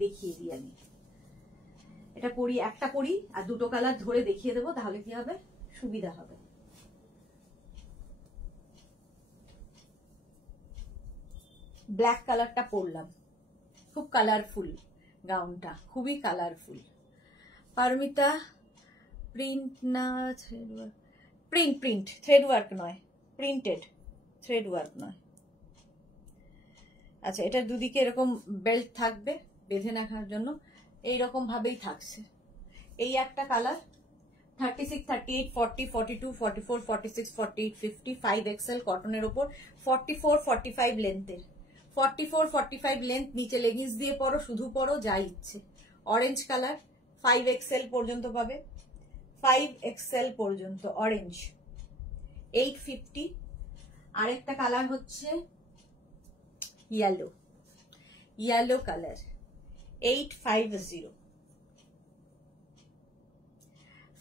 দেখিয়ে দিই আমি। এটা পরি, একটা পরি আর দুটো কালার ধরে দেখিয়ে দেবো, তাহলে কি হবে, সুবিধা হবে। ব্ল্যাক কালারটা পরলাম, খুব কালারফুল গাউনটা, খুবই কালারফুল। পারমিতা, প্রিন্ট না thread work, print print, thread work নয়, প্রিন্টেড, থ্রেড ওয়ার্ক নয়। আচ্ছা, এটার দুদিকে এরকম বেল্ট থাকবে বেঁধে রাখার জন্য, এইরকম ভাবেই থাকছে। এই একটা কালার 36, 38, 40, 42, 44, 46, 48, 50, 5XL কটনের ওপর, 44, 45 লেন্থের। 44, 45 লেন্থ, নিচে লেগিংস দিয়ে পরো, শুধু পরো, যা ইচ্ছে। অরেঞ্জ কালার, 5XL পর্যন্ত পাবে, 5XL পর্যন্ত অরেঞ্জ, 850। আরেকটা কালার হচ্ছে ইয়েলো, ইয়েলো কালার, 850।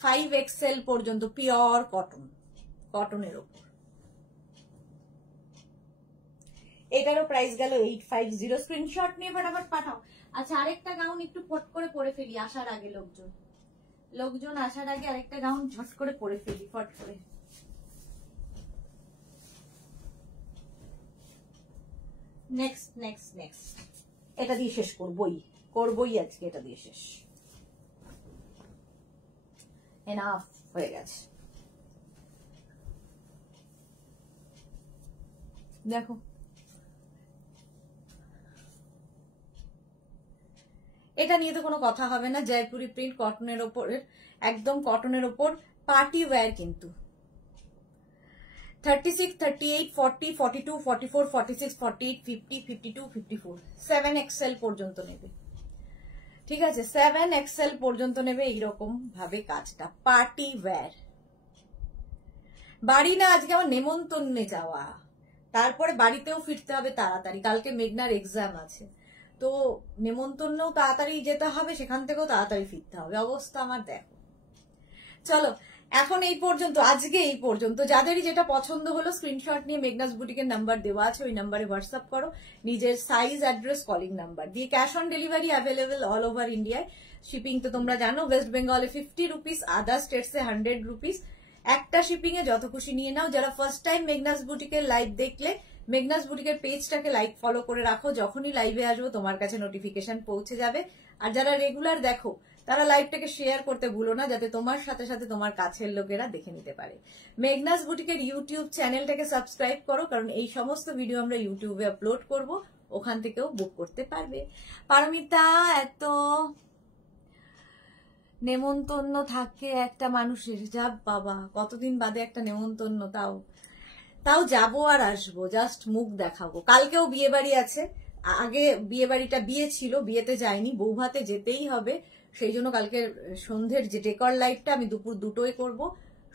5XL পর্যন্ত পিওর কটন, কটনের ওপর। এটারও প্রাইস গেল 850। স্ক্রিনশট নিয়ে ফটাফট পাঠাও। আচ্ছা, আরেকটা গাউন একটু ফট করে পরে ফেলি আসার আগে, লোকজন আসার আগে আরেকটা গাউন ঝট করে পরে ফেলি ফট করে। নেক্সট নেক্সট নেক্সট, এটা দিয়ে শেষ করবই আজকে, এটা দিয়ে শেষ, এনাফ হয়ে গেছে। দেখো এটা নিয়ে তো কোনো কথা হবে না, জয়পুরি প্রিন্ট কটনের ওপর, একদম কটনের ওপর, পার্টি ওয়্যার কিন্তু। 36, 38, 40, 42, 44, 46, 48, 50, 52, 54, 7XL পর্যন্ত নেবে, ঠিক আছে, 7XL পর্যন্ত নেবে। এইরকম ভাবে কাজটা, পার্টি ওয়্যার। বাড়ি না, আজকে আমার নেমন্তন্নে যাওয়া, তারপরে বাড়িতেও ফিরতে হবে তাড়াতাড়ি, কালকে মেঘনার এক্সাম আছে, তো নেমন্তন্নেও তাড়াতাড়ি যেতে হবে, সেখান থেকেও তাড়াতাড়ি ফিরতে হবে। অবস্থা আমার দেখো, চলো এখন এই পর্যন্ত, আজকে এই পর্যন্ত। যাদেরই যেটা পছন্দ হলো স্ক্রিনশট নিয়ে মেঘনাস বুটিকের নাম্বার দেওয়া আছে, ওই নাম্বারে হোয়াটসঅ্যাপ করো নিজের সাইজ, অ্যাড্রেস, কলিং নাম্বার দিয়ে। Cash on delivery available all over ইন্ডিয়ায়। শিপিং তো তোমরা জানো, ওয়েস্ট বেঙ্গলে 50 রুপিস, আদার স্টেটসে 100 রুপিস। একটা শিপিং এ যত খুশি নিয়ে নাও। যারা ফার্স্ট টাইম মেঘনাস বুটিকের লাইভ দেখলে, মেঘনাস বুটিকের পেজটাকে লাইক ফলো করে রাখো, যখনই লাইভে আসবো তোমার কাছে নোটিফিকেশন পৌঁছে যাবে। আর যারা রেগুলার দেখো তারা লাইভটাকে শেয়ার করতে ভুলো না, যাতে তোমার সাথে সাথে তোমার কাছের লোকেরা দেখে নিতে পারে। মেঘনাস বুটিকের ইউটিউব চ্যানেলটাকে সাবস্ক্রাইব করো, কারণ এই সমস্ত ভিডিও আমরা ইউটিউবে আপলোড করব, ওখান থেকেও বুক করতে পারবে। পারমিতা, এত নেমন্তন্ন থাকে একটা মানুষের, যা বাবা কতদিন বাদে একটা নেমন্তন্ন, তাও যাবো আর আসবো, জাস্ট মুখ দেখাবো। কালকেও বিয়ে বাড়ি আছে, আগে বিয়ে বাড়িটা বিয়ে ছিল, বিয়েতে যাইনি, বৌভাতে যেতেই হবে, সেই জন্য কালকে সন্ধ্যের যে ডেকর লাইভটা আমি দুপুর 2টোয় করব,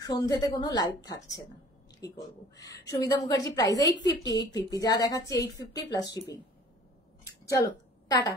সন্ধ্যেতে কোনো লাইভ থাকছে না, কি করব। সুমিতা মুখার্জি প্রাইস 850, যা দেখাচ্ছে 850 প্লাস শিপিং। চলো টাটা।